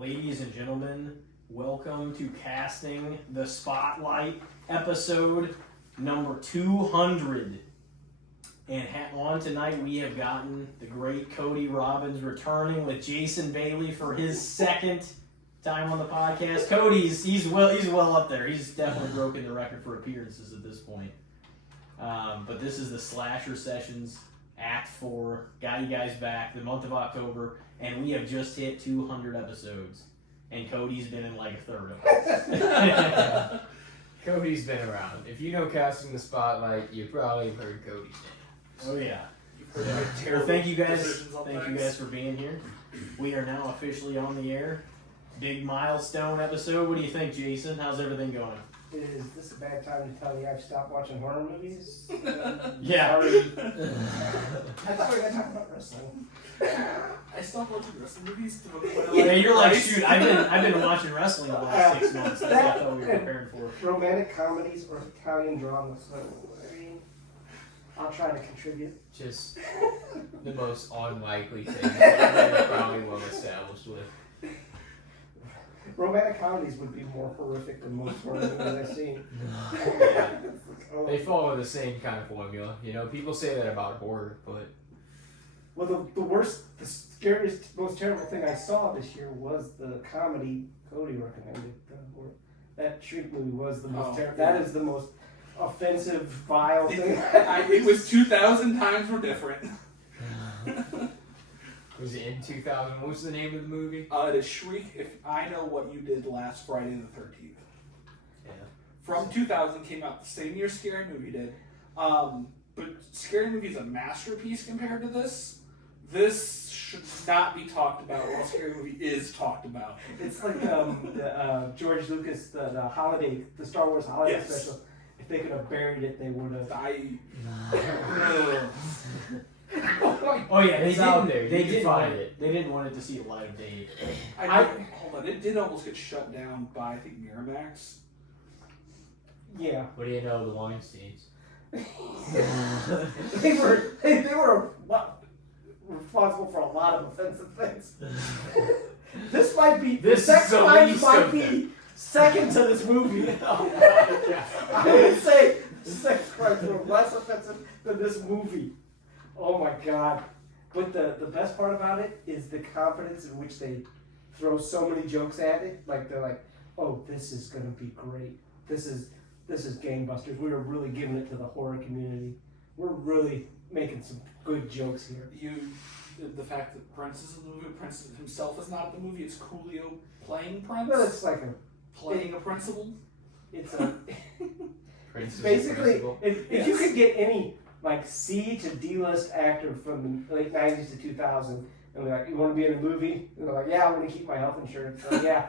Ladies and gentlemen, welcome to Casting the Spotlight, episode number 200. And on tonight we have gotten the great Cody Robbins returning with Jason Bailey for his second time on the podcast. Cody's he's well up there. He's definitely broken the record for appearances at this point. But this is the Slasher Sessions Act 4. Got you guys back the month of October, and we have just hit 200 episodes. And Cody's been in like a third of it. Cody's been around. If you know Casting the Spotlight, you probably have heard Cody's name. Oh yeah. Well, thank you guys. Thank you guys for being here. We are now officially on the air. Big milestone episode. What do you think, Jason? How's everything going? Is this a bad time to tell you I've stopped watching horror movies? Yeah. Sorry. I thought we were going to talk about wrestling. I stopped watching wrestling movies. Yeah, you're like, shoot, I've been watching wrestling the last 6 months. That's what I thought we were preparing for. Romantic comedies or Italian dramas. So, I mean, I'll try to contribute. Just the most unlikely thing that we're probably well established with. Romantic comedies would be more horrific than most horror movies I've seen. Yeah. They follow the same kind of formula. You know, people say that about horror, but... Well, the worst, the scariest, most terrible thing I saw this year was the comedy Cody recommended. That Shriek movie was the most terrible. Yeah. That is the most offensive, vile thing. It was 2,000 times more different. Was it in 2000? What was the name of the movie? It is Shriek, If I Know What You Did Last Friday the 13th. Yeah. From 2000, came out the same year Scary Movie did. But Scary Movie is a masterpiece compared to this. This should not be talked about while Scary Movie is talked about. It's like the George Lucas, the holiday, the Star Wars holiday Yes. special. If they could have buried it, they would have. Oh yeah, It's out there. You can find it. They didn't want it to see a live date. Hold on, it did almost get shut down by, I think, Miramax. Yeah, What do you know, the Weinsteins? they were responsible for a lot of offensive things. This might be This sex is the crimes least might of be them. second to this movie. I would say sex crimes were less offensive than this movie. Oh my god! But the best part about it is the confidence in which they throw so many jokes at it. Like they're like, "Oh, this is gonna be great. This is gangbusters. We were really giving it to the horror community. We're really making some good jokes here." The fact that Prince is in the movie, Prince himself is not in the movie. It's Coolio playing Prince. Well, it's like playing a principal. it's a Prince is basically the principal. if you could get any like C to D-list actor from the late 90s to 2000 and be like, "You want to be in a movie?" And they're like, "Yeah, I want to keep my health insurance." So, yeah.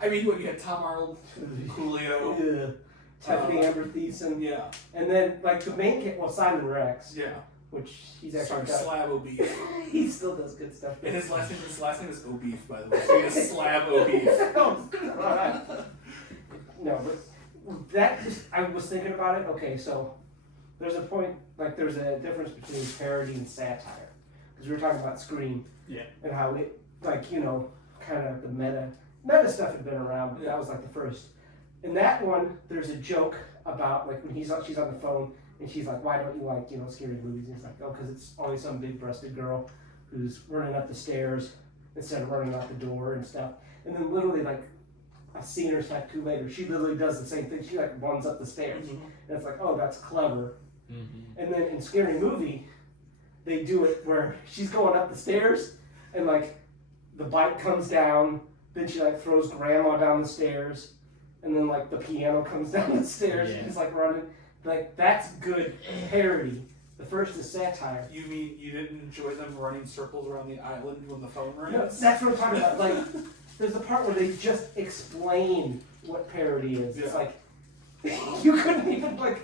I mean, what, you had Tom Arnold, Coolio, Yeah. Tiffany Amber Thiessen. yeah, And then like the main Simon Rex, yeah. which he's actually Sorry, Slab O'Beef. he still does good stuff. And his last name is O'Beef, by the way. So he is Slab O'Beef. Oh, alright. No, but that just, I was thinking about it. Okay, so there's a point, like there's a difference between parody and satire. Because we were talking about Scream. Yeah. And how it, like, you know, kind of the meta stuff had been around, but that was like the first. In that one, there's a joke about, like, when she's on the phone, and she's like, "Why don't you like, you know, scary movies?" And he's like, "Oh, because it's always some big-breasted girl who's running up the stairs instead of running out the door and stuff." And then literally, like, a scene or two later, she literally does the same thing. She, like, runs up the stairs. Mm-hmm. And it's like, oh, that's clever. Mm-hmm. And then in Scary Movie, they do it where she's going up the stairs, and, like, the bike comes down, then she, like, throws Grandma down the stairs, and then, like, the piano comes down the stairs, and she's, like, running. Like, that's good parody. The first is satire. You mean you didn't enjoy them running circles around the island when the phone rings? No, that's what I'm talking about. Like, there's a part where they just explain what parody is. It's Yeah. like, you couldn't even, like,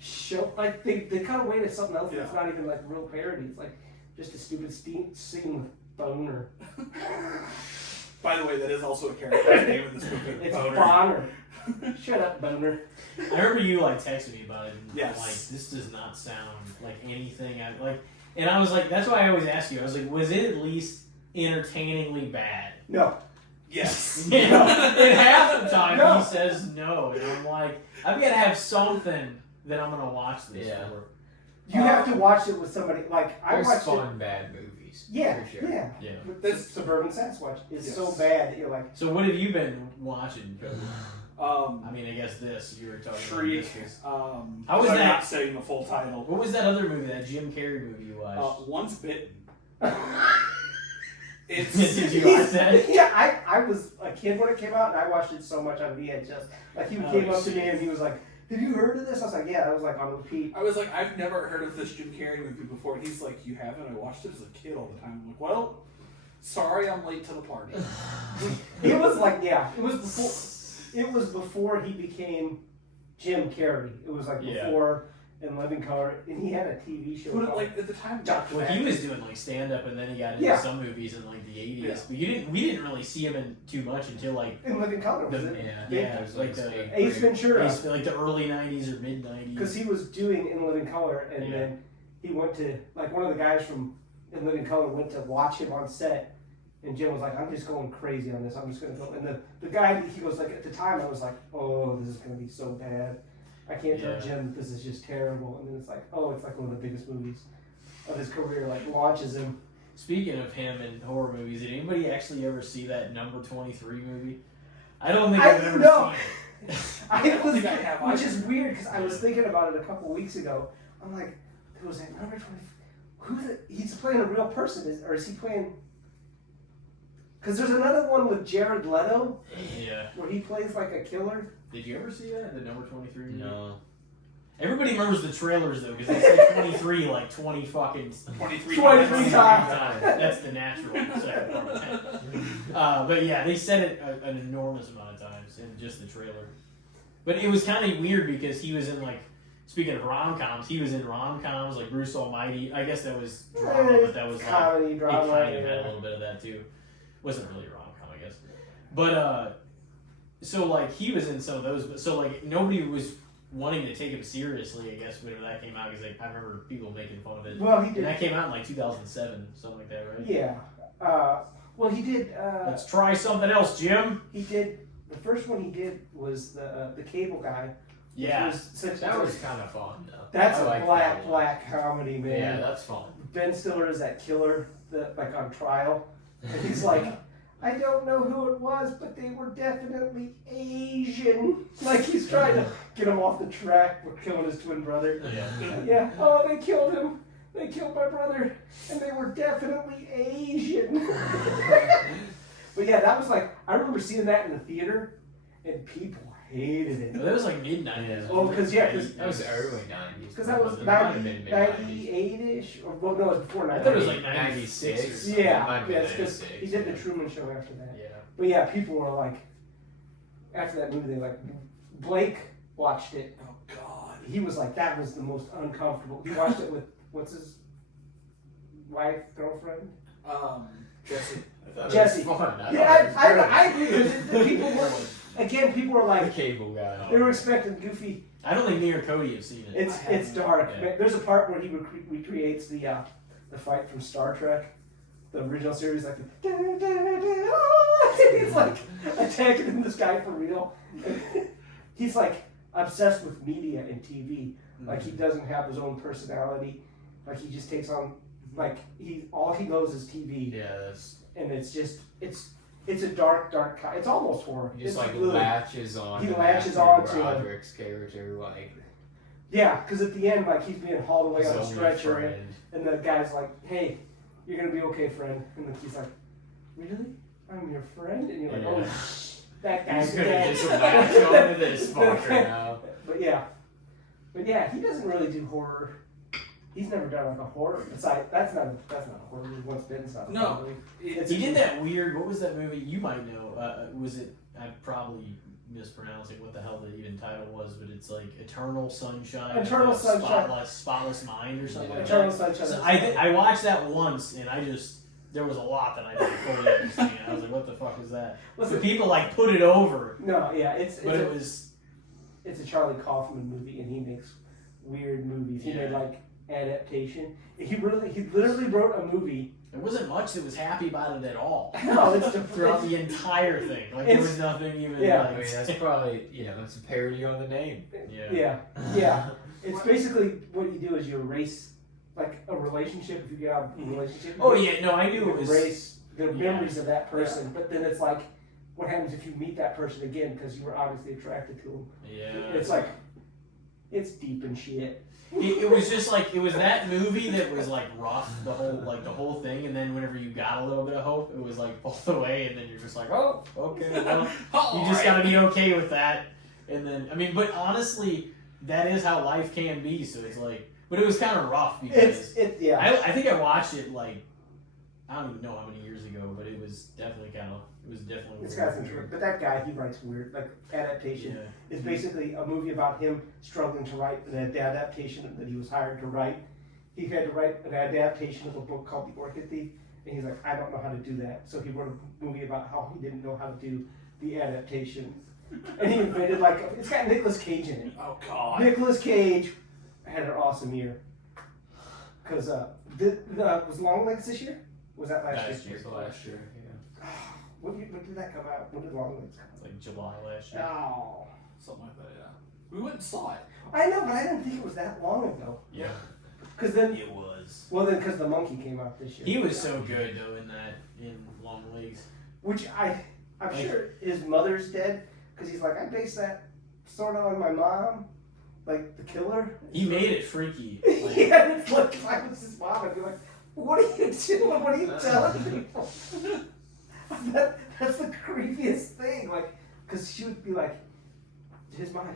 show, like, they cut away to something else that's not even, like, real parody. It's like, just a stupid scene with Boner. By the way, that is also a character's name in this movie. It's Boner. Bonner. Shut up, Boner. I remember you like texted me about it. And Yes. Like, this does not sound like anything. And I was like, that's why I always ask you. I was like, was it at least entertainingly bad. No. Yes. You know, and half the time No. he says no, and I'm like, I've got to have something that I'm gonna watch this Yeah. for. You have to watch it with somebody. Like I There's watched fun bad movies. Yeah, for sure. yeah. Yeah. But this Suburban Sasquatch is so Yes. bad that you're like, So what have you been watching, Cody? Um, I mean, I guess this you were talking Shriek. about. This. How was I'm that? not saying the full title. What was that other movie? That Jim Carrey movie you watched? Once Bitten. Did It's you watch that? yeah. I was a kid when it came out, and I watched it so much on VHS. Like he came up to me and he was like, "Have you heard of this?" I was like, "Yeah." I was like on repeat. I was like, I've never heard of this Jim Carrey movie before. And he's like, you haven't? I watched it as a kid all the time. I'm like, well, sorry, I'm late to the party. It was like, yeah. It was before. It was before he became Jim Carrey. It was like Yeah. before In Living Color, and he had a TV show. But called like at the time, Dr. Well, he was doing like stand up, and then he got into Yeah. some movies in like the 80s. Yeah. But we didn't really see him in too much until like In Living Color, was The- it? yeah, there's like this the big Ace group. Ventura. like the early 90s or mid 90s. Because he was doing In Living Color, and Yeah. then he went to, like, one of the guys from In Living Color went to watch him on set, and Jim was like, "I'm just going crazy on this. I'm just going to go." And the guy, he goes, like, at the time, I was like, "Oh, this is going to be so bad. I can't tell Yeah. Jim that this is just terrible." And then it's like, oh, it's like one of the biggest movies of his career, like, launches him. Speaking of him in horror movies, did anybody actually ever see that number 23 movie? I don't think I've ever No. seen it. I don't was, think I have which either. is weird, because I was thinking about it a couple weeks ago. I'm like, there was that number 20. He's playing a real person, or is he playing? Because there's another one with Jared Leto Yeah. where he plays like a killer. Did you ever see that? The number 23 movie? No. Everybody remembers the trailers though, because they say 23 like 20 fucking 23 23 times. That's the natural second part of that. But yeah, they said it an enormous amount of times in just the trailer. But it was kind of weird because he was in like, speaking of rom-coms, he was in rom-coms like Bruce Almighty. I guess that was drama, but that was like, comedy, it drama. kind of had a Yeah. little bit of that too. Wasn't really a rom-com, I guess. But so like he was in some of those, but so like nobody was wanting to take him seriously, I guess, whenever that came out, because like I remember people making fun of it. Well, he And did. that came out in like 2007, something like that, right? Yeah. Well, he did. Let's try something else, Jim. He did. The first one he did was the Cable Guy. which Yeah. was such That was kind of fun though. That's I a like black that one. comedy, man. Yeah, that's fun. Ben Stiller is that killer that like on trial. And he's like, I don't know who it was, but they were definitely Asian. Like he's trying to get him off the track for killing his twin brother. Yeah. Yeah. Oh, they killed him. They killed my brother, and they were definitely Asian. But yeah, that was like, I remember seeing that in the theater, and people hated it. That was like mid-90s. Oh, 'cause, yeah, 'cause- That was early 90s. Because that was It might have been mid-90s. 98-ish, or well, no, it was before I 98. thought it was like 96 or something. It might Yeah, have been yeah, because 96, he did the yeah. Truman Show after that. Yeah. But yeah, people were like, after that movie, they like, Blake watched it. Oh God. He was like, that was the most uncomfortable. He watched it with, what's his wife, girlfriend? Jesse. I thought Jesse. It was fun. Yeah, thought it was I agree. 'Cause the people were, again, people were good. like, The cable guy. they were expecting goofy. I don't think me or Cody have seen it. It's dark. Yeah. There's a part where he recreates the fight from Star Trek, the original series, like he's like attacking this guy for real. He's like obsessed with media and TV. Like he doesn't have his own personality. Like he just takes on all he knows is TV, Yeah, that's and it's just it's a dark. It's almost horror. he just It's like really- latches on. he to latches Matthew on to- Broderick's character, like Yeah, because at the end, like he's being hauled away his on a only stretcher. friend. And the guy's like, "Hey, you're gonna be okay, friend." And then he's like, "Really? I'm your friend?" And you're like, Yeah. "Oh, that guy's He's gonna dead." just latch onto this fucker now. But yeah, he doesn't really do horror. He's never done like a horror. Besides, that's not a horror movie. Once Bitten stuff. No. It's He did that weird. What was that movie? You might know. Was it? I'm probably mispronouncing what the hell the even title was, but it's like Eternal Sunshine. Eternal of the Sunshine. Spotless Mind or something. Yeah. Like Eternal that. Sunshine. So I watched that once, and there was a lot that I didn't fully understand. I was like, what the fuck is that? Listen, But people like put it over, no, yeah, it's but it was. a Charlie Kaufman movie, and he makes weird movies. He Yeah. made like Adaptation. He literally wrote a movie There wasn't much that was happy about it at all. No, it's Throughout the entire thing. Like, there was nothing even Yeah. I like... mean, that's probably, it's a parody on the name. Yeah. It's basically what you do is you erase like a relationship. If you get out of a relationship, Oh, yeah, no, I knew you it was... erase the memories of that person. But then it's like, what happens if you meet that person again because you were obviously attracted to him? Yeah. It's like, it's deep and shit. It was just like, it was that movie that was like rough, the whole thing, and then whenever you got a little bit of hope, it was like pulled away, and then you're just like, oh, okay, well, you just gotta be okay with that. And then, I mean, but honestly, that is how life can be, so it's like, but it was kind of rough because I think I watched it like, I don't even know how many years ago, but it was definitely It's got some truth. But that guy, he writes weird, like adaptation. Yeah. It's basically a movie about him struggling to write an adaptation that he was hired to write. He had to write an adaptation of a book called The Orchid Thief, and he's like, I don't know how to do that. So he wrote a movie about how he didn't know how to do the adaptation. And he invented it's got Nicolas Cage in it. Oh God. Nicolas Cage had an awesome year. Because was Longlegs this year? Was that last year? Last year, yeah. When did that come out? When did Longlegs come out? Like July last year. Oh, something like that. Yeah. We went and saw it. I know, but I didn't think it was that long ago. Yeah. Because then, It was. well, then because the monkey came out this year. He was so good though in Long Legs. Which I'm sure his mother's dead because he's like, I based that sort of on my mom, like the killer. He made it freaky. Like, Yeah, it's like if I was his mom, I'd be like, what are you doing? What are you telling people? That's the creepiest thing. Like, because she would be like, his mom,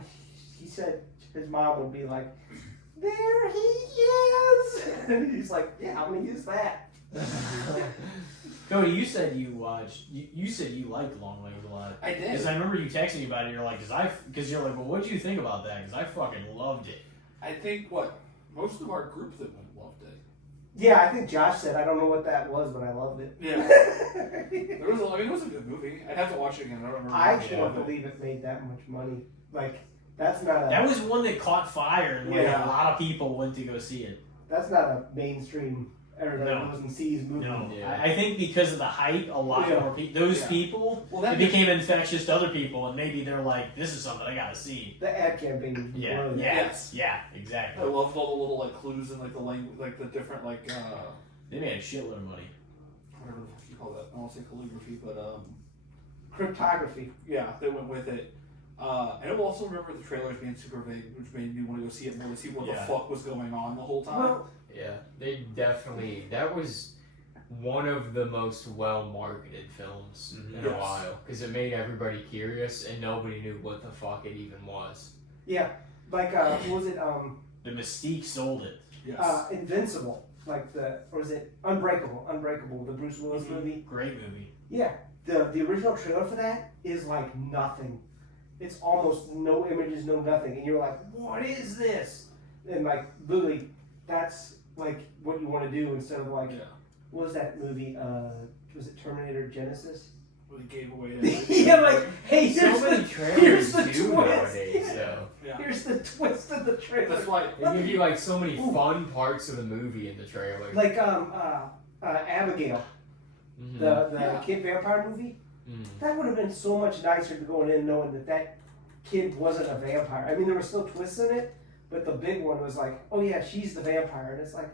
he said his mom would be like, there he is. And he's like, yeah, I'm going to use that. Cody, you said you watched. You said you liked Long Legs a lot. I did. Because I remember you texting me about it. You're like, because you're like, well, what did you think about that? Because I fucking loved it. I think most of our group that went loved it. Yeah, I think Josh said, I don't know what that was, but I loved it. Yeah. It was a good movie. I'd have to watch it again. I don't remember. I can't believe it made that much money. Like, that's not a... That was one that caught fire, and like, Yeah. a lot of people went to go see it. That's not a mainstream, everybody No. goes and sees movie. No, Yeah. I think because of the hype, a lot Yeah. more people. Those Yeah. people, Well, that it became infectious to other people, and maybe they're like, "This is something I gotta see." The ad campaign was Yeah, brilliant. Yes. yeah, I exactly. loved all the little clues and the language, the different They made a shitload of money. whatever the fuck you call that. I won't say calligraphy, but Cryptography. yeah, they went with it. And I also remember the trailers being super vague, which made me want to go see it more to see what the Yeah. fuck was going on the whole time. Well, Yeah, they definitely. That was one of the most well-marketed films in a Yes. while because it made everybody curious and nobody knew what the fuck it even was. yeah, like what was it? The Mystique sold it. Yes. Invincible. Like or was it Unbreakable? Unbreakable, the Bruce Willis movie. Great movie. Yeah, the original trailer for that is like nothing. It's almost no images, no nothing, and you're like, what is this? And like literally, that's like what you want to do instead of like, Yeah. what was that movie? Was it Terminator Genesis? Really gave away Yeah, like, hey, So here's many the trailers twist. do nowadays, Yeah. though. Yeah. Here's the twist of the trailer. That's why. They give you like so many fun parts of the movie in the trailer. Like Abigail, Mhm. the Yeah. kid vampire movie. Mhm. That would have been so much nicer to going in knowing that kid wasn't a vampire. I mean, there were still twists in it, but the big one was like, oh yeah, she's the vampire, and it's like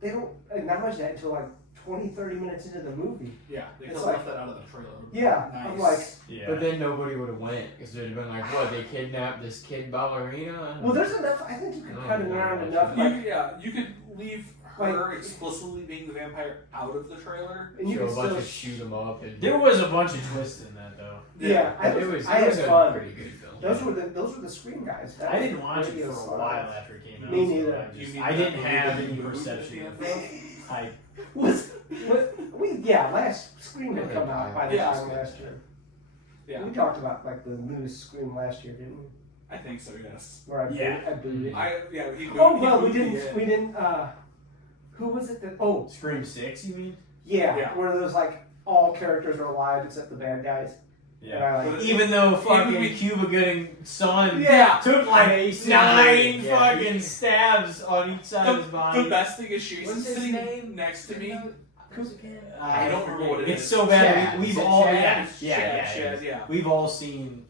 they don't acknowledge that until like 20, 30 minutes into the movie. Yeah, they could It's have like- left that out of the trailer. Yeah, Nice. I'm like, Yeah. But then nobody would have went because they'd have been like, "What? They kidnapped this kid ballerina?" well, there's enough. I think you can Oh, cut it around yeah. enough. You, Like, yeah, you could leave her Like- explicitly being the vampire out of the trailer. and you show can a bunch still. of shoot 'em up and There was a bunch of twists in that though. Yeah, I it was had a fun. pretty good film. Those were the Scream guys. That I was didn't watch it Radio for a Silence. while after it came out. Me so neither. I, You just, mean I that didn't movie have that any you moved perception at of the end it. I Last Scream had come out by the Yeah. time last year. Yeah, We talked about like the newest Scream last year, didn't we? I think so. Yes. Where I Yeah. booed it. He Well, we moved didn't. it. We didn't. Who was it that? Oh, Scream 6, you mean? yeah, Yeah. where there's like all characters are alive except the bad guys. And I like. Even though fucking we- Cuba Gooding's son Yeah. took like Mason. 9 Yeah. fucking stabs on each side of his The body. best thing is she's What's his sitting name? next to me. Who's again? I don't remember what it It's is. so bad. Chad. We've Is it all Chad? Chad, yeah. We've all seen.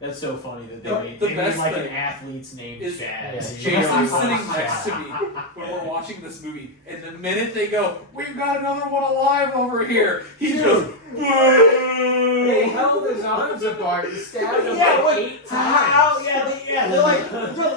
That's so funny that The they made best like an thing athlete's name is Chad. Yeah, Jason's Yeah. sitting next to me when we're watching this movie, and the minute they go, "We've got another one alive over here," he goes, They "Boo!" held his arms apart and stabbed him Yeah, like what- 8 How? times. They're like,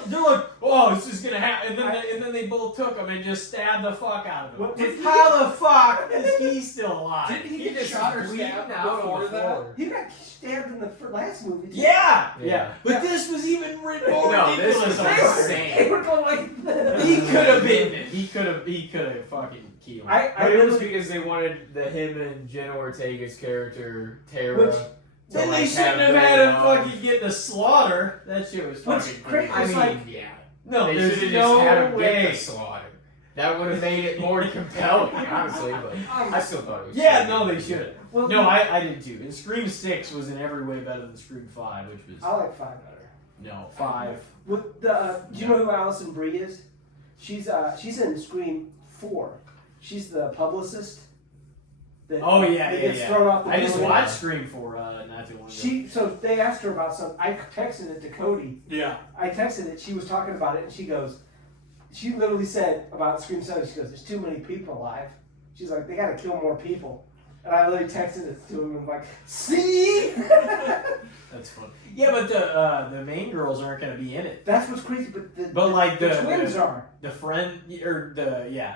they're like, oh, it's just gonna happen, and then they both took him and just stabbed the fuck out of him. What- How the fuck is he still alive? Didn't he get just shot or bleeding stabbed out on before the that? floor. He got stabbed in the last movie. Too. Yeah. But this was even more No, this ridiculous. was on They the were, insane. they were going like. He could have been it. He could have fucking killed. But it was because they wanted him and Jenna Ortega's character, Tara. Which- to, Then like, they shouldn't have their had him own- fucking get the slaughter. That shit was What's fucking crazy- crazy. I It's mean, like- yeah. No, They there's should have just had no him get way. the slaughter. That would have made it more compelling, honestly. But I still thought it was. Yeah, stupid. no, they should. Well, No, I did too. And Scream 6 was in every way better than Scream 5, which was I like 5 better. no 5. With the, do you know who Alison Brie is? She's in Scream 4. She's the publicist. That, Oh yeah, that yeah, gets yeah. thrown off the I just building. watched Scream 4 not too long ago. So they asked her about something. I texted it to Cody. Yeah. I texted it. She was talking about it, and she literally said about Scream 7. She goes, "There's too many people alive." She's like, "They got to kill more people." And I literally texted it to him and like, "See." That's fun. Yeah, but the main girls aren't gonna be in it. That's what's crazy. But like the twins are. the friend or the yeah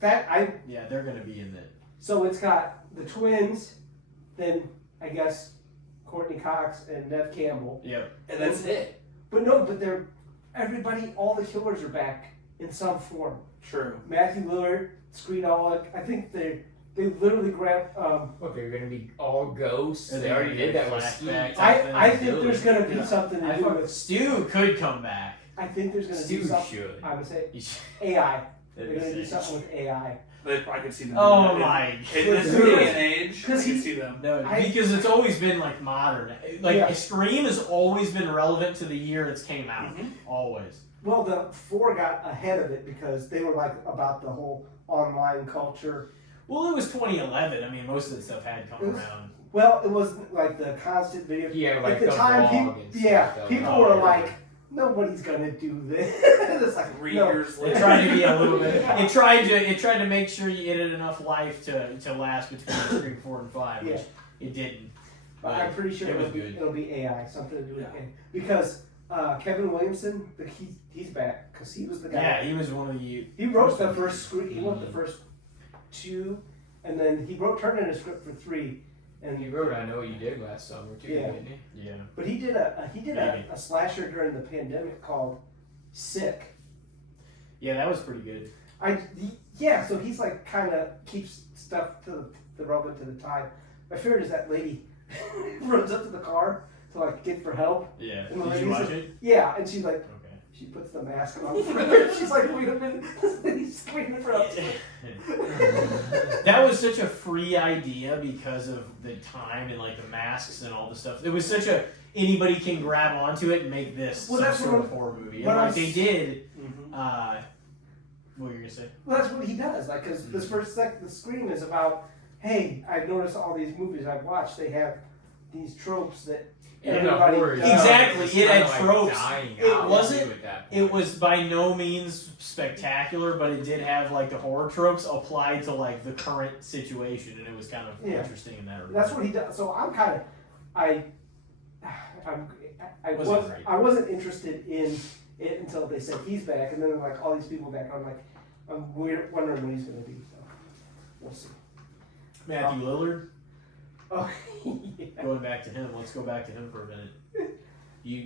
they're gonna be in it. So it's got the twins, then I guess Courtney Cox and Nev Campbell. Yep. And that's it. But no, but all the killers are back in some form. True. Matthew Lillard, Screen Alec. I think they literally grabbed. What, they're gonna be all ghosts? And They already did that with flashbacks. Steve. I think there's gonna be Yeah. something to I do thought with. Stu could come back. I think there's gonna be Stu something. should. I would say He should- AI. They're That'd be gonna do sick. something with AI. I could see them. Oh doing that. my In god. this day and age, I Because can he- see them. No, I- because it's always been like modern. Like Yeah. Scream has always been relevant to the year it's came out. Mhm. Always. Well, the 4 got ahead of it because they were like about the whole online culture. Well, it was 2011. I mean, most of the stuff had come It was- around. Well, it wasn't like the constant video. Yeah, like At the the time, vlog and stuff. yeah, that people was- were like, nobody's gonna do this. It's like 3 no. years It later. tried to be a little bit. It tried to make sure you had enough life to last between Scream 4 and 5, which it didn't. But I'm pretty sure It was it'll be, good. it'll be AI, something to do with Yeah. it. Because Kevin Williamson, he's back because he was the guy. Yeah, he was one of the. He wrote the first script. He wrote the first 2, and then turned in a script for 3. And He wrote "I Know What You Did" last summer too, Yeah. didn't he? Yeah. but he did Maybe. a slasher during the pandemic called Sick. Yeah, that was pretty good. So he's like kind of keeps stuff to the relevant to the time. My favorite is that lady runs up to the car to like get for help. Yeah. And the Did you lady watch said- it? Yeah, and she's like, Okay. she puts the mask on for her. She's like, wait a minute, this lady's screaming for help. That was such a free idea because of the time and like the masks and all the stuff. It was such a anybody can grab onto it and make this Well, some that's sort what of horror movie. And what like I'm they s- did. Mhm. What were you gonna say? Well, that's what he does. Like, because this first the Scream is about, hey, I've noticed all these movies I've watched, they have these tropes that And the everybody horror does. Exactly, is it had kinda, like, tropes. dying It out wasn't- too at that point. It was by no means spectacular, but it did have like the horror tropes applied to like the current situation, and it was kind of Yeah. interesting in that regard. That's what he does. So I'm kind of, I Wasn't great. wasn't interested in it until they said he's back, and then like all these people back. I'm like, I'm wondering what he's gonna do. So we'll see. Matthew Lillard. Oh, yeah. Going back to him, let's go back to him for a minute. You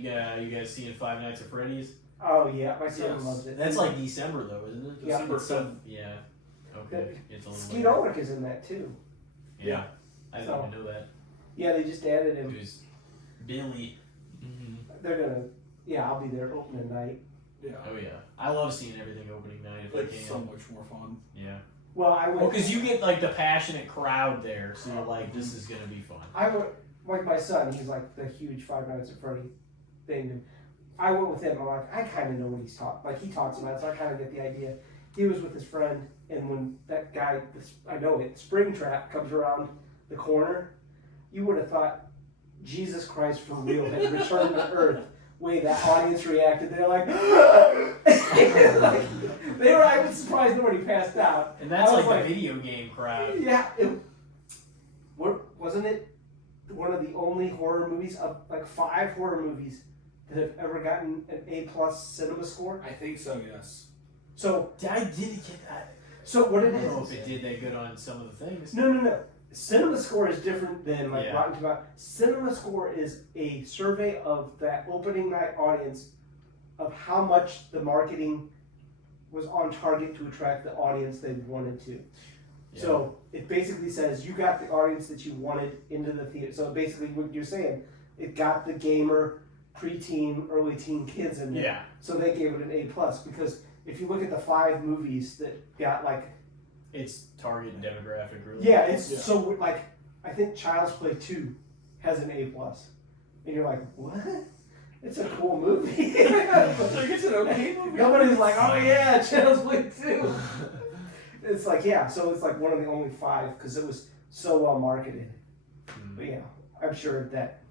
guys seeing Five Nights at Freddy's? Oh yeah, my son Yes. loves it. That's like December though, isn't it? Yeah. December It's 5th. Yeah. Okay. It's a little Skeet later. Ulrich is in that too. Yeah. I didn't So- even know that. Yeah, they just added It him. was Billy. They're gonna. Yeah, I'll be there opening night. Yeah. Oh yeah. I love seeing everything opening night if I It's can. so much more fun. Yeah. Well, I went. Well, because you get like the passionate crowd there, so you're like, this is gonna be fun. I went like my son. He's like the huge Five Nights at Freddy thing. And I went with him. I'm like, I kind of know what he's talking. Like he talks about it, so I kind of get the idea. He was with his friend, and when that guy, I know it, Springtrap comes around the corner, you would have thought Jesus Christ for real had returned to Earth. Way that audience reacted, they're like, I was surprised nobody passed out. And that's like the video game crowd. Yeah, wasn't it one of the only horror movies of like 5 horror movies that have ever gotten an A+ cinema score? I think so, yes. So I did get that. So what I it don't know is? if it did that good on some of the things. No. Cinema score is different than like Yeah. Rotten Tomatoes. Cinema score is a survey of that opening night audience of how much the marketing was on target to attract the audience they wanted to. Yeah. So it basically says you got the audience that you wanted into the theater. So basically what you're saying, it got the gamer, preteen, early teen kids in there. Yeah. So they gave it an A+, because if you look at the 5 movies that got like, It's target demographic, really. yeah, it's so like, I think Child's Play 2 has an A+. And you're like, what? It's a cool movie. Like, it's an okay movie. Nobody's like, oh yeah, Child's Play 2. It's like, yeah, so it's like one of the only 5 because it was so well marketed. But yeah, I'm sure that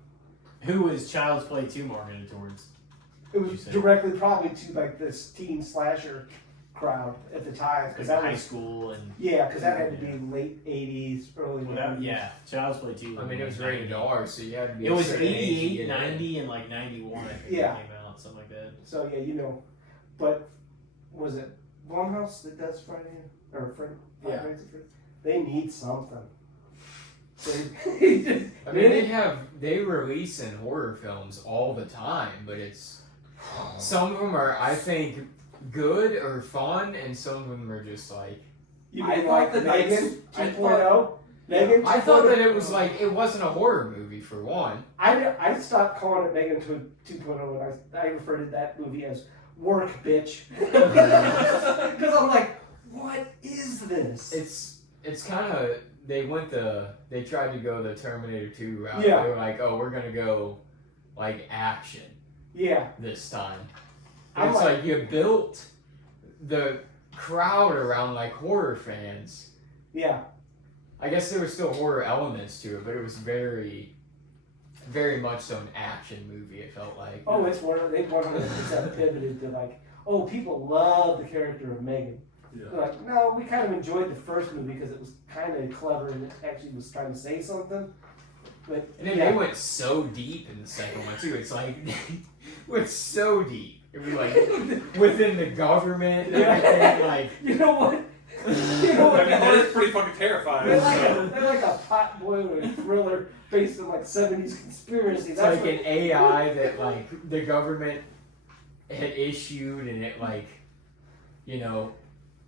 Who was Child's Play 2 marketed towards? it You was say? directly probably to like this teen slasher crowd at the time. Because that high was, school and. yeah, because that had to be late 80s, early Well, that, 90s. yeah, Child's Play 2. I mean, it was rated R, so you had to be. It was a certain age to 88, get in. 90, and like 91, I think Yeah. it came out, something like that. So yeah, you know, but was it Blumhouse that does Friday or Friday? Yeah. They need something. I mean, they release in horror films all the time, but it's some of them are, I think, good or fun, and some of them are just like. You I mean thought like the Megan Knights- I 2.0? Megan 2.0? I thought that it was like it wasn't a horror movie for one. I stopped calling it Megan 2.0 and I referred to that movie as work, bitch. Because I'm like, what is this? It's kind of they tried to go the Terminator 2 route. Yeah. They were like, oh, we're gonna go like action Yeah. this time. I'm And it's like- like you built the crowd around like horror fans. Yeah. I guess there were still horror elements to it, but it was very, very much so an action movie. It felt like. Oh, they 100% pivoted to like, oh, people love the character of Megan. They're like, no, we kind of enjoyed the first movie because it was kind of clever and it actually was trying to say something. But And then they went so deep in the second one too. It's like went so deep. It was like within the government and everything. Like you know what? You know I what? mean, that is pretty fucking terrifying. They're like a pot boiler thriller based on like 70s conspiracy. it's like an AI that like the government had issued, and it like, you know,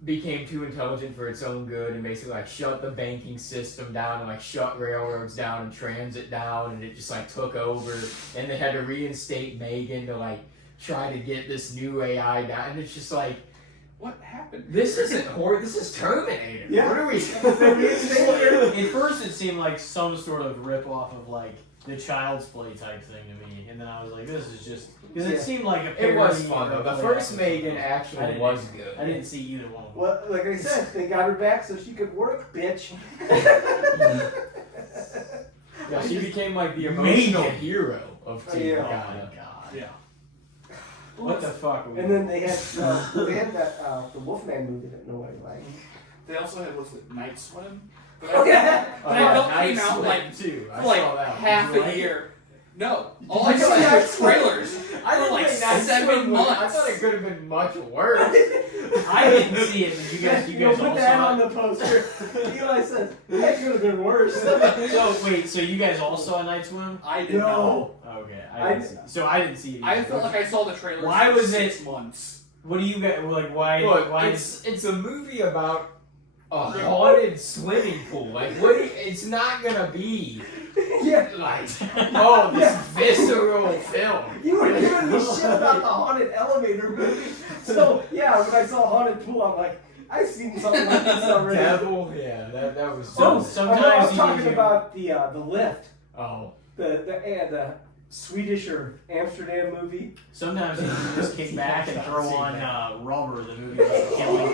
became too intelligent for its own good, and basically like shut the banking system down and like shut railroads down and transit down, and it just like took over, and they had to reinstate Megan to like try to get this new AI down, and it's just like, What happened? this isn't horror, this is Terminator. Yeah. What are we? At first, it seemed like some sort of rip-off of like the Child's Play type thing to me, and then I was like, "This is just," because it Yeah. seemed like a It parody. was fun though. or The play first episode. Megan I actually didn't- was good. I didn't see either one of them. Well, like I said, they got her back so she could work, bitch. Yeah, she became like the emotional Megan. hero of Teen Yeah. Oh my Gotham. god! Yeah. What the fuck? Are we And then they had that the Wolfman movie that nobody liked. They also had, was it Night Swim? But Oh, yeah. But I felt Night came out Swim, like too. I for like saw that one. half Did you a like it? year. No, all Did I you saw see Night was Swim? trailers. I didn't For like think Night 7 Swim was- months. I thought it could have been much worse. I didn't see it, but you guys You know, all put that saw on it. the poster. Eli says, that could have been worse. So wait, so you guys all saw Night Swim? I did No. Okay, I didn't see. So I didn't see it. not. I either. felt like I saw the trailers. Why for was 6 it- months? What do you guys like? Why? Look, why? it's a movie about a haunted swimming pool. Like, what? It's not gonna be Yeah. like, oh, this visceral film. You were giving me shit about the haunted elevator movie. So, yeah, when I saw haunted pool, I'm like, I've seen something like this already. Devil, yeah, that was. So- I sometimes know, I'm you talking do- about the lift. Oh, The Swedish or Amsterdam movie. Sometimes you can just kick back and throw on Rubber, the movie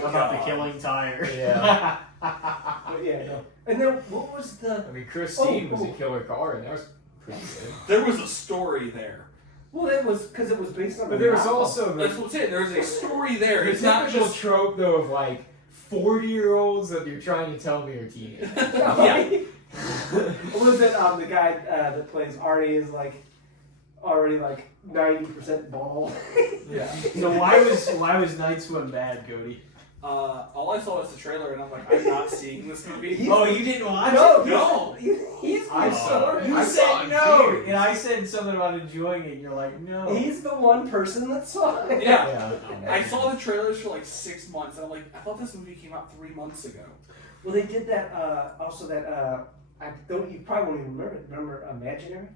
about the killing tire. Yeah. But yeah, no. And then what was the? I mean, Christine was a killer car, and that was pretty good. There was a story there. Well, it was because it was based on. But there was also That's what's it. There's a story there. the It's not typical just. trope, though, of like 40-year-olds that you're trying to tell me are teenagers. Yeah. Was it the guy that plays Arnie is like already like 90% bald? Yeah. So why was Night Swim bad, Cody? All I saw was the trailer, and I'm like, I'm not seeing this movie. Oh, you didn't watch No, it? No. He's I saw it. You I saw said it no, too. and I said something about enjoying it. And you're like, no. He's the one person that saw it. Yeah. Yeah. I saw the trailers for like 6 months, and I'm like, I thought this movie came out 3 months ago. Well, they did that. Also, that I don't. You probably won't even remember it. Remember Imaginary?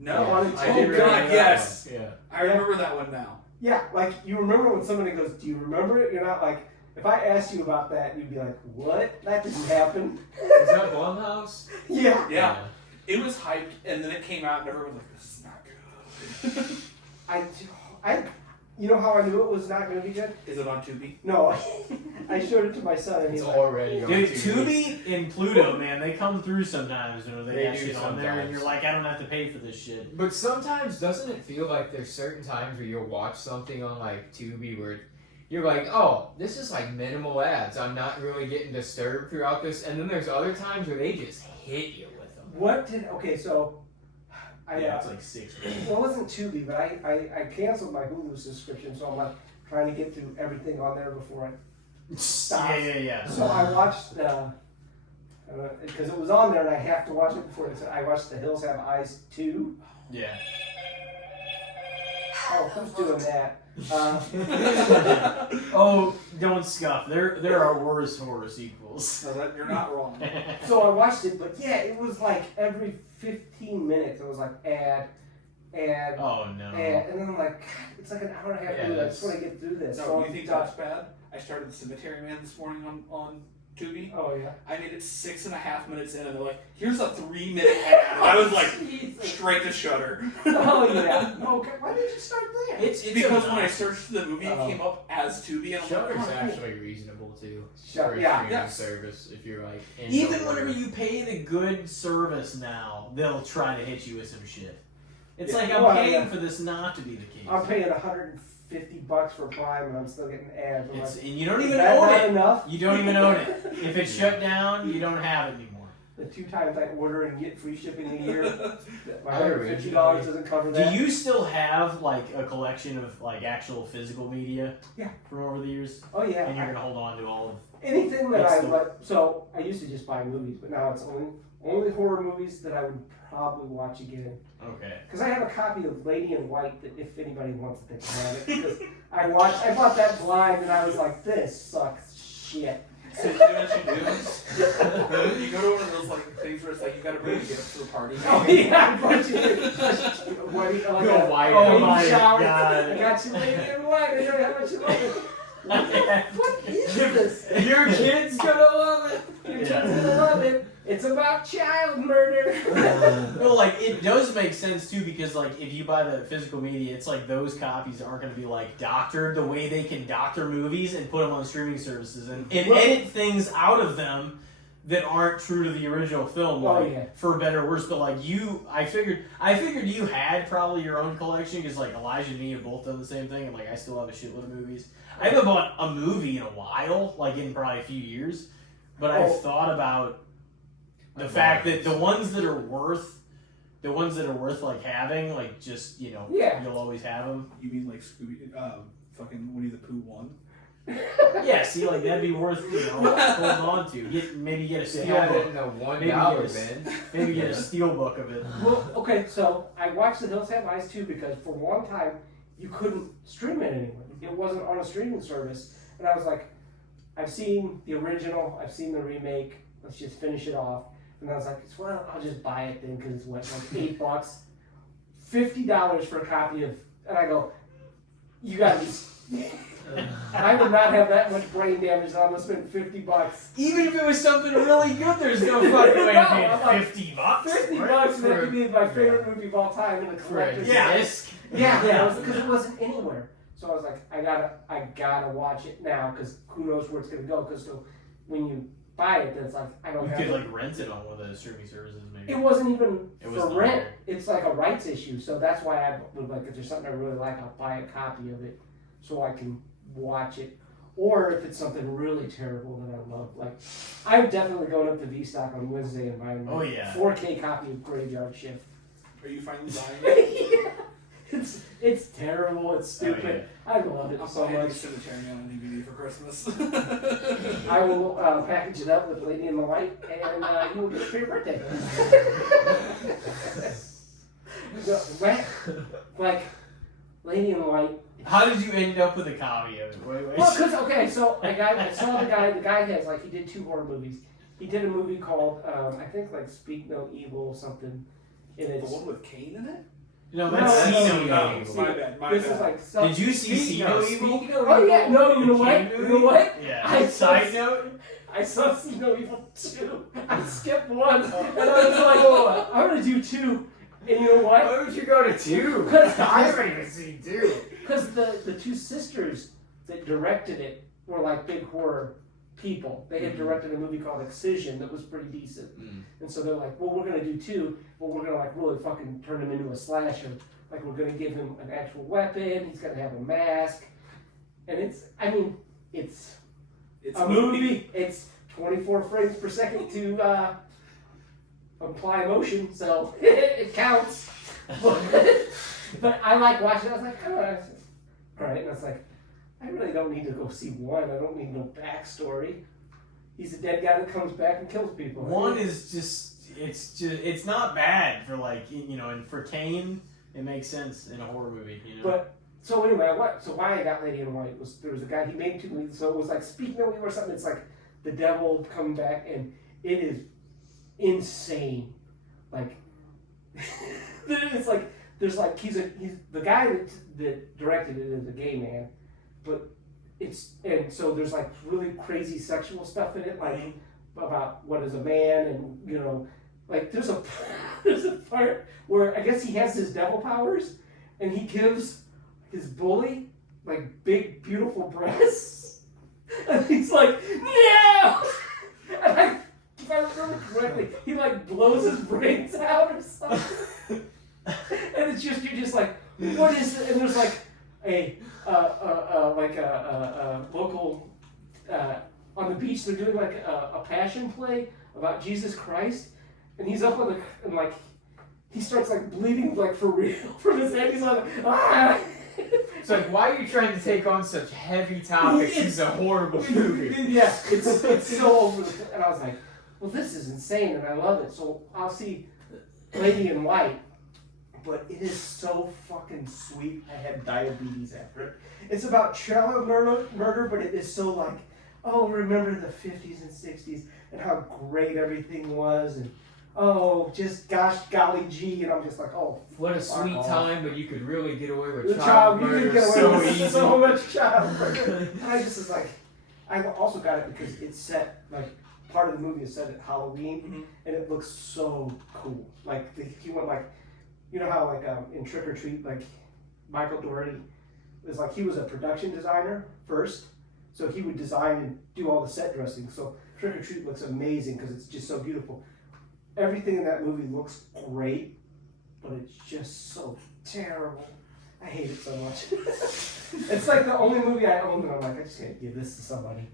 No. Yeah, I Oh did God, remember that yes. one. Yeah. I remember that one now. Yeah, like you remember when somebody goes, "Do you remember it?" You're not like. If I asked you about that, you'd be like, "What? That didn't happen." Is that Blumhouse? Yeah. Yeah. It was hyped, and then it came out, and everyone was like, this is not good. I, you know how I knew it was not going to be good? Is it on Tubi? No, I showed it to my son, and It's he's like, already on Dude, TV. Tubi and Pluto, man, they come through sometimes when they They got do shit on there, and sometimes. you're like, I don't have to pay for this shit. But sometimes, doesn't it feel like there's certain times where you'll watch something on like Tubi where you're like, oh, this is like minimal ads. I'm not really getting disturbed throughout this. And then there's other times where they just hit you with them. "What did?" Okay, so Yeah, it's like 6 minutes. well, it wasn't Tubi, but I canceled my Hulu subscription, so I'm like trying to get through everything on there before I stop. Yeah. So I watched because it was on there, and I have to watch it before it. I watched The Hills Have Eyes 2. Yeah. Oh, who's doing that? Oh, don't scuff. There are worse horror sequels. No, you're not wrong. So I watched it, but yeah, it was like every 15 minutes it was like ad, Oh no. and then I'm like, God, it's like an hour and a half Yeah, movie. I just want to get through this. No, So you I'm think done. that's bad? I started The Cemetery Man this morning on Tubi. Oh yeah. I made it 6.5 minutes in, and they're like, here's a 3-minute ad. And I was like, Jesus. straight to Shudder. Oh yeah. Okay. Why did you start there? It's Because a- when I searched the movie, it Oh. came up as Tubi, and I'm like, Shudder's oh, cool. actually reasonable too. Shut- For a yeah. streaming Yes. service if you're like in Even the whenever water. you pay the good service now, they'll try to hit you with some shit. It's Yeah. like I'm Well, paying yeah. for this not to be the case. I'm paying $150 for Prime, and I'm still getting ads. I'm It's, like, and you don't is even that own not it. enough? You don't even own it. If it's shut down, you don't have it anymore. The 2 times I order and get free shipping a year, my I $150 doesn't cover Do that. you still have like a collection of like actual physical media? Yeah. From over the years, Oh yeah. and you're gonna hold on to all of. Anything that It's I the- like, so I used to just buy movies, but now it's only horror movies that I would probably watch again. Okay. Because I have a copy of Lady in White that if anybody wants it, they can have it. Because I bought that blind and I was like, this sucks shit. So you know what you do? You go to one of those like things where it's like you gotta bring a gift to the party. Oh yeah, I brought you like Go a white. Oh baby my shower. God. I got you Lady in White. I know how much you love it. What is this? Your kid's gonna love it. Your kid's gonna love it. It's about child murder. Well, like it does make sense too because like if you buy the physical media, it's like those copies aren't going to be like doctored the way they can doctor movies and put them on streaming services and Well- edit things out of them that aren't true to the original film, Oh, like yeah. for better or worse. But like I figured you had probably your own collection because like Elijah and me have both done the same thing, and like I still have a shitload of movies. I haven't bought a movie in a while, like in probably a few years, but Oh. I've thought about the fact that the ones that are worth like having, like just Yeah. you'll always have them. You mean like Scooby, fucking Winnie the Pooh 1? Yeah, see, like that'd be worth holding on to. Maybe get a You steel have it book. in the Maybe $1 yes. bin. Maybe get a steel book of it. Well, okay, so I watched The Hills Have Eyes too because for one time you couldn't stream it anywhere. It wasn't on a streaming service, and I was like, I've seen the original, I've seen the remake. Let's just finish it off. And I was like, well, I'll just buy it then because it's what, like $8, $50 for a copy of. And I go, you gotta be. I would not have that much brain damage. I'm gonna spend $50. Even if it was something really good, there's no fucking way No, to pay I'm like, $50. $50 and that could be my favorite movie of all time in the collector's Yeah. disc. Yeah, because it wasn't anywhere. So I was like, I gotta watch it now because who knows where it's gonna go? Because so when you buy it, that's like I don't You have could it. like rent it on one of those streaming services, maybe. It wasn't even It was for not rent. there. It's like a rights issue. So that's why I would like if there's something I really like, I'll buy a copy of it so I can watch it. Or if it's something really terrible that I love, like I'm definitely going up to V-Stock on Wednesday and buying my 4K copy of Graveyard Shift. Are you finally buying it? Yeah. It's terrible. It's stupid. I love it I'm so buying much. Cemetery on DVD for Christmas. I will package it up with Lady in the Light, and you will get it for your birthday. Like Lady in the Light. How did you end up with a copy of it? Wait. Well, because so I saw the guy. The guy has like he did 2 horror movies. He did a movie called I think like Speak No Evil or something. And The it's one with Kane in it? No, No, that's that's See No no, Evil. My bad. this is like. Did you see See No Evil? Oh yeah, no, you know what? You know what? Yeah. Side note. I saw See No Evil 2. I skipped 1, and I was like, oh, I'm gonna do 2. And you know what? Why would you go to 2? Because I haven't even seen 2. Because the 2 sisters that directed it were like big horror people. They had directed a movie called Excision that was pretty decent. And so they're like, well, we're gonna do 2, but we're gonna like really fucking turn him into a slasher. Like we're gonna give him an actual weapon. He's gonna have a mask, and it's a movie. It's 24 frames per second to apply motion, so it counts. But I like watching it. I was like, oh, all right. And I was like, I really don't need to go see 1. I don't need no backstory. He's a dead guy that comes back and kills people. 1 is it's not bad for like and for Kane it makes sense in a horror movie. But so anyway, why I got Lady in White was there was a guy he made 2 movies, so it was like Speak No Evil or something. It's like the devil coming back, and it is insane. Like it's like there's like he's the guy that directed it is a gay man, but and so there's like really crazy sexual stuff in it, like about what is a man, and like there's a part where I guess he has his devil powers, and he gives his bully like big beautiful breasts, and he's like no, and if I remember correctly, he like blows his brains out or something. And it's just you're just like, what is it? And there's like a local on the beach. They're doing like a passion play about Jesus Christ, and he's up on and like he starts like bleeding like for real from his head. He's like, ah. It's like, why are you trying to take on such heavy topics? It's a horrible movie. Yeah, it's so over. And I was like, well, this is insane, and I love it. So I'll see Lady in White. But it is so fucking sweet. I had diabetes after it. It's about child murder, but it is so like, oh, remember the 50s and 60s and how great everything was, and oh, just gosh, golly gee, and I'm just like, oh, what a sweet time, but you could really get away with the child you murder can get away so with easy. so much child murder. And I just was like, I also got it because it's set like part of the movie is set at Halloween, and it looks so cool. Like he went like. You know how like in Trick or Treat, like Michael Dougherty was like he was a production designer first, so he would design and do all the set dressing. So Trick or Treat looks amazing because it's just so beautiful. Everything in that movie looks great, but it's just so terrible. I hate it so much. It's like the only movie I own that I'm like I just can't give this to somebody.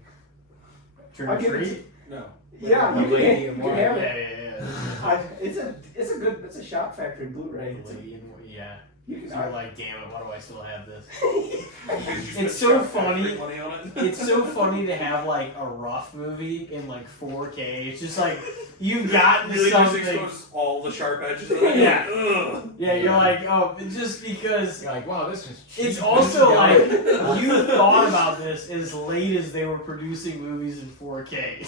Trick or Treat? No. Yeah, you can have it. Yeah. It's a Shock Factory Blu-ray. Yeah. You can, You're like, damn it, why do I still have this? It's It's so funny. Money on it. It's so funny to have like a rough movie in like 4K. It's just like you've gotten Really just something. expose all the sharp edges of it. Yeah. Ugh. Yeah, you're like, oh, just because. You're like, wow, this is cheap. It's also like you thought about this as late as they were producing movies in 4K.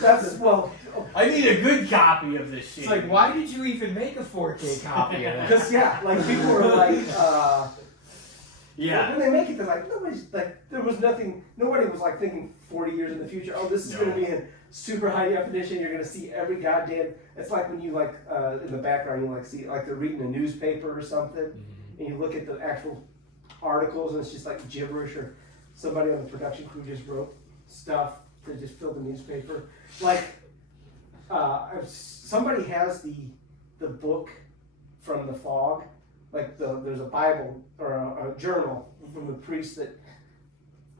that's well. I need a good copy of this shit. It's like, why did you even make a 4K copy of that? Because yeah, like people were like, Yeah. When they make it, they're like, nobody's like, there was nothing, nobody was like thinking 40 years in the future, oh, this is going to be in super high definition, you're going to see every goddamn, it's like when you like, in the background, you like see, like they're reading a newspaper or something, and you look at the actual articles and it's just like gibberish, or somebody on the production crew just wrote stuff to just fill the newspaper. Like, somebody has the book from the fog, like there's a Bible or a journal from the priest that,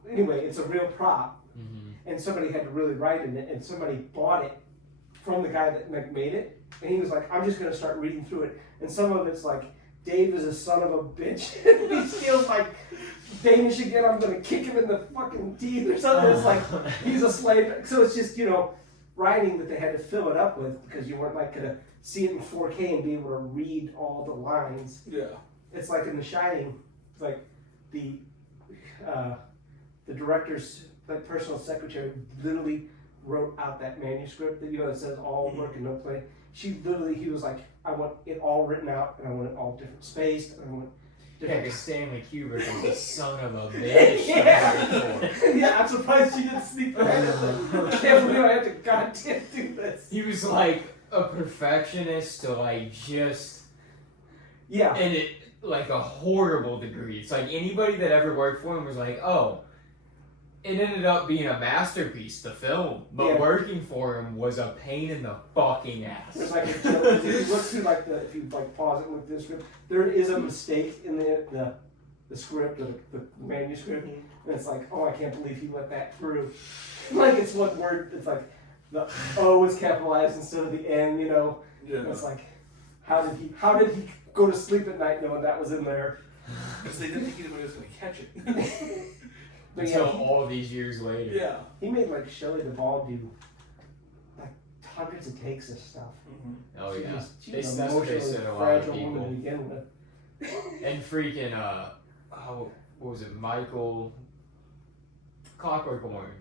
anyway, it's a real prop, and somebody had to really write in it, and somebody bought it from the guy that made it, and he was like, I'm just going to start reading through it, and some of it's like, Dave is a son of a bitch, he steals like Danish again, I'm going to kick him in the fucking teeth or something. It's like, he's a slave, so it's just, you know, writing that they had to fill it up with, because you weren't like going to see it in 4K and be able to read all the lines. Yeah. It's like in The Shining, it's like the director's like personal secretary literally wrote out that manuscript that, you know, it says all work and no play. He was like, I want it all written out, and I want it all different spaced, and I want Yeah, because Stanley Kubrick is a son of a bitch. Yeah, I'm surprised she didn't sneak behind it. I can't believe I had to goddamn do this. He was like a perfectionist to like just, Yeah. and it like a horrible degree. It's like anybody that ever worked for him was like, oh, it ended up being a masterpiece, the film, but working for him was a pain in the fucking ass. There's like a joke, 'cause if you look through like if you like pause it and look through the script, there is a mistake in the script or the manuscript, and it's like, oh, I can't believe he let that through. Like it's what word? It's like the O is capitalized instead of the N, you know. Yeah. And it's like, how did he go to sleep at night knowing that was in there? Because they didn't think anybody was going to catch it. But Until yeah, all these years later. Yeah. he made like Shelley Duvall do like hundreds of takes of stuff. Oh yeah. She's That's what they emotionally said a lot of fragile woman people. to begin with. And freaking what was it? Michael Clockwork Orange.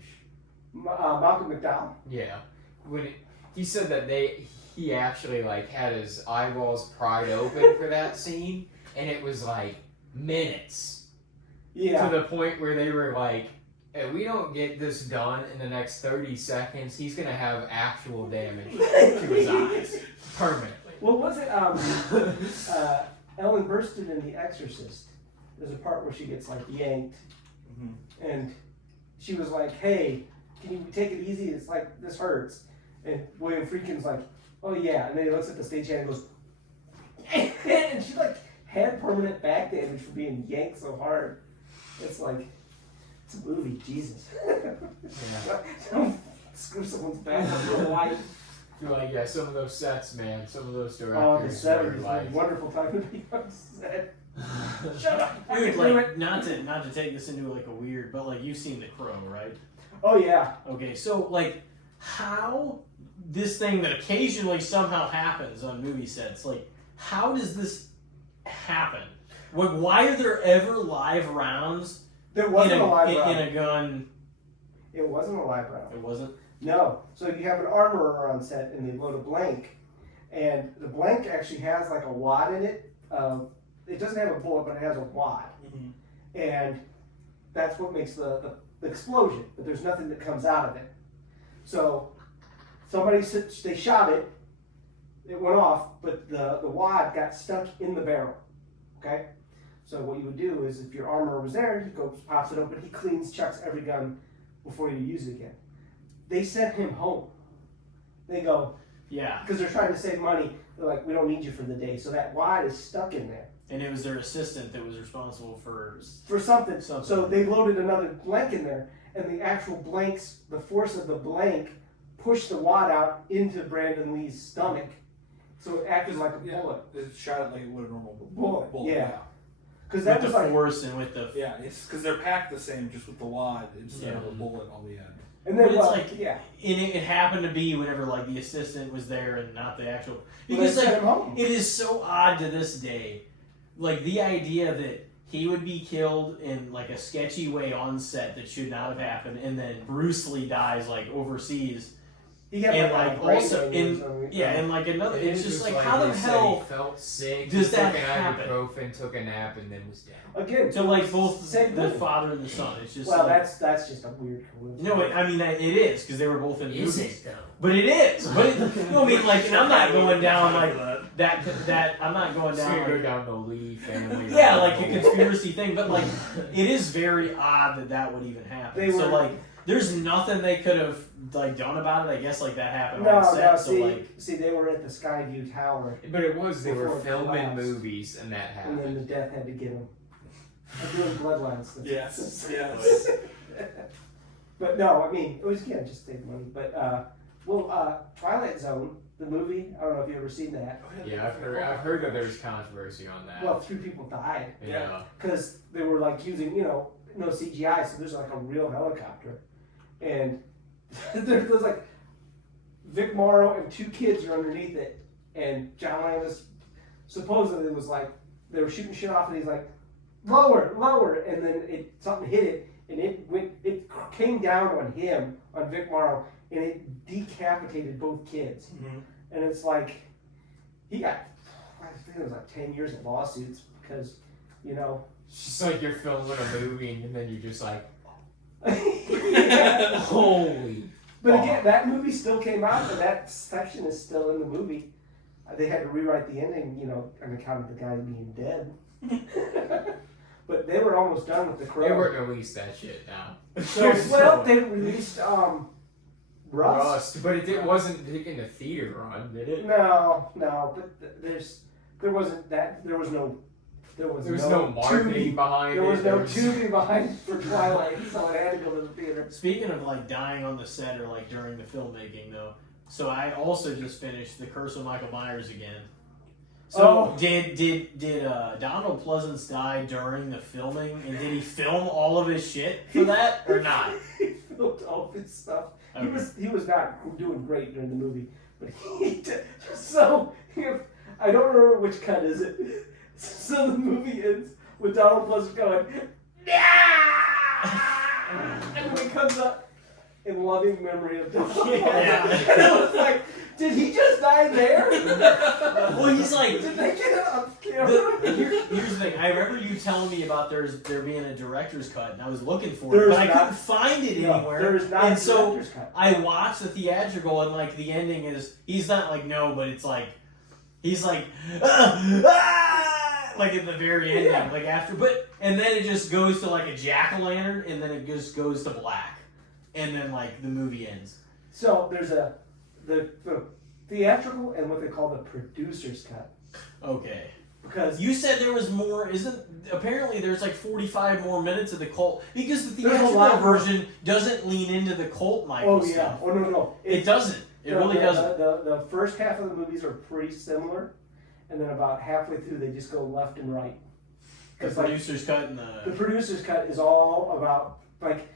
Malcolm McDowell. Yeah. He said that he actually like had his eyeballs pried open for that scene, and it was like minutes. Yeah. To the point where they were like, if we don't get this done in the next 30 seconds, he's going to have actual damage to his eyes permanently. What was it? Ellen Burstyn in The Exorcist. There's a part where she gets like yanked, and she was like, "Hey, can you take it easy? It's like this hurts." And William Friedkin's like, "Oh yeah," and then he looks at the stagehand and goes, and she like had permanent back damage for being yanked so hard. It's like, it's a movie, Jesus. Yeah. Don't screw someone's back up real life. You're like, yeah, some of those sets, man, some of those Oh, the directors were 70s, like, wonderful time to be on set. Shut up! I Dude, can do like, it. not to take this into like a weird, but like you've seen The Crow, right? Oh yeah. Okay, so like how this thing that occasionally somehow happens on movie sets, like how does this happen? Like, why are there ever live rounds There wasn't a live in round. a gun? It wasn't a live round. It wasn't? No. So you have an armorer on set and they load a blank. And the blank actually has like a wad in it. It doesn't have a bullet, but it has a wad. And that's what makes the explosion. But there's nothing that comes out of it. So they shot it. It went off, but the wad got stuck in the barrel. Okay? So what you would do is if your armorer was there, he goes, pops it open, he chucks every gun before you use it again. They sent him home. They go, Yeah. because they're trying to save money, they're like, we don't need you for the day. So that wad is stuck in there. And it was their assistant that was responsible for something. Something. So they loaded another blank in there, and the actual blanks, the force of the blank, pushed the wad out into Brandon Lee's stomach. So it acted like a bullet. It shot it like it would a normal Bullet, yeah. Because with that the was like, force and with the. Yeah, it's because they're packed the same, just with the wad instead of a bullet on the end. and then But it's well, like, yeah. And it happened to be whenever like the assistant was there and not the actual. Well, they Because sent like him home. it is so odd to this day, like the idea that he would be killed in like a sketchy way on set that should not have happened, and then Bruce Lee dies like overseas. He got And, like like, a brain also damage or something. Yeah, and like another, it's His just was like how the he said hell he felt sick, does he that took an happen? ibuprofen, took a nap, and then was down. Again, to like both same the thing. father and the son? It's just Well, like, that's just a weird coincidence. no, I mean it is because they were both in Is movies. it though? But it is. But it, no, I mean like, and I'm not going down like that. I'm not going So down. you go Like, down the Lee family. yeah, like a conspiracy thing. But like, it is very odd that would even happen. They So were- like, there's nothing they could have like done about it. I guess like that happened No, on set. So see, like, see, they were at the Skyview Tower, But it was they were Before it filming collapsed. movies and that and then happened. the death had to get them. I'm doing bloodlines. Yes, yes. But no, I mean, it was just take money. But Twilight Zone, the movie. I don't know if you ever seen that. Yeah, I've heard that there's controversy on that. Well, 3 people died yeah. because they were like using, no CGI, so there's like a real helicopter, and there's like Vic Morrow and 2 kids are underneath it, and John Landis supposedly was like they were shooting shit off, and he's like lower, and then something hit it, and it came down on him, on Vic Morrow, and it decapitated both kids, and it's like he got, I think it was like 10 years of lawsuits because It's just like you're filming a movie and then you're just like, Yeah. holy. But again, that movie still came out, and that section is still in the movie. They had to rewrite the ending, on account of the guy being dead. But they were almost done with The Crow. They wouldn't release that shit now. They released Rust. But it wasn't in the theater run, did it? No, but there was no marketing behind There it. was no Tubi behind for Twilight, so it had to go to the theater. speaking of like dying on the set or like during the filmmaking though, so I also just finished The Curse of Michael Myers again. So did Donald Pleasance die during the filming, and did he film all of his shit for that or not? He filmed all this stuff. Okay. He was not doing great during the movie, but I don't remember which cut is it. So the movie ends with Donald Pleasance going, and when it comes up in loving memory of Donald Pleasance, it was like, did he just die there? Well, he's like, Did they get it on camera? here's the thing. I remember you telling me about there being a director's cut, and I was looking for There it, is but I not- couldn't find it No, anywhere. there is not and a so director's cut. I watched the theatrical, and like the ending is he's not like no, but it's like he's like like at the very ending, Yeah. like after, and then it just goes to like a jack-o'-lantern, and then it just goes to black, and then like the movie ends. So there's the theatrical and what they call the producer's cut. Okay. Because You said there was more, apparently there's like 45 more minutes of the cult, because the There's a theatrical lot more. version doesn't lean into the cult Michael oh yeah, stuff. oh no, It doesn't. It really doesn't. The first half of the movies are pretty similar, and then about halfway through they just go left and right. The 'Cause, like, producer's cut and the producer's cut is all about like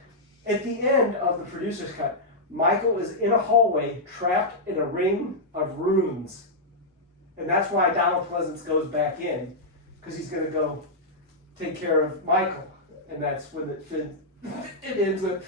at the end of the producer's cut, Michael is in a hallway trapped in a ring of runes, and that's why Donald Pleasance goes back in because he's going to go take care of Michael, and that's when it ends with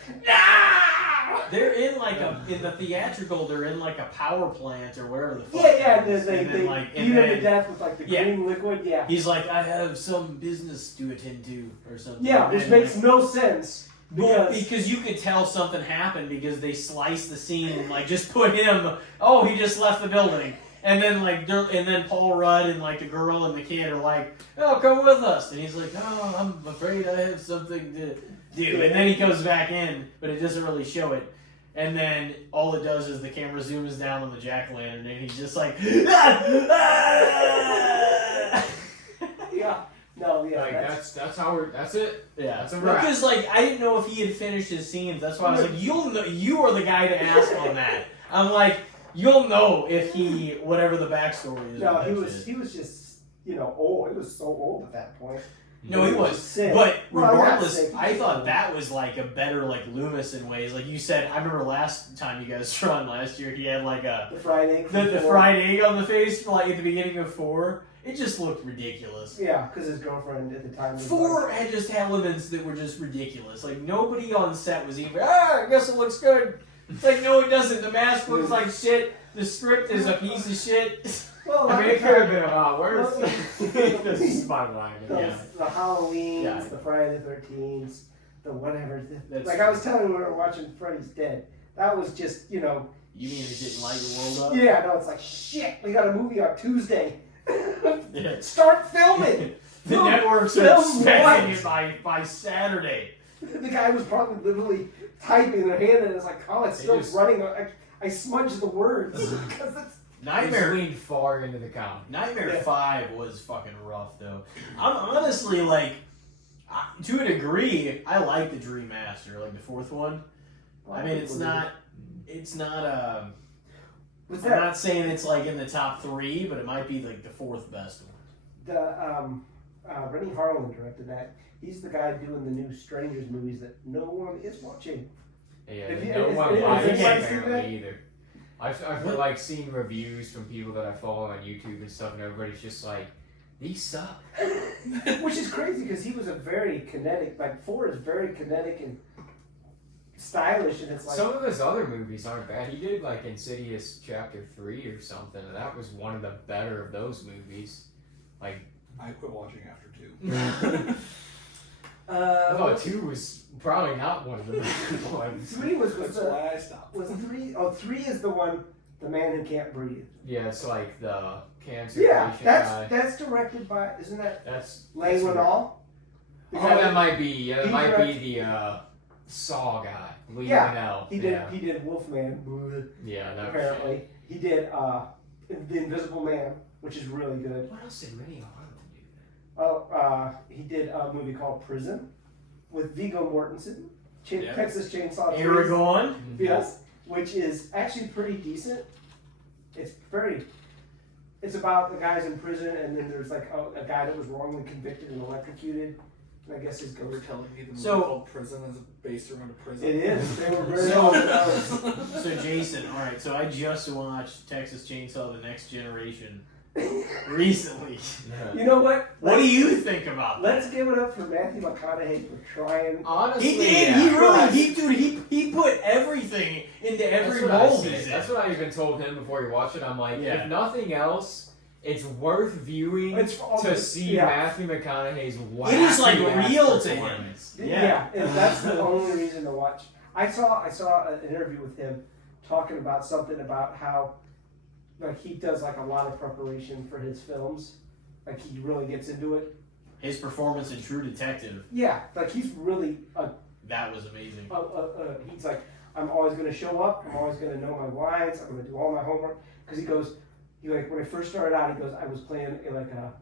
they're in like in the theatrical, they're in like a power plant or wherever the fuck. yeah. it is. They And then, like, beat and him to then death with like the Yeah. green liquid. Yeah, he's like, I have some business to attend to or something. yeah, And which then, makes like, no sense. well, Because because you could tell something happened because they sliced the scene and like just put him. Oh, he just left the building, and then and then Paul Rudd and like the girl and the kid are like, "Oh, come with us," and he's like, "No, I'm afraid I have something to do," and then he goes back in, but it doesn't really show it. And then all it does is the camera zooms down on the jack-o'-lantern, and he's just like, yeah, no, yeah, Like that's it. yeah. That's a wrap. Because like I didn't know if he had finished his scenes. That's why I was like, you'll know. You are the guy to ask on that. I'm like, you'll know if he whatever the backstory is. no, with he that was shit. he was just old. He was so old at that point. No, he was. sick. But Well, not regardless, sick, I he thought was- that was like a better like Loomis in ways. Like you said, I remember last time you guys were on last year, he had like The fried egg. the fried egg on the face for like at the beginning of 4. It just looked ridiculous. Yeah, because his girlfriend at the time was 4 had just elements that were just ridiculous. Like nobody on set was even. I guess it looks good. It's like, no, it doesn't. The mask looks like shit. The script is a piece of shit. Well, I mean, it could have been a lot worse. Well, This is my line. Yeah. the Halloweens, Yeah. the Friday the 13th, the whatever. That's Like I was telling you when we were watching Freddy's Dead, that was just, you know. You mean it didn't light your world up? Yeah, no, it's like, shit, we got a movie on Tuesday. Yeah. Start filming! The Film- networks are film expecting what? it by Saturday. The guy was probably literally typing their hand and it's like, oh, it's They still just- running. I smudged the words because it's. Nightmare leaned far into the comedy. Nightmare Yeah. 5 was fucking rough, though. I'm honestly, like, to a degree, I like the Dream Master, like the fourth one. I mean, it's not, Was I'm that not saying it's, like, in the top 3, but it might be, like, the fourth best one. Rennie Harlan directed that. He's the guy doing the new Strangers movies that no one is watching. Yeah, If you- no is- one is- likes is it anybody seen that? apparently either. I've like seen reviews from people that I follow on YouTube and stuff, and everybody's just like, these suck. Which is crazy because he was a very kinetic, like 4 is very kinetic and stylish, and it's like. Some of his other movies aren't bad. He did like Insidious Chapter 3 or something, and that was one of the better of those movies. Like, I quit watching after 2. oh, 2 was probably not one of the better ones. 3 was That's the, why I stopped. was 3. Oh, 3 is the one, the man who can't breathe. Yeah, it's like the cancer Yeah, patient guy. that's directed by, isn't that That's Lang Winall? Oh, that might be. Yeah, that He might direct- be the Saw guy. Lee Yeah, Winnell. He did Wolfman. Yeah, that Apparently, he did The Invisible Man, which is really good. What else did Rennie Harlan do? Oh, he did a movie called Prison with Viggo Mortensen, Yeah. Texas Chainsaw 3. Aragon? Yes, which is actually pretty decent. It's about the guys in prison, and then there's like a guy that was wrongly convicted and electrocuted. And I guess his You were ghost. telling me the movie So- called Prison is based around a prison. It is. They were very So- on the nose. So, Jason, alright, so I just watched Texas Chainsaw The Next Generation recently. You know what? What do you think about that? Let's give it up for Matthew McConaughey for trying. Honestly, He did. yeah. He really. He put everything into every That's what I mold said. he's in. That's what I even told him before he watched it. I'm like, Yeah. if nothing else, it's worth viewing It's all to the- see yeah. Matthew McConaughey's wacky It is, like, ass real to him. performance. Yeah. And that's the only reason to watch. I saw an interview with him talking about something about how like he does like a lot of preparation for his films. Like he really gets into it. His performance in True Detective, Yeah, like he's really that was amazing. he's like, I'm always going to show up. I'm always going to know my lines. I'm going to do all my homework. Because he like when I first started out, he goes, I was playing like a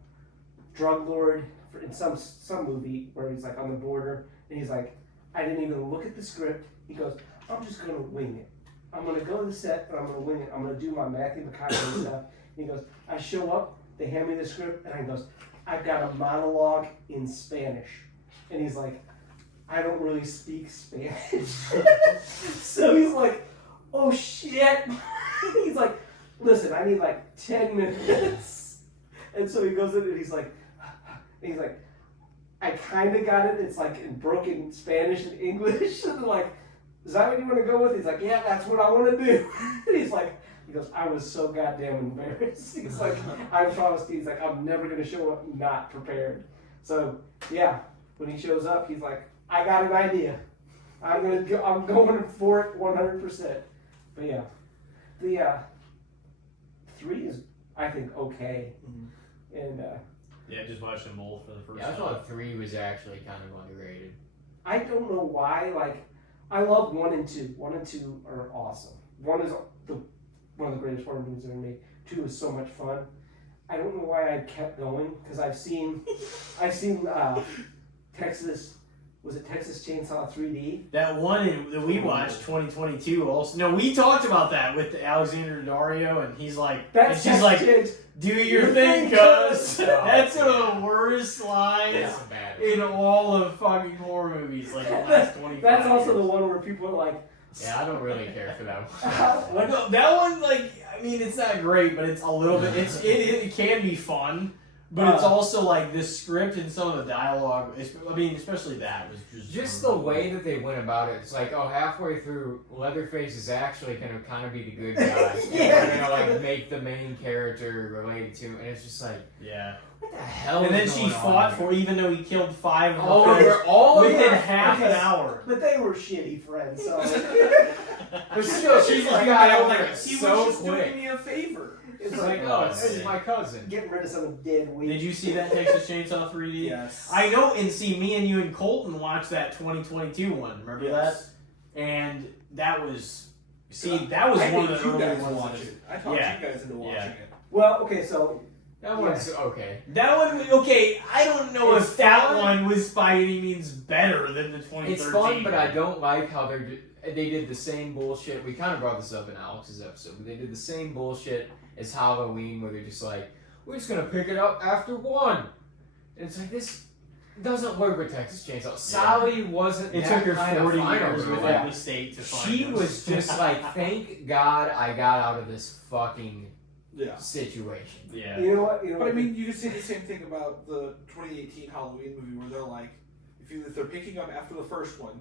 drug lord in some movie where he's like on the border, and he's like, I didn't even look at the script. He goes, I'm just going to wing it. I'm going to go to the set, and I'm going to wing it. I'm going to do my Matthew McConaughey stuff. And he goes, I show up, they hand me the script, and I goes, I've got a monologue in Spanish. And he's like, I don't really speak Spanish. So he's like, oh shit. He's like, listen, I need like 10 minutes. And so he goes in and he's like, I kind of got it. It's like in broken Spanish and English. And they're like, is that what you want to go with? He's like, yeah, that's what I want to do. And he goes, I was so goddamn embarrassed. He's like, I promised you, he's like, I'm never going to show up not prepared. So, yeah, when he shows up, he's like, I got an idea. I'm going for it 100%. But yeah, the 3 is, I think, okay. And Yeah, I just watched them both for the first Yeah, I time. thought 3 was actually kind of underrated. I don't know why. Like, I love 1 and 2. 1 and 2 are awesome. 1 is one of the greatest horror movies ever made. 2 is so much fun. I don't know why I kept going because I've seen Texas. Was it Texas Chainsaw 3D? That one that we watched, 2022. Also, no, we talked about that with Alexander Dario, and he's like, That's and she's like, Texas "Do your Your thing, thing, cuz." cuz. That's one of the worst lines It's bad. in all of fucking horror movies, like the last 25 That's also the years. one where people are like, Yeah, I don't really care for that one. Like, no, that one, like, I mean, it's not great, but it's a little bit. It can be fun, But it's also like the script and some of the dialogue. I mean, especially that was Just the way that they went about it. It's like, oh, halfway through, Leatherface is actually going to kind of be the good guy. Yeah. And we're going to like make the main character related to, and it's just like, yeah. what the hell? And then is she going fought on for, even though he killed 5 of all her friends over all of within her half an friends. hour. But they were shitty friends, so. But still, she just Like, got over like, it he so was just quick. doing me a favor. It's It's like, oh, this is my cousin. getting rid of some dead weight. Did you see that Texas Chainsaw 3D? Yes. I know, and see, me and you and Colton watched that 2022 one. Remember Yes. that? And that was, that was I one made of the you early guys ones. watch it. I talked Yeah. you guys into watching Yeah. it. Well, okay, so That one's okay. That one, okay, I don't know It's if that fun. one was by any means better than the 2013. It's fun, but I don't like how they did the same bullshit. We kind of brought this up in Alex's episode, but they did the same bullshit as Halloween, where they're just like, we're just gonna pick it up after 1. And it's like, this doesn't work with Texas Chainsaw. Sally wasn't It that took her kind 40 of final years with girl. every state to find She him. was just like, thank God I got out of this fucking Yeah. situation. Yeah. you know what? You know But what? I mean, you can say the same thing about the 2018 Halloween movie, where they're like, if they're picking up after the first one,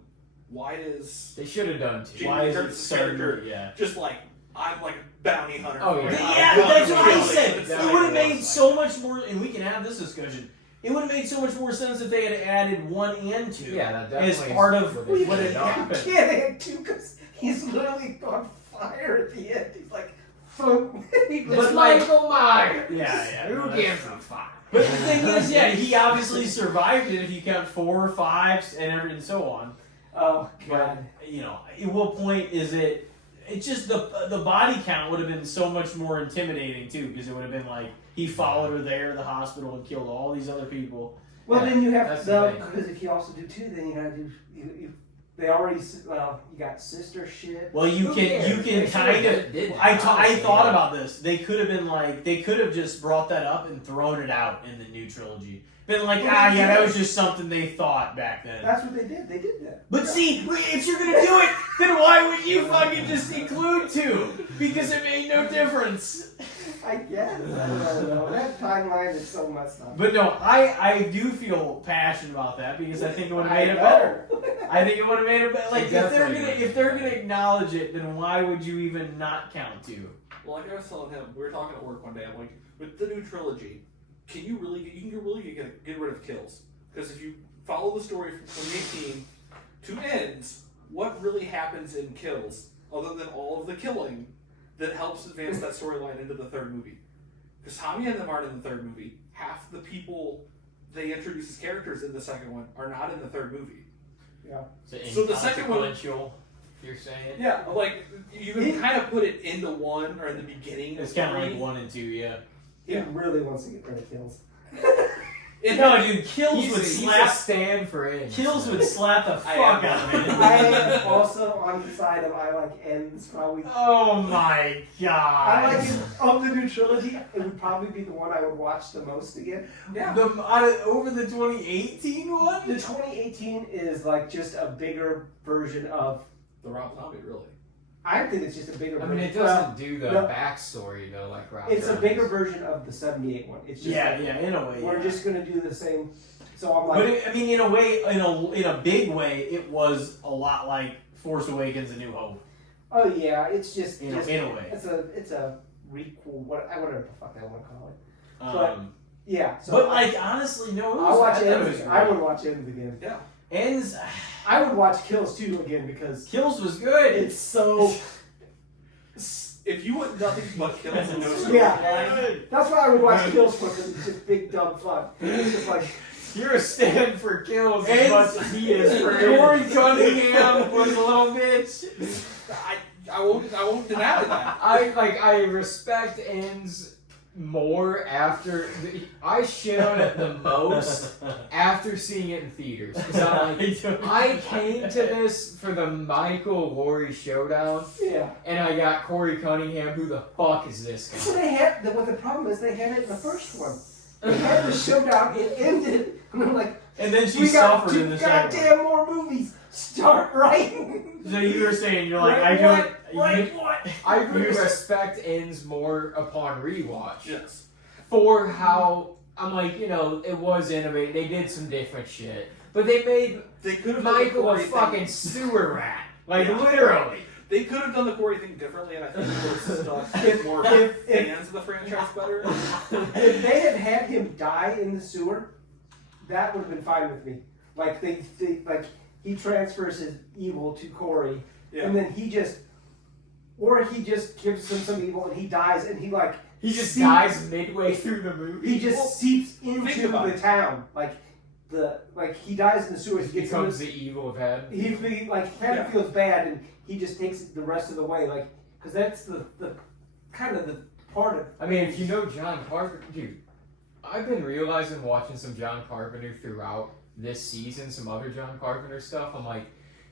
why is They should have done 2. Jamie Why is it Curtis's so character yeah. just like, I'm like a bounty hunter? Oh, yeah. Yeah, I'm that's gonna what I kill said. it. It would have made so much more, and we can have this discussion. It would have made so much more sense if they had added 1 and 2 Yeah, that definitely as part of is Well, you what had should've done. happened. can't add 2 because he's literally on fire at the end. He's like, fuck. He It's was Michael Myers. Yeah. Who no, gives that's- a fuck? But the thing is, yeah, he obviously survived it if you count 4, 5, and so on. oh, But God. you know, at what point is it? It's just the body count would have been so much more intimidating too, because it would have been like he followed her there to the hospital and killed all these other people. Well, Yeah, then you have that's to, the thing. because if you also do 2, then you gotta do, they already, you got sister shit. Well, you Who can cares? They kind should've of. did that, I honestly. thought about this. They could have been like they could have just brought that up and thrown it out in the new trilogy. Been like, Well, yeah, that was just something they thought back then. That's what they did. They did that. But see, if you're gonna do it, then why would you fucking just include 2? Because it made no difference. I guess. I don't know. That timeline is so messed up. But no, I do feel passionate about that because I think it would have made it better. I think it would have made it better. Like It if they're definitely gonna would. if they're gonna acknowledge it, then why would you even not count 2? Well, like I was telling him, we were talking at work one day. I'm like, with the new trilogy, you can really get rid of kills, because if you follow the story from 2018 to ends, what really happens in kills other than all of the killing that helps advance that storyline into the 3rd movie? Because Tommy and them aren't in the 3rd movie. Half the people they introduce as characters in the 2nd one are not in the 3rd movie. So the second one- inconsequential, you're saying? Yeah, like you can kind of put it into 1 or in the beginning. It's of kind of 3. like 1 and 2, yeah. He really wants to get rid of kills. No, dude, Kills He's would a slap. stand for it. Kills would slap the I fuck am. out of it. I am also on the side of I like ends probably. Oh my I god. like it, of the new trilogy. It would probably be the one I would watch the most again. Yeah. Over the 2018 one? The 2018 is like just a bigger version of. The Rob Zombie, really. I think it's just a bigger. I mean, it version. doesn't do the no. backstory though, like Rob. It's a Zombie's. bigger version of the '78 one. It's just Yeah, like, yeah, in a way. we're yeah. just gonna do the same. So I'm But like, I mean, in a way, in a big way, it was a lot like Force Awakens: A New Hope. oh yeah, it's just, In just a way. it's a requel. Whatever the fuck I want to call it. Um, Yeah. So but like honestly, no. It was, I'll watch I thought it was Ends. I great. would watch Ends again. Yeah. Ends. I would watch Kills 2 again because Kills was good. it's so. If you want nothing but kills and no storyline, Yeah. That's why I would watch Kills for, because it's just big dumb fun. It's just like, You're a stand for Kills as Ends- much as he is for Corey Ends. Cunningham was a little bitch. I won't deny that. I respect Ends more after I shit on it the most after seeing it in theaters. 'Cause I'm like, I came to this for the Michael Laurie showdown, yeah. and I got Corey Cunningham. Who the fuck is this So guy? they had, what the problem is, they had it in the first one. They had the showdown, it ended, and I'm like, And then she we got suffered in two the second goddamn more movies. Start writing. one. So you were saying you're like Right, I don't. what? I do respect Ends more upon rewatch Yes. for how I'm like, you know, it was innovative. They did some different shit, but they made They could have Michael a fucking sewer rat, like Yeah. literally. They could have done the Corey thing differently, and I think it would have stuck more fans of the franchise better. If they had had him die in the sewer, that would have been fine with me. Like they like he transfers his evil to Corey, Yeah. and then he just gives him some evil, and he dies, and he just dies midway through the movie. He just seeps into about the it. town, he dies in the sewers. He becomes the evil of head. He kind of feels bad, and he just takes it the rest of the way, because that's the kind of the part of. I mean, if you know John Carpenter, dude, I've been realizing watching some John Carpenter throughout this season, some other John Carpenter stuff. I'm like,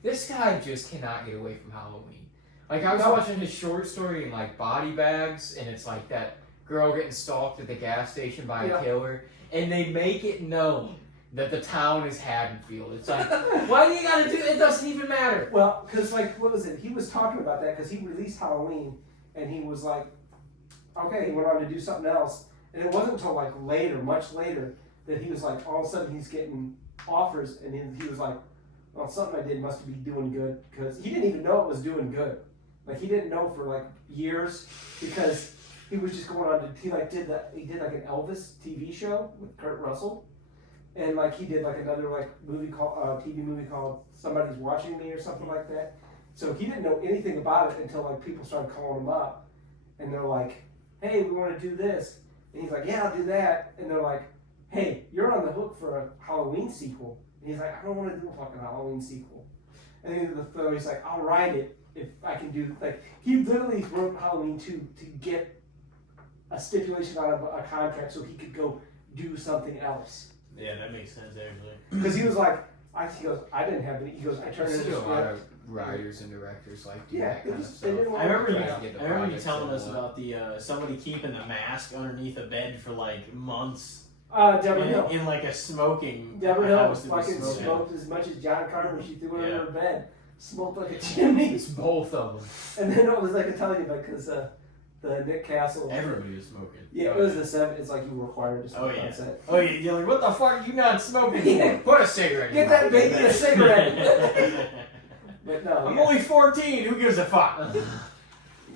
this guy just cannot get away from Halloween. Like, I was watching his short story in, like, Body Bags, and it's like that girl getting stalked at the gas station by a killer, and they make it known that the town is Haddonfield. It's like, why do you gotta do it? It doesn't even matter. Well, because, what was it? He was talking about that because he released Halloween, and he was like, okay, he went on to do something else. And it wasn't until, later, much later, that he was like, all of a sudden he's getting offers, and he was like, well, something I did must be doing good, because he didn't even know it was doing good. He didn't know for years, because he was just going on to he did an Elvis TV show with Kurt Russell, and he did another movie called TV movie called Somebody's Watching Me or something like that. So he didn't know anything about it until people started calling him up, and they're like, "Hey, we want to do this," and he's like, "Yeah, I'll do that," and they're like, "Hey, you're on the hook for a Halloween sequel," and he's like, "I don't want to do a fucking Halloween sequel," and then he's like, "I'll write it. If I can do," he literally wrote Halloween 2 to get a stipulation out of a contract so he could go do something else. Yeah, that makes sense actually. Because he was like, he goes, I didn't have any. He goes, I I turned it see into a lot of writers and directors do Yeah, that kind of they stuff. didn't want I remember Try to get the you projects telling they us want. about the somebody keeping the mask underneath a bed for months. Deborah Hill. In a smoking Deborah Hill house to be fucking smoking. smoked as much as John Carter when she threw it Yeah. in her bed. Smoked like a chimney. It's both of them. And then it was I'm telling you about because the Nick Castle. Everybody was smoking. Yeah, it was the 70s. It's you were required to smoke Oh, yeah. on set. Oh, you're like, what the fuck are you not smoking Yeah. for? Put a cigarette in Get your that mouth. baby a cigarette. But no, I'm yeah. only 14. Who gives a fuck?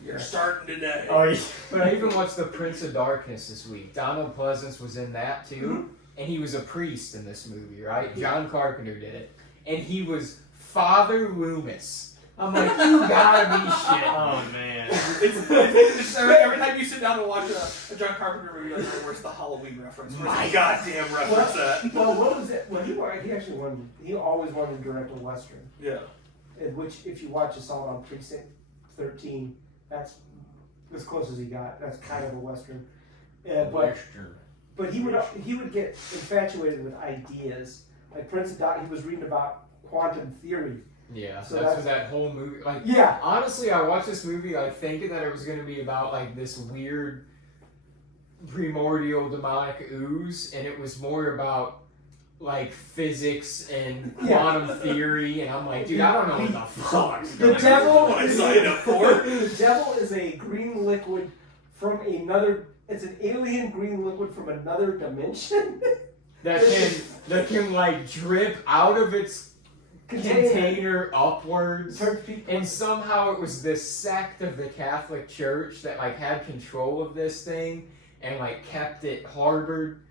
You're starting today. Oh, yeah. But I even watched The Prince of Darkness this week. Donald Pleasance was in that too, and he was a priest in this movie, right? John Carpenter did it, and he was Father Loomis. I'm like, you gotta be shit. Oh, man. It's every time you sit down and watch a John Carpenter movie, you're like, where's the Halloween reference? Where's My the goddamn reference at? Well, what was it? Well, he actually wanted. He always wanted to direct a western. Yeah. Which, if you watch Assault on Precinct 13, that's as close as he got. That's kind of a western. But he would get infatuated with ideas. Like Prince of Darkness, he was reading about quantum theory. Yeah, So that's that's- what that whole movie. Yeah. Honestly, I watched this movie thinking that it was gonna be about this weird primordial demonic ooze, and it was more about physics and quantum theory, and I'm like, dude, I don't know what the fuck. The devil What I is signed up for. The devil is a green liquid from another. It's an alien green liquid from another dimension. that can drip out of its container upwards, Turns people. and somehow it was this sect of the Catholic Church that had control of this thing and kept it harbored,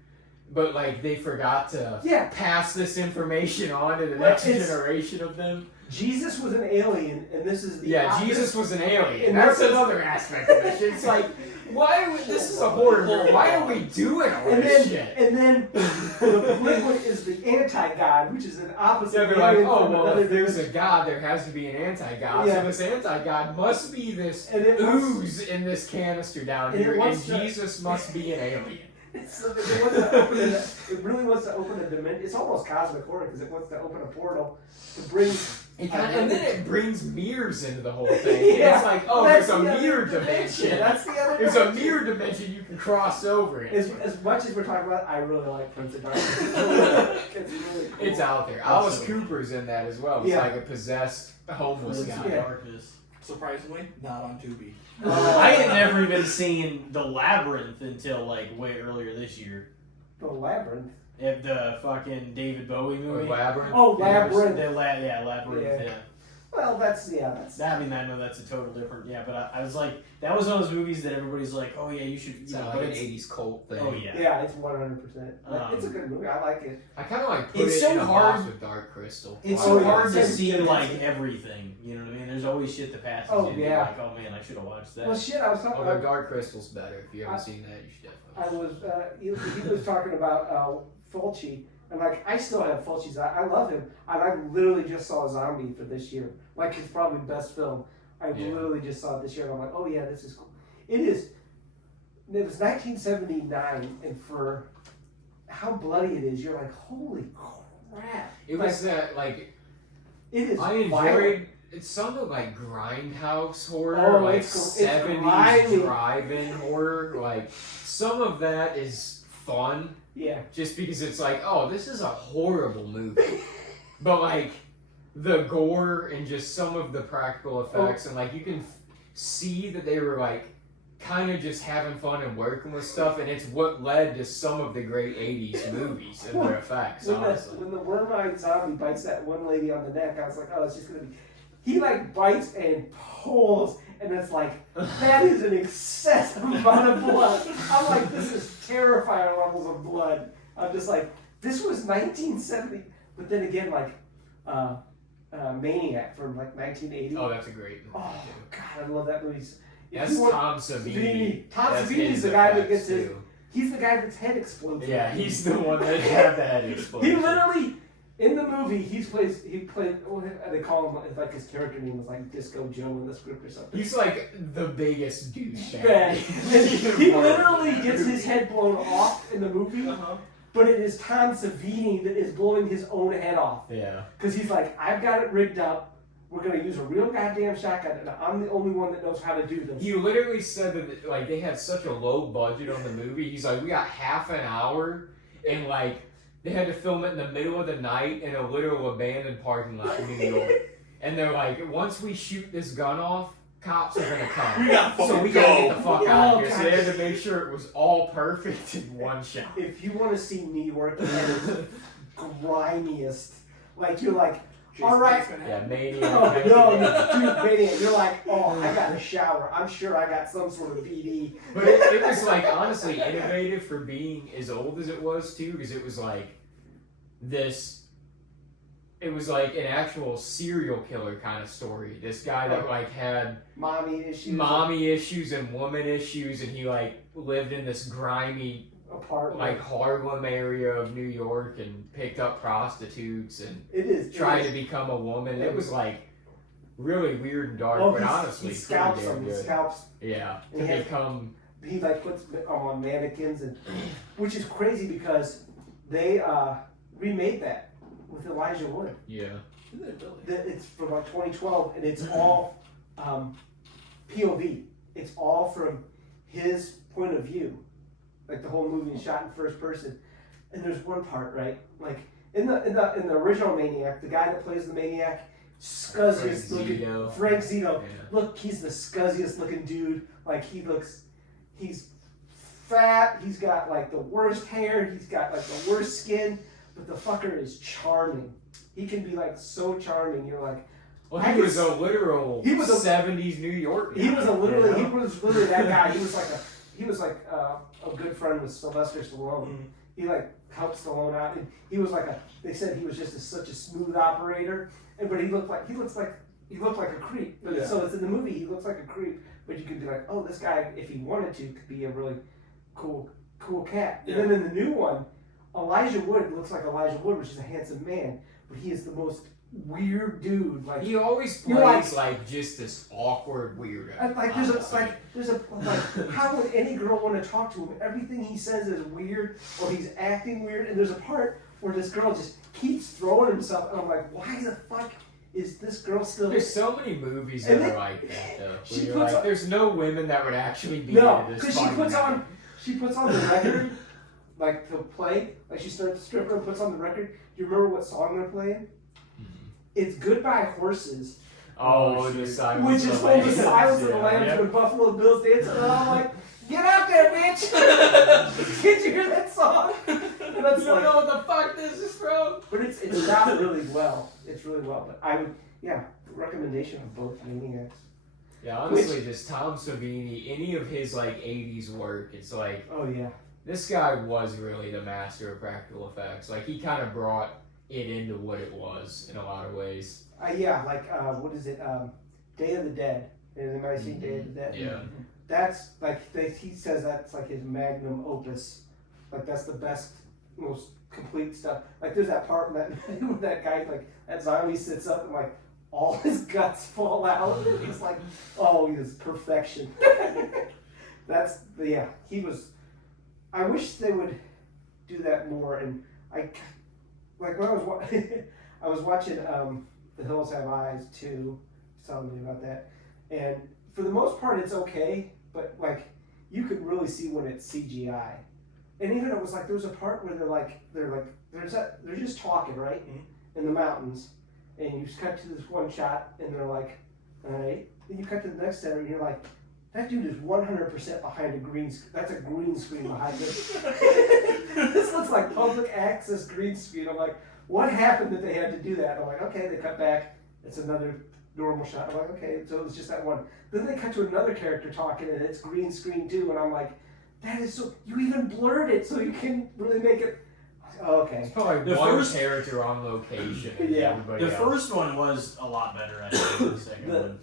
but they forgot to pass this information on to the next generation of them. Jesus was an alien, and this is the Jesus was an alien. And That's this is- another aspect of this. It's why are we, this is a horror movie. Why are we doing all And this then, shit? and then the liquid is the anti-god, which is an opposite. So they're like, alien oh, from well, another if there's a dimension. god, there has to be an anti-god. Yeah. So this anti-god must be this And it wants- ooze in this canister down And it here, and wants to- Jesus must be an alien. So it wants to open it really wants to open a dimension. It's almost cosmic horror because it wants to open a portal to bring. And then it brings mirrors into the whole thing. Yeah. And it's oh, That's there's a the other mirror dimension. That's the other. There's a dimension. mirror dimension you can cross over into. As much as we're talking about, I really like Prince of Darkness. It's really cool. It's out there. Alice Cooper's in that as well. It's Yeah. like a possessed homeless Prince guy. of Yeah. Darkness. Surprisingly, not on Tubi. I had never even seen The Labyrinth until way earlier this year. The Labyrinth. If the fucking David Bowie Or movie. Labyrinth. Oh, Labyrinth. Labyrinth. Yeah. Yeah. Well, that's. I mean, I know that's a total different. Yeah, but I was like, that was one of those movies that everybody's like, oh yeah, you should. It's You know, like but an it's, 80s cult thing. oh yeah. Yeah, it's 100%. It's a good movie. I like it. I kind of like put It's it so in a hard- box with Dark Crystal. It's Why so would I? hard to Same see thing. like everything. You know what I mean? There's always shit that passes Oh, you. yeah. Like, oh man, I should have watched that. Well, shit, I was talking Although about. Dark Crystal's better. If you haven't seen that, you should I definitely. was. He was talking about Fulci. And like, I still have Fulci's. I love him. And I literally just saw Zombie for this year. Like, it's probably best film. I Yeah. literally just saw it this year, and I'm like, oh yeah, this is cool. It is. It was 1979, and for how bloody it is, you're like, holy crap! It was that like It is. I enjoyed. violent. It sounded like grindhouse horror, Oh, like it's 70s grimy. drive-in horror. Like some of that is fun, Yeah. just because it's like, oh, this is a horrible movie, but like the gore and just some of the practical effects, and like you can see that they were like kind of just having fun and working with stuff, and it's what led to some of the great 80s movies and their effects, honestly. When the worm-eyed zombie bites that one lady on the neck, I was like, oh, it's just gonna be. He like bites and pulls, and it's like that is an excessive amount of blood. I'm like, this is terrifying levels of blood. I'm just like, this was 1970, but then again, like, Maniac from like 1980. Oh, that's a great movie Oh too. God, I love that movie. That's Tom Savini. Tom That's Savini's his the guy that effects, gets his. too. He's the guy that's head explodes. Yeah, he's the one that had the head explosion. He literally, in the movie, he played. They call him like his character name was like Disco Joe in the script or something. He's like the biggest douchebag. Bad. He literally gets his head blown off in the movie, but it is Tom Savini that is blowing his own head off. Yeah. Because he's like, I've got it rigged up. We're gonna use a real goddamn shotgun, and I'm the only one that knows how to do this. He literally said that like they had such a low budget on the movie. He's like, we got half an hour, and like they had to film it in the middle of the night in a literal abandoned parking lot in New York. And they're like, once we shoot this gun off, cops are gonna come. We gotta So we fucking gotta go. get the fuck out of here. So God. they had to make sure it was all perfect in one shot. If you want to see New York at its grimiest, like you're like, all right. Yeah, Maniac. No, dude, Brady, you're like, oh, I got a shower. I'm sure I got some sort of BD. But it was like honestly innovative for being as old as it was too, because it was like this. It was like an actual serial killer kind of story. This guy that like had Mommy issues. mommy issues and woman issues, and he like lived in this grimy Apartment. like Harlem area of New York and picked up prostitutes and It is. tried to become a woman. It was like really weird and dark, Oh, but honestly he pretty scalps damn them. He good. scalps. Yeah, And to he has- become He like puts them on mannequins, and which is crazy because they remade that with Elijah Wood. yeah. It's from like 2012, and it's all POV. It's all from his point of view. Like the whole movie is shot in first person. And there's one part, right? Like in the original Maniac, the guy that plays the Maniac, scuzziest looking Zito. Frank Zito. Yeah. Look, he's the scuzziest looking dude. Like he's fat. He's got like the worst hair. He's got like the worst skin. But the fucker is charming. He can be like so charming. You're like, Well, I he was could- a literal he was a- 70s New York. he was literally that guy. He was like a good friend with Sylvester Stallone. He like helped Stallone out, and he was like they said he was just such a smooth operator, but he looked like a creep. But so it's in the movie, he looks like a creep, but you could be like, oh, this guy, if he wanted to, could be a really cool cat. Yeah. And then in the new one, Elijah Wood looks like Elijah Wood, which is a handsome man, but he is the most weird dude. Like He always You're plays like just this awkward weirdo. like how would any girl want to talk to him? Everything he says is weird, or he's acting weird. And there's a part where this girl just keeps throwing himself, and I'm like, why the fuck is this girl still? There's so many movies And that then are like that though. she Where you're puts like, on- there's no women that would actually be No, into this. because she fun puts on the record, like to play, like she starts stripping and puts on the record. Do you remember what song they're playing? It's "Goodbye Horses," Oh, shit. the Silence which of is the from the Lambs. Silence of the Yeah. Lambs Yep. when Buffalo Bill's dancing, and I'm like, get out there, bitch! Did you hear that song? that's You don't like, know what the fuck this is from. but it's shot really well. It's really well. But I would, recommendation of both Maniacs. Yeah, honestly, just Tom Savini, any of his like '80s work, it's like Oh yeah. this guy was really the master of practical effects. Like he kind of brought it into what it was in a lot of ways. What is it? Day of the Dead. Has anybody seen Day of the Dead? Yeah. That's like he says that's like his magnum opus. Like that's the best, most complete stuff. Like there's that part when that when that guy like that zombie sits up and like all his guts fall out. He's like, oh, he was perfection. He was. I wish they would do that more. And I like when I was watching The Hills Have Eyes too. Telling me about that, and for the most part it's okay, but like you could really see when it's CGI, and even it was like there was a part where they're just talking right in the mountains, and you just cut to this one shot, and they're like, all right, then you cut to the next center, and you're like, that dude is 100% behind a green screen. That's a green screen behind this. This looks like public access green screen. I'm like, what happened that they had to do that? I'm like, okay, they cut back. It's another normal shot. I'm like, okay, so it was just that one. Then they cut to another character talking, and it's green screen too. And I'm like, that is so. You even blurred it so you can really make it. Oh, okay. It's probably The one first- character on location. And Yeah. everybody The else. first one was a lot better, I think, than the second one.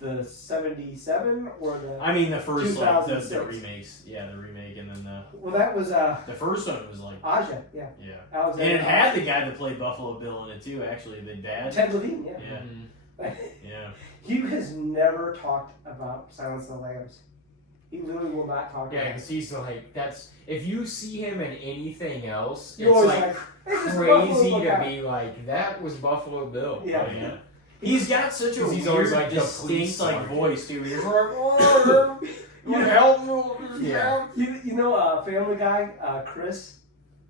The 77 or the. I mean, the first, like, the 2006. remakes. Yeah, the remake, and then Well, that was the first one was like, Aja, yeah. yeah. Alexander And it Aja. had the guy that played Buffalo Bill in it too, actually, the dad. Ted Levine, yeah. Yeah, Mhm. yeah. He has never talked about Silence of the Lambs. He literally will not talk Yeah, about it. because he's like, that's, if you see him in anything else, You're it's always like like, "Hey, this Buffalo crazy Bill to guy." be like, that was Buffalo Bill. Yeah. Like, Yeah. He's got such a 'Cause he's weird, always like the distinct police like sergeant. voice too. He's like, "Oh, you help me with this Yeah. job?" You know, Family Guy, Chris?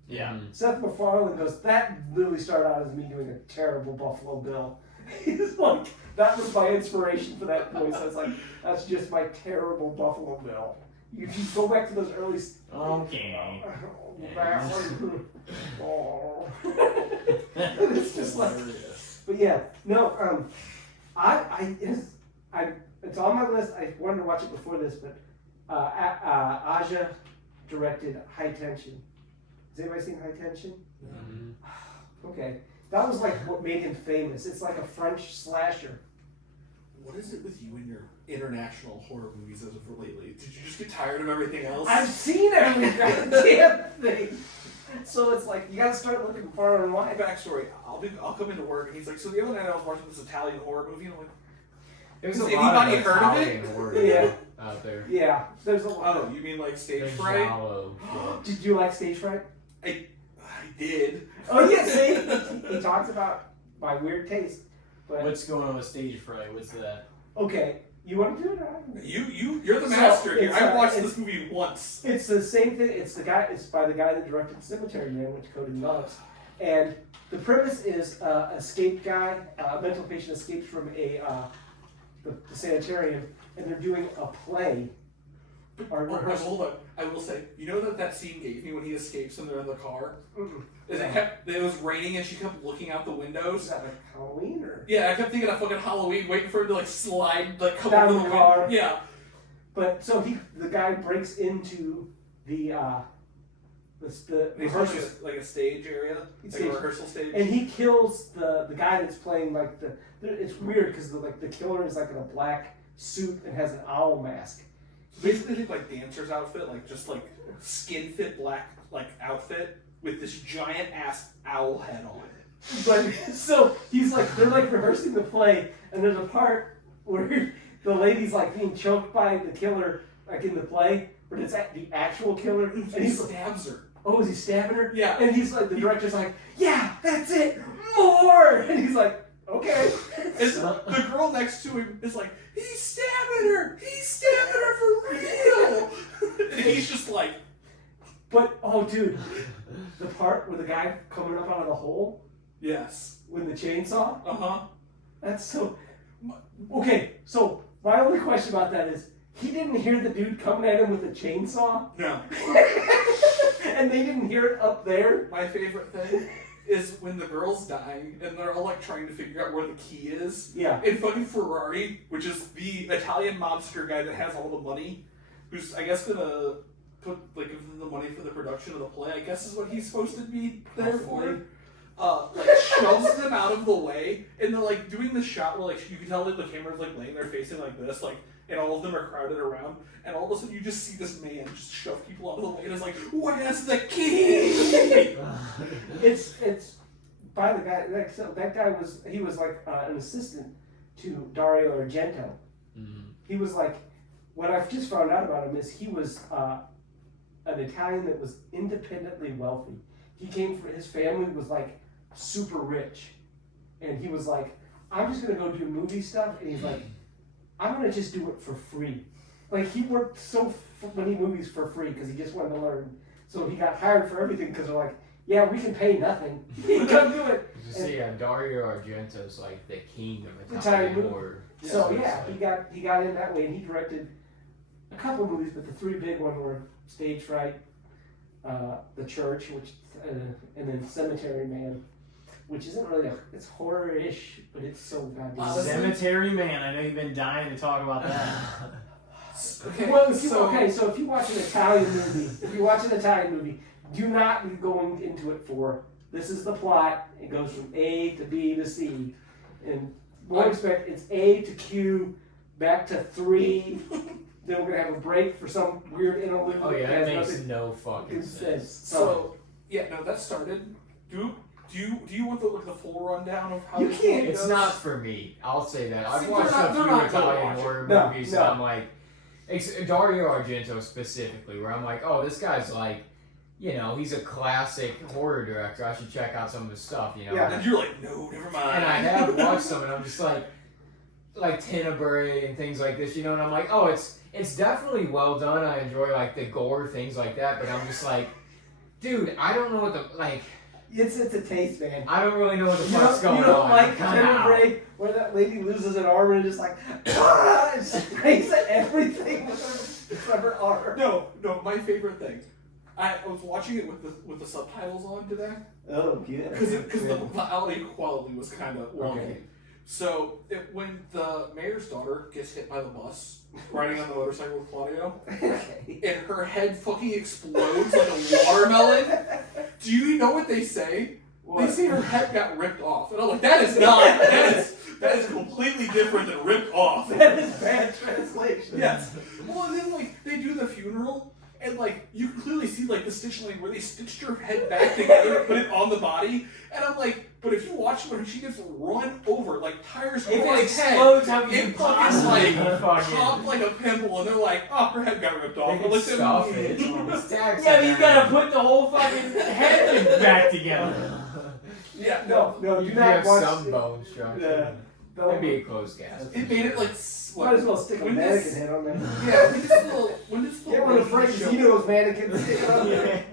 Yeah. Mhm. Seth MacFarlane goes, that literally started out as me doing a terrible Buffalo Bill. He's like, that was my inspiration for that voice. I was like, that's just my terrible Buffalo Bill. You just go back to those early. Okay. Oh. It's just like, but yeah, no. It's on my list. I wanted to watch it before this, but Aja directed High Tension. Has anybody seen High Tension? Mhm. Okay, that was like what made him famous. It's like a French slasher. What is it with you and your international horror movies as of lately? Did you just get tired of everything else? I've seen every goddamn thing. So it's like you gotta start looking far and My wide. backstory, I'll come into work and he's like, so the other night I was watching this Italian horror movie and I'm like, There's Has a lot anybody of heard of it? Italian horror Yeah. out there. Yeah, there's a lot. oh, you mean like stage The fright? Giallo shit. Did you like Stage Fright? I did. Oh yeah, see, he talks about my weird taste. But What's going on with stage fright? What's that? okay, you want to do it? Or I can- You're the So, master here. it's, I watched it's- this movie once. It's the same thing. It's by the guy that directed Cemetery Man, which Cody loves. And the premise is escaped guy, a mental patient escapes from the sanitarium, and they're doing a play. Or Oh, rehearsal. hold on. I will say, you know that scene gave me when he escapes and they're in the car? Mm-mm. Is it was raining and she kept looking out the Is windows? that like Halloween or? Yeah, I kept thinking of fucking Halloween, waiting for him to like slide, like come Down over the the car. window. Yeah. But so the guy breaks into the rehearsal, Like a stage area, like Stage. a rehearsal stage. and he kills the guy that's playing like It's weird because the killer is like in a black suit and has an owl mask. Basically, think like dancer's outfit, like just like skin fit black like outfit with this giant ass owl head on it. But so he's like they're like rehearsing the play, and there's a part where the lady's like being choked by the killer like in the play, but it's the actual killer, and He he's stabs her. oh, is he stabbing her? Yeah. And he's like the director's like, yeah, that's it, more, and he's like, okay. And the girl next to him is like, he's stabbing her! He's stabbing her for real! And he's just like, But oh, dude, the part where the guy coming up out of the hole yes. with the chainsaw, Uh-huh. that's so. Okay, so my only question about that is he didn't hear the dude coming at him with a chainsaw, No. and they didn't hear it up there. My favorite thing is when the girl's dying and they're all like trying to figure out where the key is. Yeah. And fucking Ferrari, which is the Italian mobster guy that has all the money, who's I guess gonna put like give them the money for the production of the play. I guess is what he's supposed to be there for. Like shoves them out of the way, and they're like doing the shot where like you can tell that the camera's like laying there facing like this, like, and all of them are crowded around, and all of a sudden you just see this man just shove people out of the way, and it's like, where's the key? It's by the guy. Like, so that guy was like an assistant to Dario Argento. Mm-hmm. He was like, what I've just found out about him is he was an Italian that was independently wealthy. He came from, his family was like super rich, and he was like, I'm just gonna go do movie stuff, and he's like, I'm gonna just do it for free. Like, he worked so many movies for free because he just wanted to learn. So he got hired for everything because they're like, yeah, we can pay nothing. Come do it. You see, Dario Argento's like the king of Italian Italian horror. So yeah, he got in that way, and he directed a couple of movies, but the three big ones were Stage Fright, The Church, which and then Cemetery Man, which isn't really it's horror-ish, but it's so goddamn. Cemetery Man. I know you've been dying to talk about that. Okay, Well, so if you watch an Italian movie, do not be going into it for this is the plot. It goes from A to B to C, and what expect it's A to Q, back to 3. Then we're gonna have a break for some weird interlude. Oh yeah, that makes nothing no fucking sense. So yeah, no, that started. Do you want the full rundown of how You this can't. movie It's goes? not for me. I'll say that. I've See, watched they're a not few gonna Italian watch it. horror No, movies, no. and I'm like, Dario Argento specifically, where I'm like, oh, this guy's like, you know, he's a classic horror director. I should check out some of his stuff, you know. Yeah. And you're like, no, never mind. And I have watched some, and I'm just like Tenebrae and things like this, you know. And I'm like, oh, it's definitely well done. I enjoy like the gore, things like that. But I'm just like, dude, I don't know what the like. It's a taste, man. I don't really know what the You fuck's don't, going you don't on. like Kinda out. Tenebrae where that lady loses an arm and just like and sprays at everything with her arm. No, my favorite thing. I was watching it with the subtitles on today Oh yeah. because the audio quality was kind of wonky. Okay. So when the mayor's daughter gets hit by the bus riding on the motorcycle with Claudio, Okay. and her head fucking explodes like a watermelon. Do you know what they say? They say her head got ripped off, and I'm like, that is not. That is completely different than ripped off. That is bad translation. Yes. Well, and then like they do the funeral, and like you can clearly see like the stitch line where they stitched her head back together, put it on the body, and I'm like, but if you watch when she gets run over, like tires If it her head, explodes, how can you it fucking possibly like fucking... popped like a pimple, and they're like, oh, her head got ripped off. They I'm can like, stuff it. Yeah, but you gotta put the whole fucking head back together. Yeah, No, You do can not have watch. some bone structure. No. Maybe a closed cast. it made it like Might as well stick a when mannequin this- head on there. Yeah, when this Get one of Frank's Zeno's mannequins stick on there.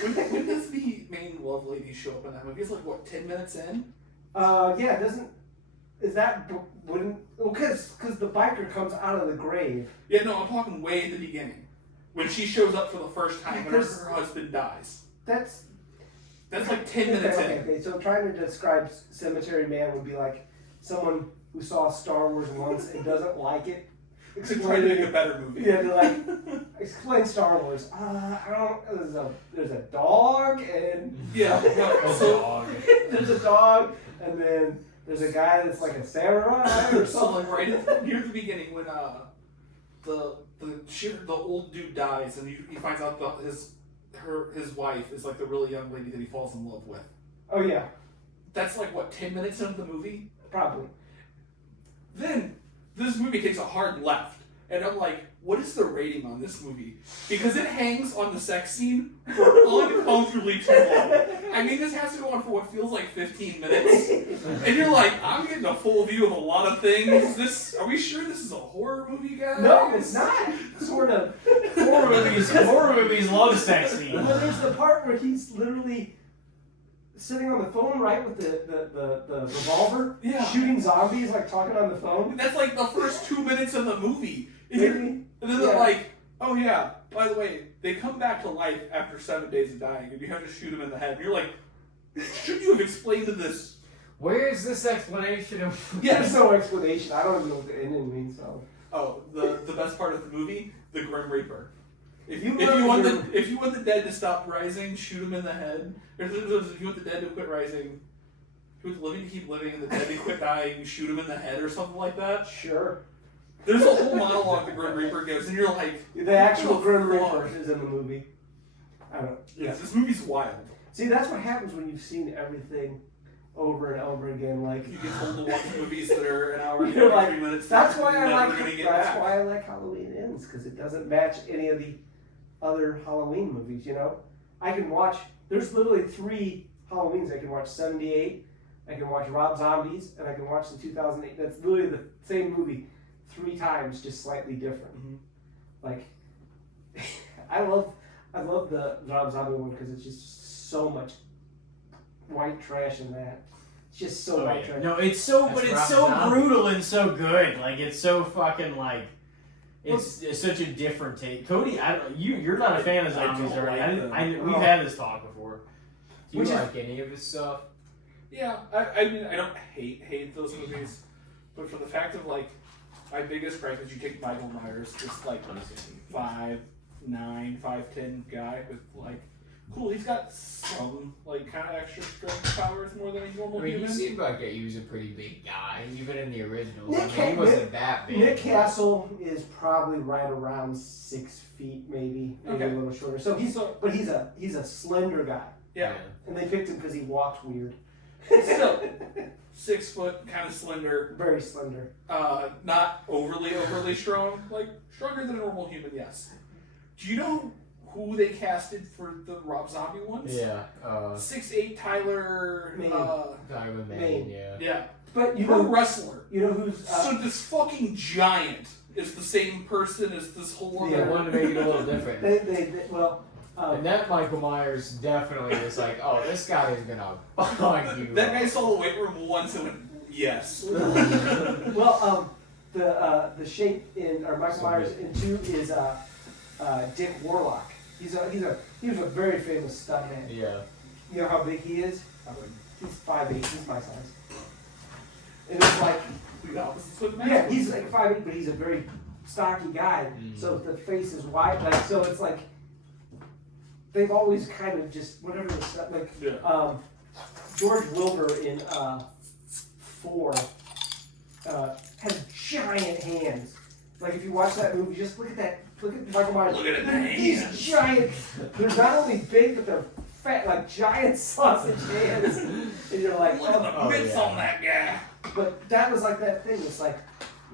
when does the main love lady show up in that movie? It's like what, 10 minutes in? Yeah, doesn't. Is that. Wouldn't. Well, because the biker comes out of the grave. Yeah, no, I'm talking way at the beginning. When she shows up for the first time and her husband dies. That's. That's like 10 minutes in. Okay, so trying to describe Cemetery Man would be like someone who saw Star Wars once and doesn't like it. To try to make a better movie. Yeah, they're like, explain Star Wars. I don't. There's a dog and Yeah, no, so, there's a dog and then there's a guy that's like a samurai or so something. like right near the beginning when the old dude dies and he finds out his wife is like the really young lady that he falls in love with. Oh yeah, That's like what, 10 minutes into the movie? probably. Then this movie takes a hard left, and I'm like, what is the rating on this movie? Because it hangs on the sex scene for uncomfortably too long. I mean, this has to go on for what feels like 15 minutes, and you're like, I'm getting a full view of a lot of things. Are we sure this is a horror movie, guys? No, it's not. Sort of. Horror movies love sex scenes. Well, there's the part where he's literally sitting on the phone, right, with the revolver, Yeah. shooting zombies, like talking on the phone. That's like the first 2 minutes of the movie. And Maybe. then they're Yeah. like, oh yeah, by the way, They come back to life after 7 days of dying, and you have to shoot them in the head. And you're like, should you have explained this? Where is this explanation of? There's no explanation. I don't even know what the ending means. So. Oh, the best part of the movie, the Grim Reaper. If you want the dead to stop rising, shoot them in the head. If you want the dead to quit rising, if you want the living to keep living and the dead to quit dying, shoot them in the head or something like that. Sure. There's a whole monologue the Grim Reaper gives, and you're like, the actual Grim fuck? Reaper is in the movie. I don't. Yes, this movie's wild. See, that's what happens when you've seen everything over and over again. Like You get told to watch movies that are an hour and You're 23 like, minutes. that's why you're I never like. gonna get That's back. why I like Halloween Ends, because it doesn't match any of the other Halloween movies. You know, I can watch. There's literally 3 Halloweens I can watch: 78. I can watch Rob Zombies, and I can watch the 2008. That's literally the same movie 3 times, just slightly different. Mhm. Like, I love the Rob Zombie one because it's just so much white trash in that. It's just so white trash. No, it's so, That's but it's Rob so Zombie. brutal and so good. Like it's so fucking like, it's such a different take. Cody, you're not a fan of I zombies, don't already. like them. We've had this talk before. Do you like any of his stuff? Yeah, I mean, I don't hate those movies, but for the fact of like, my biggest gripe is you take Michael Myers, this like 5'9", 5'10" guy with like, cool, he's got some like kind of extra strength powers more than a normal I mean, he human. seemed like he was a pretty big guy, even in the originals. Nick I mean, he Ca- wasn't that big. Nick Castle is probably right around 6 feet, maybe Okay. a little shorter. So he's a slender guy, Yeah, and they picked him because he walked weird. Still. 6 foot, kind of slender, Very slender. not overly strong, like stronger than a normal human. Yes. Do you know who they casted for the Rob Zombie ones? Yeah. 6'8" Tyler. Maine. Diamond Man, Maine. yeah. Yeah. But you Pro know, wrestler. you know who's So this fucking giant is the same person as this whole They other. wanted to make it a little different. they well. And that Michael Myers definitely was like, oh, this guy is gonna bug you. That guy saw the weight room once and went, yes. Well, the shape in or Michael So Myers good. in 2 is Dick Warlock. He was a very famous stuntman. Yeah. You know how big he is? He's 5'8". He's my size. And it's like, The opposites with yeah, he's like 5'8", but he's a very stocky guy. Mm. So the face is wide, like so. It's like they've always kind of just whatever the stuff like. Yeah. George Wilbur in 4 has giant hands. Like if you watch that movie, just look at that. Look at Michael Myers. Look at the These hands. giant. They're not only big, but they're fat, like giant sausage hands. And you're like, Look at the Oh, bits yeah. on that guy. But that was like that thing. It's like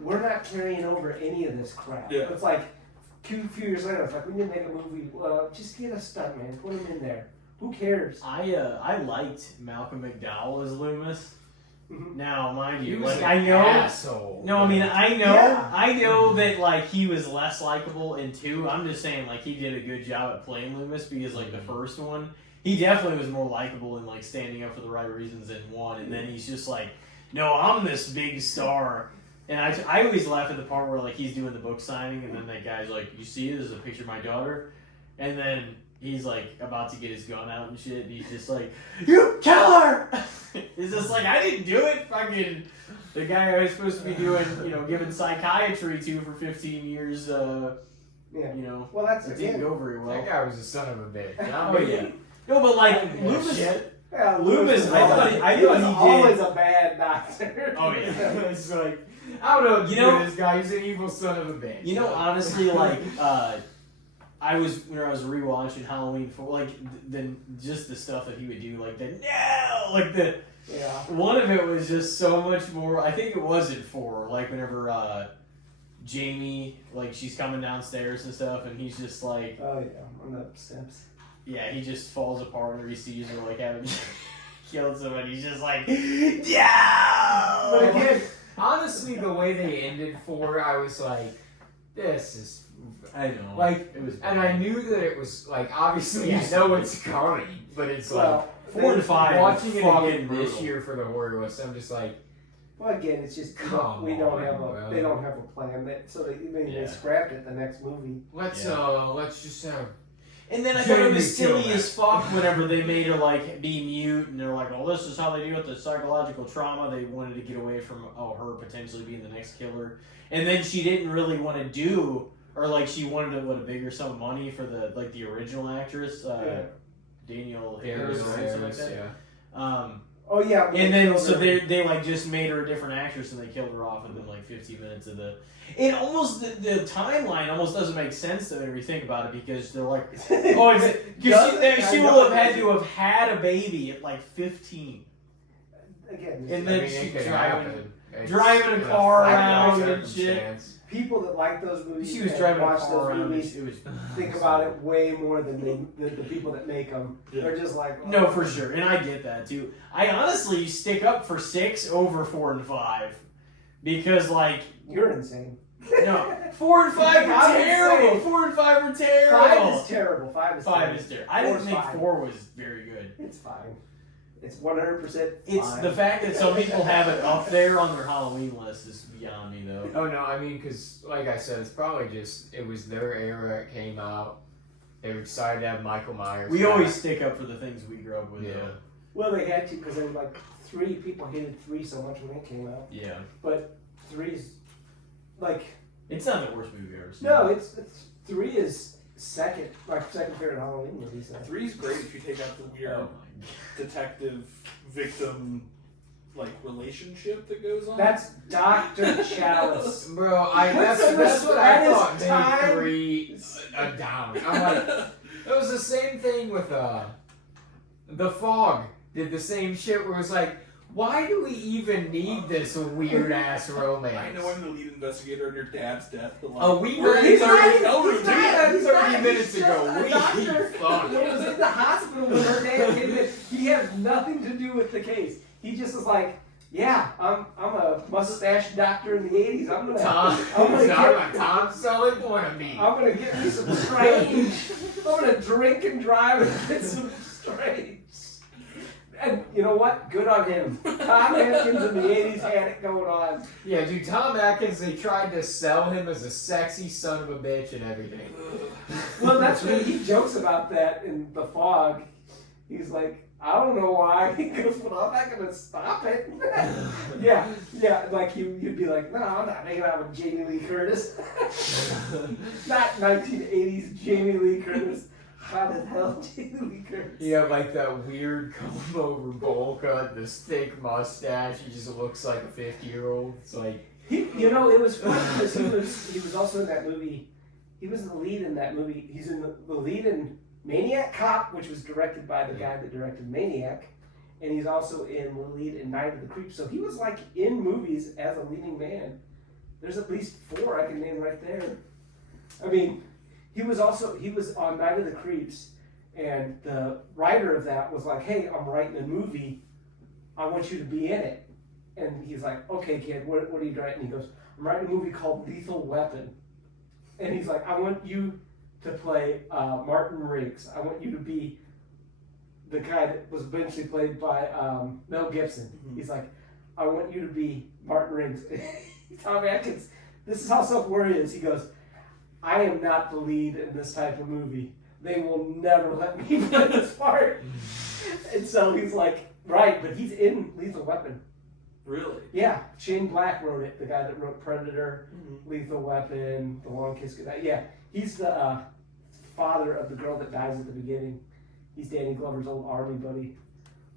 we're not carrying over any of this crap. Yeah. It's like a few years later, it's like we need to make a movie. Just get a stuntman, put him in there. Who cares? I liked Malcolm McDowell as Loomis. Mhm. Now, mind He you, was like an I know. asshole. No, I mean I know, Yeah. I know that like he was less likable in 2. I'm just saying like he did a good job at playing Loomis because like the first one, he definitely was more likable and like standing up for the right reasons in 1, and then he's just like, no, I'm this big star. And I always laugh at the part where like he's doing the book signing, and then that guy's like, you see, this is a picture of my daughter, and then he's like about to get his gun out and shit, and he's just like, you kill her. It's just like, I didn't do it. Fucking the guy I was supposed to be doing, giving psychiatry to for 15 years. Yeah. Well, that's It didn't again. go very well. That guy was a son of a bitch. Oh yeah. No, but like Yeah, Loomis. shit. Yeah, Loomis, was I thought always- he- I he thought was he did. always a bad doctor. Oh yeah. It's like, I don't know, You know- this guy, he's an evil son of a bitch. Honestly, like, when I was rewatching Halloween 4, like, then just the stuff that he would do, like Yeah. one of it was just so much more. I think it was in 4, like whenever Jamie, like, she's coming downstairs and stuff, and he's just like, Oh yeah, on the steps. yeah, he just falls apart whenever he sees her like having killed somebody. He's just like, yeah. But again, Honestly, the way they ended 4, I was like, this is... I know. Like, it was, and I knew that it was, like, obviously Yeah. you know it's coming, but it's well, 4 and 5. watching it fucking again this brutal. year for the horror list, I'm just like, well, again, it's just Come we don't on, have well. they don't have a plan. So they Yeah. scrapped it the next movie. let's Yeah. let's just have And then I thought it Jamie was silly Kilmer. as fuck whenever they made her like be mute, and they're like, "Oh, this is how they deal with the psychological trauma." They wanted to get away from her potentially being the next killer, and then she didn't really want to do, or like she wanted a bigger sum of money for the original actress, Daniel Harris or something like that. Yeah. Oh yeah. And then so they like just made her a different actress, and they killed her off within like 15 minutes of the. It almost the timeline almost doesn't make sense to when you think about it, because they're like, oh, because she will have had to have had a baby at like 15, Again, and then it she's could driving happen. a car around and shit. Circumstance. people that like those movies She was and driving a watch car those around. movies It was think about it way more than the people that make them. Yeah. They're just like, oh. No, for sure, and I get that too. I honestly stick up for 6 over 4 and 5, because like You're insane. no, 4 and 5 are I'm terrible. insane. 4 and 5 are terrible. 5 is terrible. 5 is 5 terrible. is terrible. I 4 didn't is think fine. 4 was very good. It's fine. It's 100%. It's fine. the fact that some people have it up there on their Halloween list is beyond me, though. Oh no, I mean, because like I said, it's probably just it was their era. It came out. They were excited to have Michael Myers. We back. always stick up for the things we grew up with, Yeah. though. Well, they had to because they were like 3 people hated 3 so much when it came out. Yeah. But 3's like It's not the worst movie I've ever seen. no, it's 3 is second favorite Halloween movie. So. 3's great if you take out the weird Oh, detective victim like relationship that goes on. That's Dr. Chalice. Bro, That's that's what that I is thought. time- Maybe 3 down. I'm like, it was the same thing with The Fog. Did the same shit where it was like, why do we even need this weird ass romance? I know I'm the lead investigator on your dad's death, but like, Oh, we we're were- in He's 30 not- no, he's dude. not- he's 30 not- minutes he's ago, just a we doctor fucked. who was in the hospital with her dad came in. He had nothing to do with the case. He just was like, yeah, I'm a mustache doctor in the 80s. I'm a Tom Sully wannabe. I'm gonna get me some strange. I'm gonna drink and drive and get some strange. And you know what? Good on him. Tom Atkins in the 80s had it going on. Yeah, dude, Tom Atkins, they tried to sell him as a sexy son of a bitch and everything. Well, that's when he jokes about that in The Fog. He's like, I don't know why. He goes, but I'm not gonna stop it. yeah. Like you'd be like, no, I'm not making out with Jamie Lee Curtis. Not 1980s Jamie Lee Curtis. Hot as hell, Jamie Lee Curtis. He had like that weird comb over bowl cut, this thick mustache. He just looks like a 50-year-old. It's like, You know, it was funny because he was also in that movie. He was the lead in that movie. He's in the lead in Maniac Cop, which was directed by the guy that directed Maniac, and he's also in the lead in Night of the Creeps. So he was like in movies as a leading man. There's at least 4 I can name right there. I mean, he was on Night of the Creeps, and the writer of that was like, "Hey, I'm writing a movie. I want you to be in it." And he's like, "Okay, kid, what are you writing?" He goes, "I'm writing a movie called Lethal Weapon." And he's like, "I want you to play Martin Riggs. I want you to be the guy that was eventually played by Mel Gibson." Mm-hmm. He's like, "I want you to be Martin Riggs." Tom Atkins, this is how self-aware he is. He goes, "I am not the lead in this type of movie. They will never let me play this part." And so he's like, right, but he's in Lethal Weapon. Really? Yeah, Shane Black wrote it, the guy that wrote Predator, Mm-hmm. Lethal Weapon, The Long Kiss Goodnight. Yeah, he's the father of the girl that dies at the beginning. He's Danny Glover's old army buddy.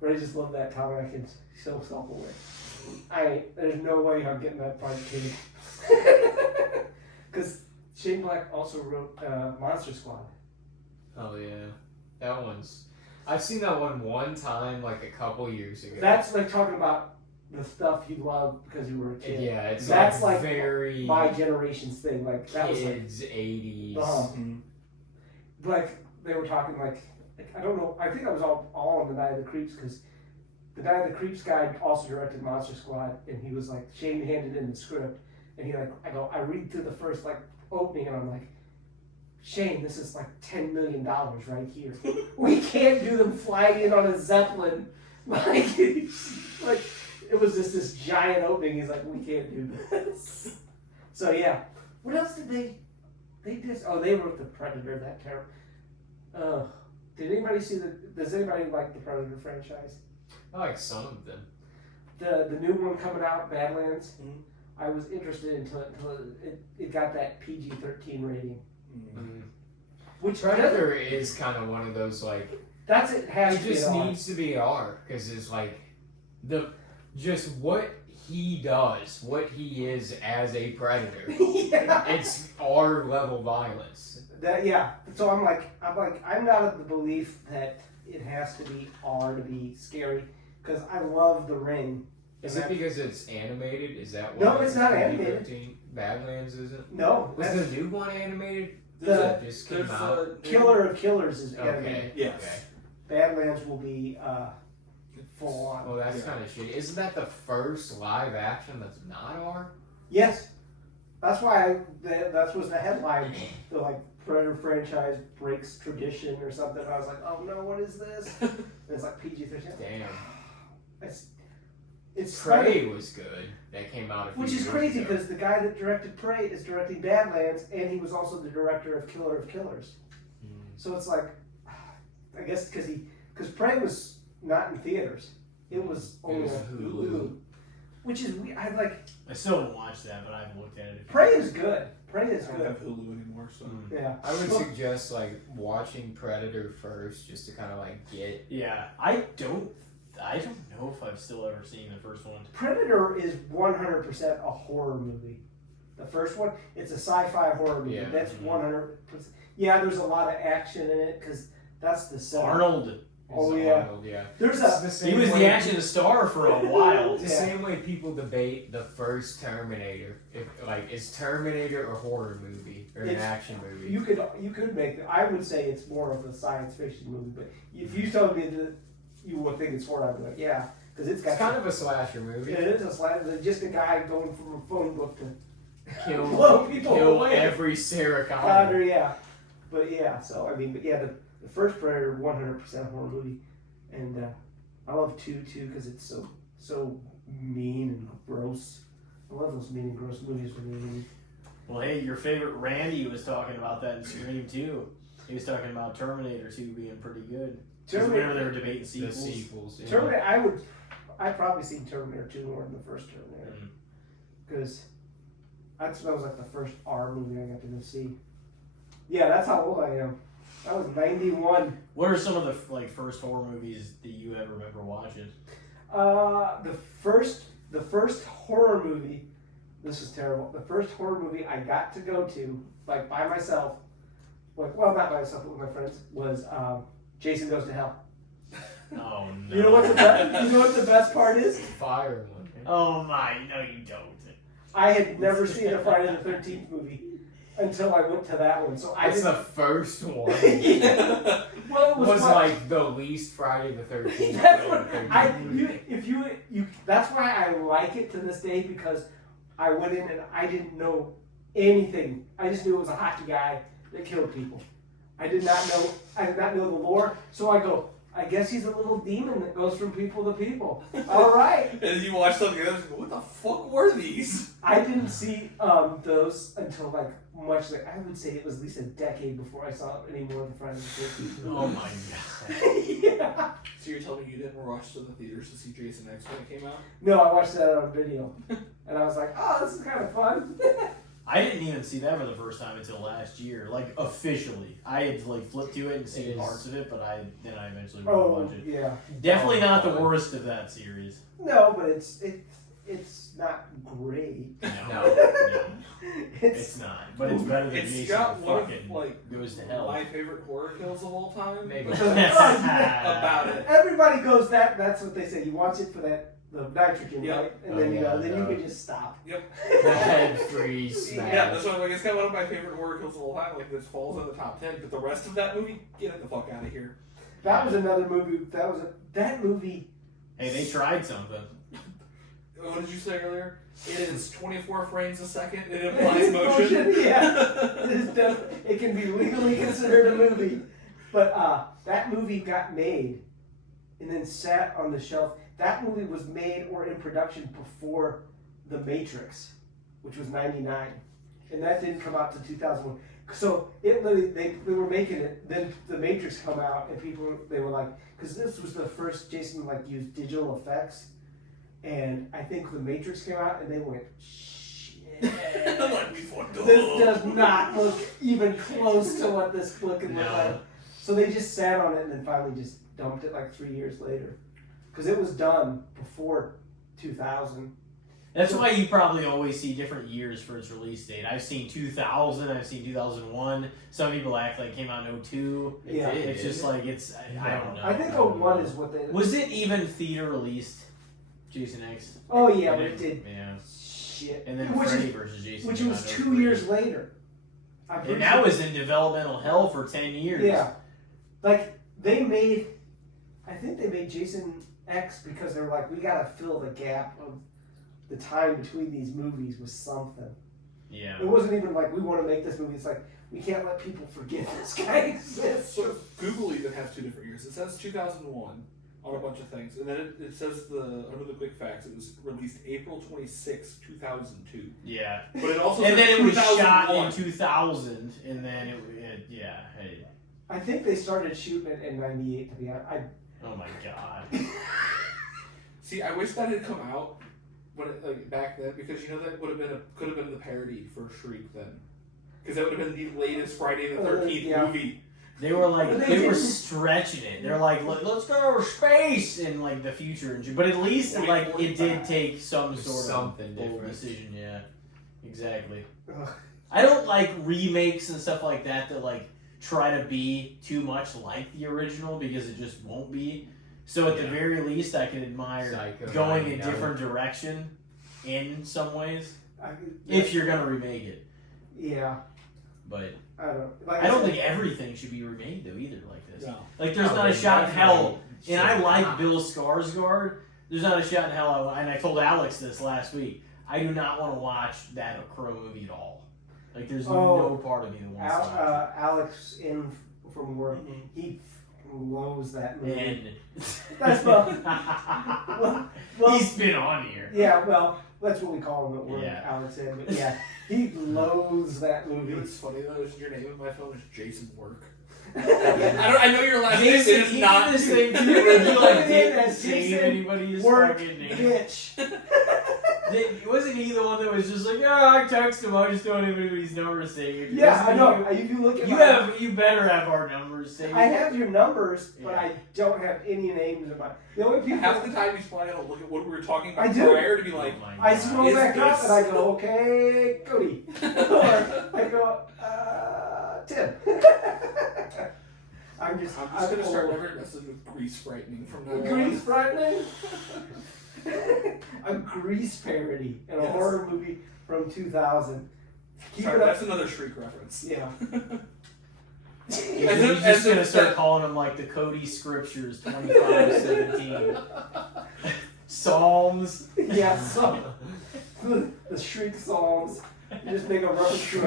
But I just love that Tom Atkins. He's so self-aware. There's no way I'm getting that part too. Because Shane Black also wrote Monster Squad. oh yeah, that one's. I've seen that one time, like a couple years ago. That's like talking about the stuff you love because you were a kid. Yeah, it's That's like like very My generation's thing. Like that was like, kids 80s. Mm-hmm. like they were talking like I don't know. I think I was all on the Night of the Creeps because the Night of the Creeps guy also directed Monster Squad, and he was like Shane handed in the script, and he I read through the first like opening, and I'm like, Shane, this is like $10 million right here. We can't do them flying in on a Zeppelin. Like it was just this giant opening. He's like, we can't do this. So yeah. What else did they did? Oh, they wrote the Predator. That terrible. Did anybody see does anybody like the Predator franchise? I like some of them. The new one coming out, Badlands. Mhm. I was interested until it got that PG-13 rating. Which Predator is kind of one of those like it has it to be just an R. needs to be R because it's like just what he does, what he is as a predator. Yeah. It's R level violence. So I'm not of the belief that it has to be R to be scary because I love The Ring. Is it because it's animated? Is that why? No, it's not animated. PG-13? Badlands isn't. No, Was that's the new one animated? The- That just came There's out. Killer of Killers is Okay. animated. Yes. Okay. Badlands will be full on. Well, that's Yeah. kind of shitty. Isn't that the first live action that's not R? Yes, that's why that was the headline. The Predator franchise breaks tradition or something. I was like, oh no, what is this? And it's like PG-13. Damn. It's Prey funny, was good. That came out a few which is years crazy ago. because the guy that directed Prey is directing Badlands, and he was also the director of Killer of Killers. So it's like, I guess because Prey was not in theaters, it was only was on Hulu. Hulu, which is weird. I still haven't watched that, but I've looked at it. Prey is good. Prey is I don't good. have Hulu anymore, so. Yeah, I would suggest watching Predator first, just to kind of get. Yeah, I don't know if I've still ever seen the first one. Predator is 100% a horror movie. The first one, it's a sci-fi horror movie. Yeah. That's 100%. Yeah, there's a lot of action in it because that's the setup. Arnold. Oh, yeah. Arnold, yeah. There's It's a the He same was way the action star for a while. It's the same way people debate the first Terminator. If is Terminator a horror movie or an It's- action movie? you could make it. I would say it's more of a science fiction movie, but if you told me that you would think it's horror, I'd be like, yeah, because it's got It's kind of a slasher movie. it is a slight, just a guy going from a phone book to Kill blow people away. every Sarah Connor. Connor, yeah. But yeah, so I mean, but yeah, the first Predator, 100% horror movie, and I love 2 too because it's so mean and gross. I love those mean and gross movies when they're really. Well, hey, your favorite Randy was talking about that in Scream 2. He was talking about Terminator 2 being pretty good. Whenever they were debating The sequels. sequels. Yeah. Terminator, I'd probably seen Terminator 2 more than the first Terminator because that was like the first R movie I got to go see. Yeah, that's how old I am. That was 91. What are some of the first horror movies that you ever remember watching? The first horror movie. This is terrible. The first horror movie I got to go to by myself, not by myself, but with my friends, was Jason Goes to Hell. Oh no! You know what the best part is? Fire one. Oh my! No, you don't. I had never seen a Friday the 13th movie until I went to that one. So That's the first one. Yeah. Well, it was the least Friday the 13th. That's what that's why I like it to this day because I went in and I didn't know anything. I just knew it was a hockey guy that killed people. I did not know the lore. So I go, I guess he's a little demon that goes from people to people. All right. And you watch something else and go, what the fuck were these? I didn't see those until I would say it was at least a decade before I saw any more of the Friday the 13th. Oh my god! Yeah. So you're telling me you didn't rush to the theaters to see Jason X when it came out? No, I watched that on video, and I was like, "Oh, this is kind of fun." I didn't even see that for the first time until last year, officially. I had flipped to it and seen parts of it, but I eventually watched it. Yeah. Definitely not the worst of that series. No, but it's not great. No, it's not. But it's better than It's Jason got one fucking of Goes to Hell. my favorite horror kills of all time. Maybe. About it. Everybody goes that. That's what they say. You watch it for the nitrogen, Yep. right? And then you can just stop. Yep. The head freeze smash. Yeah, that's why I'm like, it's got one of my favorite horror kills of all time. This falls in the top 10, but the rest of that movie, get it the fuck out of here. That was another movie. That movie. Hey, they tried something. What did you say earlier? It is 24 frames a second. It implies motion. Yeah. It can be legally considered a movie. But that movie got made and then sat on the shelf. That movie was made or in production before The Matrix, which was 99. And that didn't come out to 2001. So it literally, they were making it. Then the Matrix come out, and they were like, because this was the first Jason like used digital effects, and I think the Matrix came out, and they went, shit, this does not look even close to what this looking look like. So they just sat on it, and then finally just dumped it like 3 years later, because it was done before 2000. That's why you probably always see different years for its release date. I've seen 2000, I've seen 2001. Some people act like it came out in 02. Yeah. It's just like, I don't know. I think 01 is what they... Was it even theater released, Jason X? Oh yeah, but it did. Yeah. Shit. And then Freddy versus Jason. Which was 2 years later. And that was in developmental hell for 10 years. Yeah. Like, I think they made Jason X because they were like, we gotta fill the gap of the time between these movies with something. Yeah. It wasn't even like, we want to make this movie. It's like, we can't let people forget this guy exists. So Google even has 2 different years. It says 2001 on a bunch of things, and then it says under the quick facts, it was released April 26, 2002. Yeah. But it also and says then it was 2001. shot in 2000, and then yeah. Hey. I think they started shooting it in 98, to be honest. Oh my god. See, I wish that had come out back then, because that could have been the parody for Shriek then, because that would have been the latest Friday the 13th movie. They were like, they were stretching it. They're like, let's go to space in like the future, but at least like it did take some sort of bold decision. Yeah, exactly. Ugh. I don't like remakes and stuff like that like try to be too much like the original, because it just won't be. So at the very least, I can admire going a different direction in some ways, if you're gonna remake it. Yeah. But I don't think everything should be remade though either like this. No. Like there's not a shot in hell, and I like Bill Skarsgård. There's not a shot in hell, and I told Alex this last week. I do not want to watch that Crow movie at all. Like there's no part of me that wants to watch it. Alex from work, he loves that movie. And That's well, he's been on here. Yeah, well, that's what we call him at work, Yeah. Alex in. But yeah, he loathes that movie. It's funny though, is your name in my phone is Jason Work. I know your last name Jason, is not. this thing too, where he like didn't say anybody's Work, fucking name. bitch. Wasn't he the one that was just like, I text him, I just don't have anybody's number saved? Yeah, I know. If you look at you better have our numbers saved. I have your numbers, but I don't have any names in my. The only people. Half the time he's probably gonna look at what we were talking about I do. prior to be like, I scroll Is back up this- and I go, okay, Cody. Or I go, Tim. I'm just gonna start every message with grease frightening from now on. Grease frightening. A grease parody in a horror movie from 2000. Keep Sorry, it up. that's another Shriek reference. Yeah. He's just gonna start calling them like the Cody Scriptures 25:17. Psalms. Yeah, so the Shriek Psalms. You just make a reference to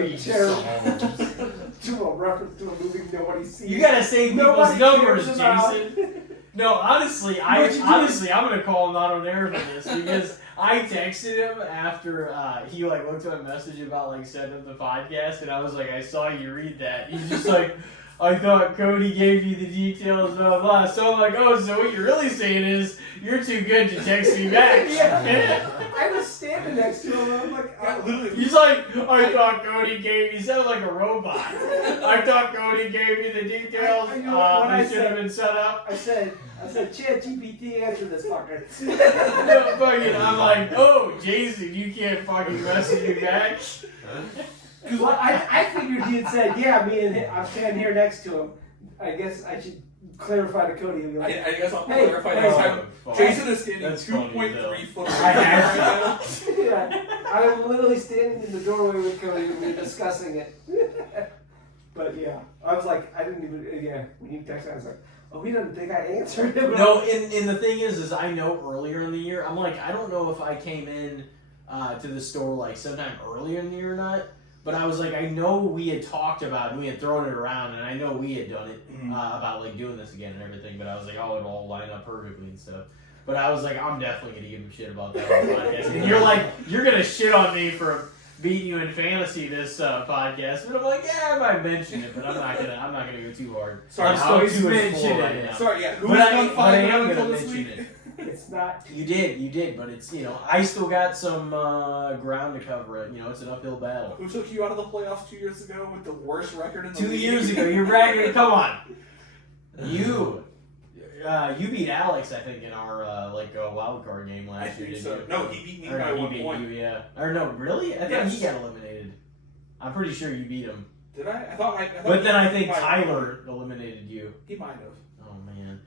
a reference to a movie nobody's seen. You gotta save people's Nobody numbers, cares about. Jason. No, honestly, I'm gonna call him out on air for this, because I texted him after he like looked at my message about like setting up the podcast, and I was like, I saw you read that. He's just like, I thought Cody gave you the details, blah blah. So I'm like, oh, so what you're really saying is you're too good to text me back. Yeah. I was standing next to him, and I'm like, He's like, I thought Cody gave. He sounded like a robot. I thought Cody gave you the details. I know what I They should have said. been set up. I said, Chat GPT, answer this fucker. No, fucking, I'm like, oh, Jason, you can't fucking message me back. Well, I figured he had said, yeah, me and him, I'm standing here next to him. I guess I should clarify to Cody and be like, I guess I'll Hey, clarify hey, next time. fuck. Jason is standing That's funny, 2.3 foot I have right now. yeah, I'm literally standing in the doorway with Cody and we're discussing it. But yeah, I was like, I didn't even, when you texted, I was like, oh, he doesn't think I answered him. No, and the thing is I know earlier in the year, I'm like, I don't know if I came in to the store like sometime earlier in the year or not, but I was like, I know we had talked about it, we had thrown it around, and I know we had done it about like doing this again and everything, but I was like, oh, it'll all line up perfectly and stuff. But I was like, I'm definitely gonna give him shit about that on the podcast. And you're like, you're gonna shit on me for beating you in fantasy this podcast, but I'm like, yeah, I might mention it, but I'm not gonna go too hard. Sorry, I'm always still 2-4 mention right it. now. Sorry, yeah. Who But was I on am five gonna until this mention week? it. It's not. You did, but it's I still got some ground to cover. It's an uphill battle. Who took you out of the playoffs 2 years ago with the worst record in the 2 league? years ago, you're bragging. Come on, you beat Alex, I think, in our wild card game I last year. think Didn't so. you? No, he beat me Or by no, he 1 beat point. you, yeah. Or no, really? I thought Yes. he got eliminated. I'm pretty sure you beat him. Did I? I thought But then I think he might- Tyler eliminated you. He might have. Oh man.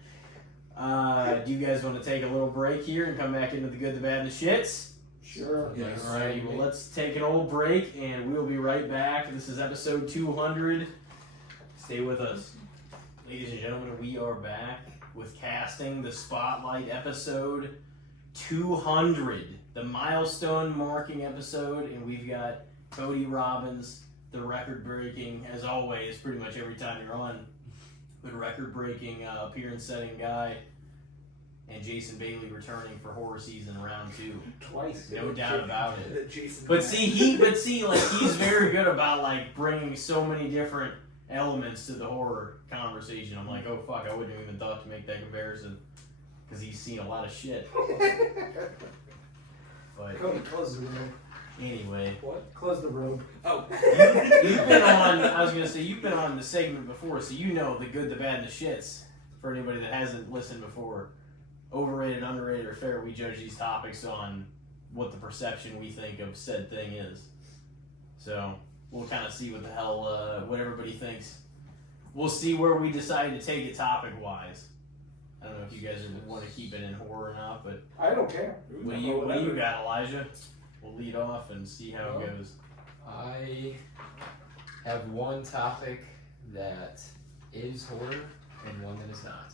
Do you guys want to take a little break here and come back into the good, the bad, and the shits? Sure. Yes. Alrighty, well let's take an old break and we'll be right back. This is episode 200. Stay with us. Ladies and gentlemen, we are back with casting the spotlight episode 200. The milestone marking episode, and we've got Cody Robbins, the record-breaking, as always, pretty much every time you're on, the record-breaking appearance-setting guy, and Jason Bailey returning for horror season round 2. Twice. No doubt about it. That Jason. But he's very good about bringing so many different elements to the horror conversation. I'm like, oh fuck, I wouldn't have even thought to make that comparison because he's seen a lot of shit. But Cody, close the room. anyway, What? Close the room. Oh. you've been on. I was gonna say you've been on the segment before, so you know the good, the bad, and the shits. For anybody that hasn't listened before, overrated, underrated, or fair, we judge these topics on what the perception we think of said thing is. So we'll kind of see what the hell, what everybody thinks. We'll see where we decide to take it topic-wise. I don't know if you guys want to keep it in horror or not, but I don't care. what do you got, Elijah? We'll lead off and see how it goes. I have one topic that is horror and one that is not.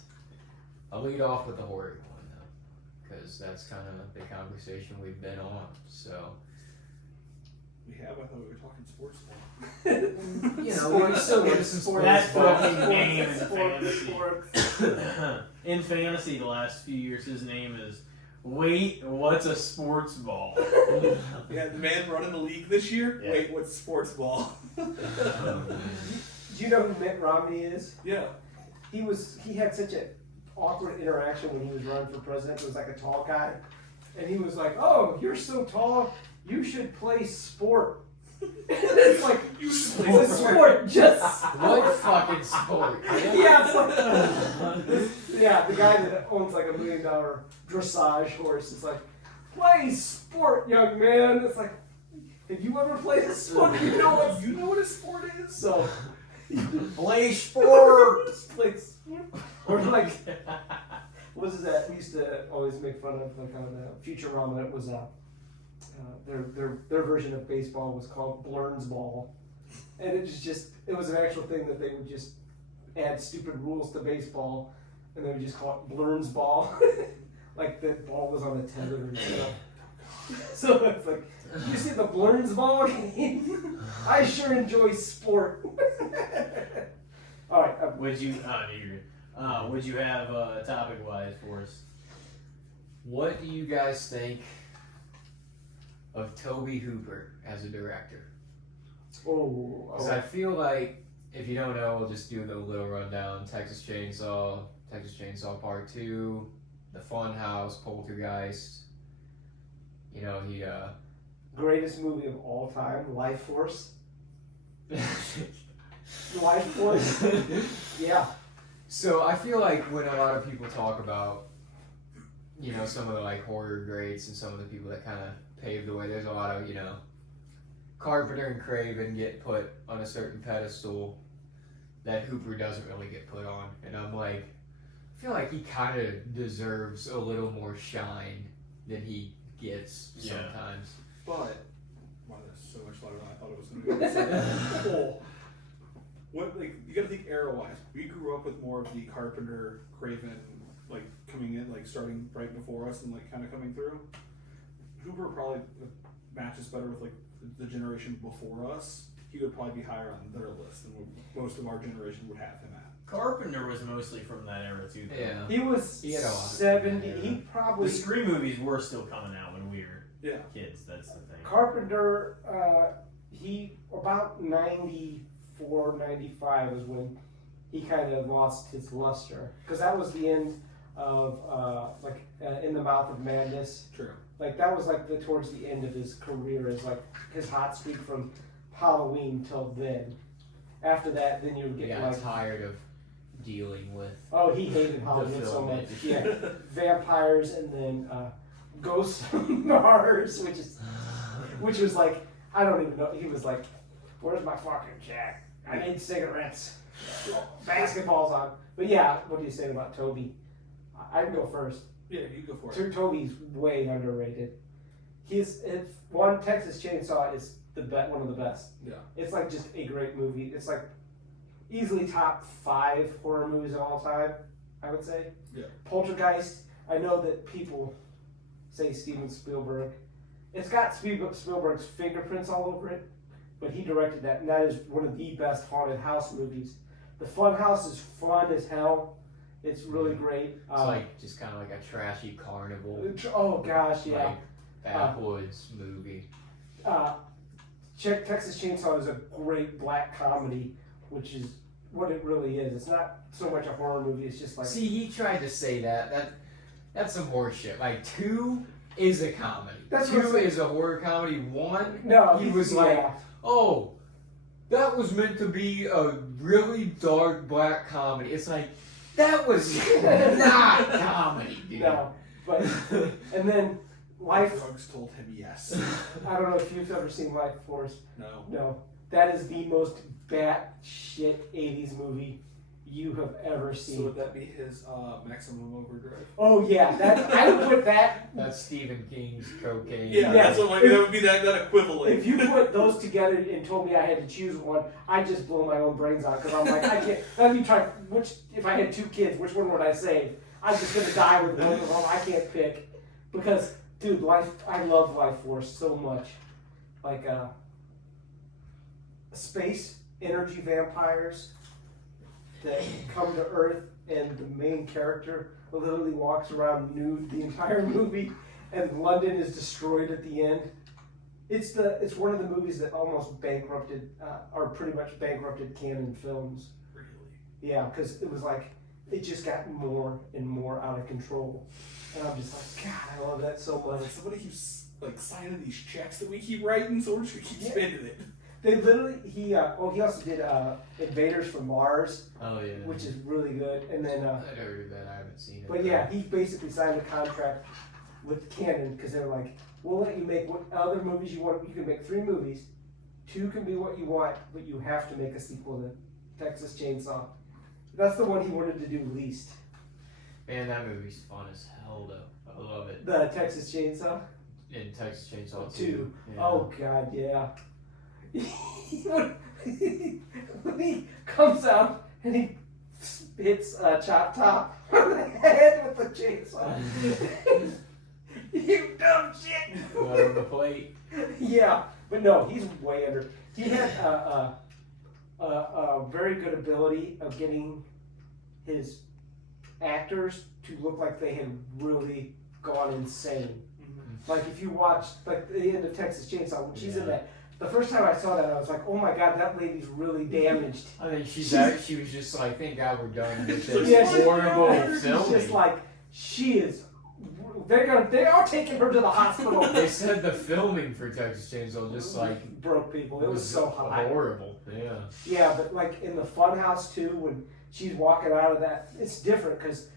I'll lead off with the horror one though, because that's kind of the conversation we've been on. So, We have. I thought we were talking sports ball. we still get some sports. That but- fucking game in Sports, fantasy. In fantasy, the last few years, his name is what's a sports ball? Yeah, the man running the league this year. Yeah. Wait, what's sports ball? Do you know who Mitt Romney is? Yeah. He had such an awkward interaction when he was running for president. It was like a tall guy, and he was like, "Oh, you're so tall, you should play sport." It's like You should it's play a sport, just What fucking sport? yeah, it's like yeah, the guy that owns like $1 million dressage horse is like, play sport, young man. It's like, have you ever played a sport? You know what a sport is. So Play sport. play sport. Or like, what is that? We used to always make fun of like on the Futurama. It was their version of baseball was called Blurns Ball, and it was an actual thing that they would just add stupid rules to baseball, and they would just call it Blurns Ball, like the ball was on a tether and stuff. So it's like, you see the Blurns Ball game? I sure enjoy sport. All right. Would you have topic wise for us? What do you guys think of Tobe Hooper as a director? Because I feel like, if you don't know, we'll just do the little rundown. Texas Chainsaw Part 2, The Funhouse, Poltergeist. He Greatest movie of all time, Life Force. Life Force. Yeah. So I feel like when a lot of people talk about, some of the horror greats and some of the people that kind of paved the way, there's a lot of, Carpenter and Craven get put on a certain pedestal that Hooper doesn't really get put on. And I'm like, I feel like he kind of deserves a little more shine than he gets sometimes. But wow, that's so much louder than I thought it was going to be. Oh. What you got to think era-wise. We grew up with more of the Carpenter, Craven, coming in, starting right before us and kind of coming through. Hooper probably matches better with the generation before us. He would probably be higher on their list than most of our generation would have him at. Carpenter was mostly from that era too. Though. Yeah. He was He had a lot. 70. He probably. The Scream movies were still coming out when we were Yeah. kids. That's the thing. Carpenter, he about 94, 95 is when he kind of lost his luster, because that was the end of In the Mouth of Madness. True. Like that was like towards the end of his career, is like his hot streak from Halloween till then. After that, then you would He get got like, tired of dealing with. oh, he hated Halloween so film much. industry. Yeah, vampires, and then Ghosts from Mars, which was like, I don't even know. He was like, "Where's my fucking jack? I need cigarettes. Basketballs on." But yeah, what do you say about Toby? I can go first. Yeah, you go for it. Toby's way underrated. It's one Texas Chainsaw is one of the best. Yeah. It's like just a great movie. It's like easily top 5 horror movies of all time, I would say. Yeah. Poltergeist, I know that people say Steven Spielberg. It's got Spielberg's fingerprints all over it, but he directed that, and that is one of the best haunted house movies. The Fun House is fun as hell. It's really great. It's like just kind of like a trashy carnival. Oh gosh, yeah. Like backwoods movie. Texas Chainsaw is a great black comedy, which is what it really is. It's not so much a horror movie. It's just like, See, he tried to say that's some horse shit. Like 2 is a comedy. That's what I'm 2 saying. is a horror comedy. 1, no, he was like, oh, that was meant to be a really dark black comedy. It's like, that was not comedy, dude. no, but and then Life. Drugs told him yes. I don't know if you've ever seen Life Force. No. No, that is the most batshit 80s movie you have ever seen. So would that be his Maximum Overdrive? Oh yeah, I would put that. That's Stephen King's cocaine. Yeah, that's what that would be that equivalent. If you put those together and told me I had to choose one, I'd just blow my own brains out, because I'm like, I can't. Let me try. If I had 2 kids, which one would I save? I'm just gonna die with one of them. I can't pick, because dude, I love Life Force so much. Like space energy vampires that come to Earth, and the main character literally walks around nude the entire movie, and London is destroyed at the end. It's one of the movies that almost bankrupted, or pretty much bankrupted Canon Films. Really? Yeah, because it was like, it just got more and more out of control. And I'm just like, God, I love that so much. Like somebody keeps like signing these checks that we keep writing, so we're just gonna keep spending it. They literally, he also did Invaders from Mars, Oh yeah. which is really good. And then, I heard that. I haven't seen it. but yeah, he basically signed a contract with Canon, because they were like, we'll let you make what other movies you want. You can make 3 movies. 2 can be what you want, but you have to make a sequel to Texas Chainsaw. That's the one he wanted to do least. Man, that movie's fun as hell though. I love it. The Texas Chainsaw In Texas Chainsaw 2. Yeah. Oh God, yeah. when he comes out and he hits Chop Top on the head with the chainsaw. You dumb shit. Blood on the plate. Yeah, but no, he's way under. He had a very good ability of getting his actors to look like they had really gone insane. Like if you watch like the end of Texas Chainsaw, when she's in that, the first time I saw that, I was like, oh my God, that lady's really damaged. I think she was just like, thank God we're done with this Yeah, she's horrible She's filming. just like, she is. They are taking her to the hospital. They said the filming for Texas Chainsaw just like broke people. It was so hot. horrible. Yeah. Yeah, but like in the Funhouse too, when she's walking out of that, it's different because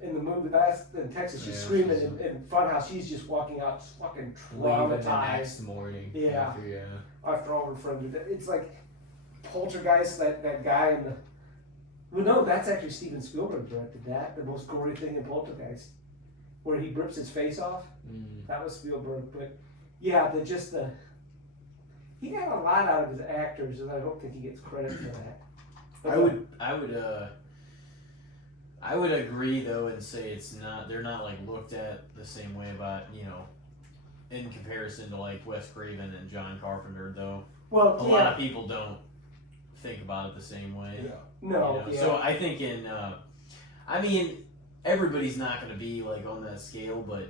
in the movie that's in Texas, she's screaming. In Funhouse, she's just walking out, fucking Leaving the traumatized. next morning. Yeah. After, After all her friends, it's like Poltergeist. That guy in the. Well, no, that's actually Steven Spielberg directed that. The most gory thing in Poltergeist, where he rips his face off. That was Spielberg, but yeah, he got a lot out of his actors, and I don't think he gets credit for that. But I would agree though and say they're not like looked at the same way about, in comparison to like Wes Craven and John Carpenter though. Well, A lot of people don't think about it the same way. Yeah. No, So I think everybody's not going to be like on that scale, but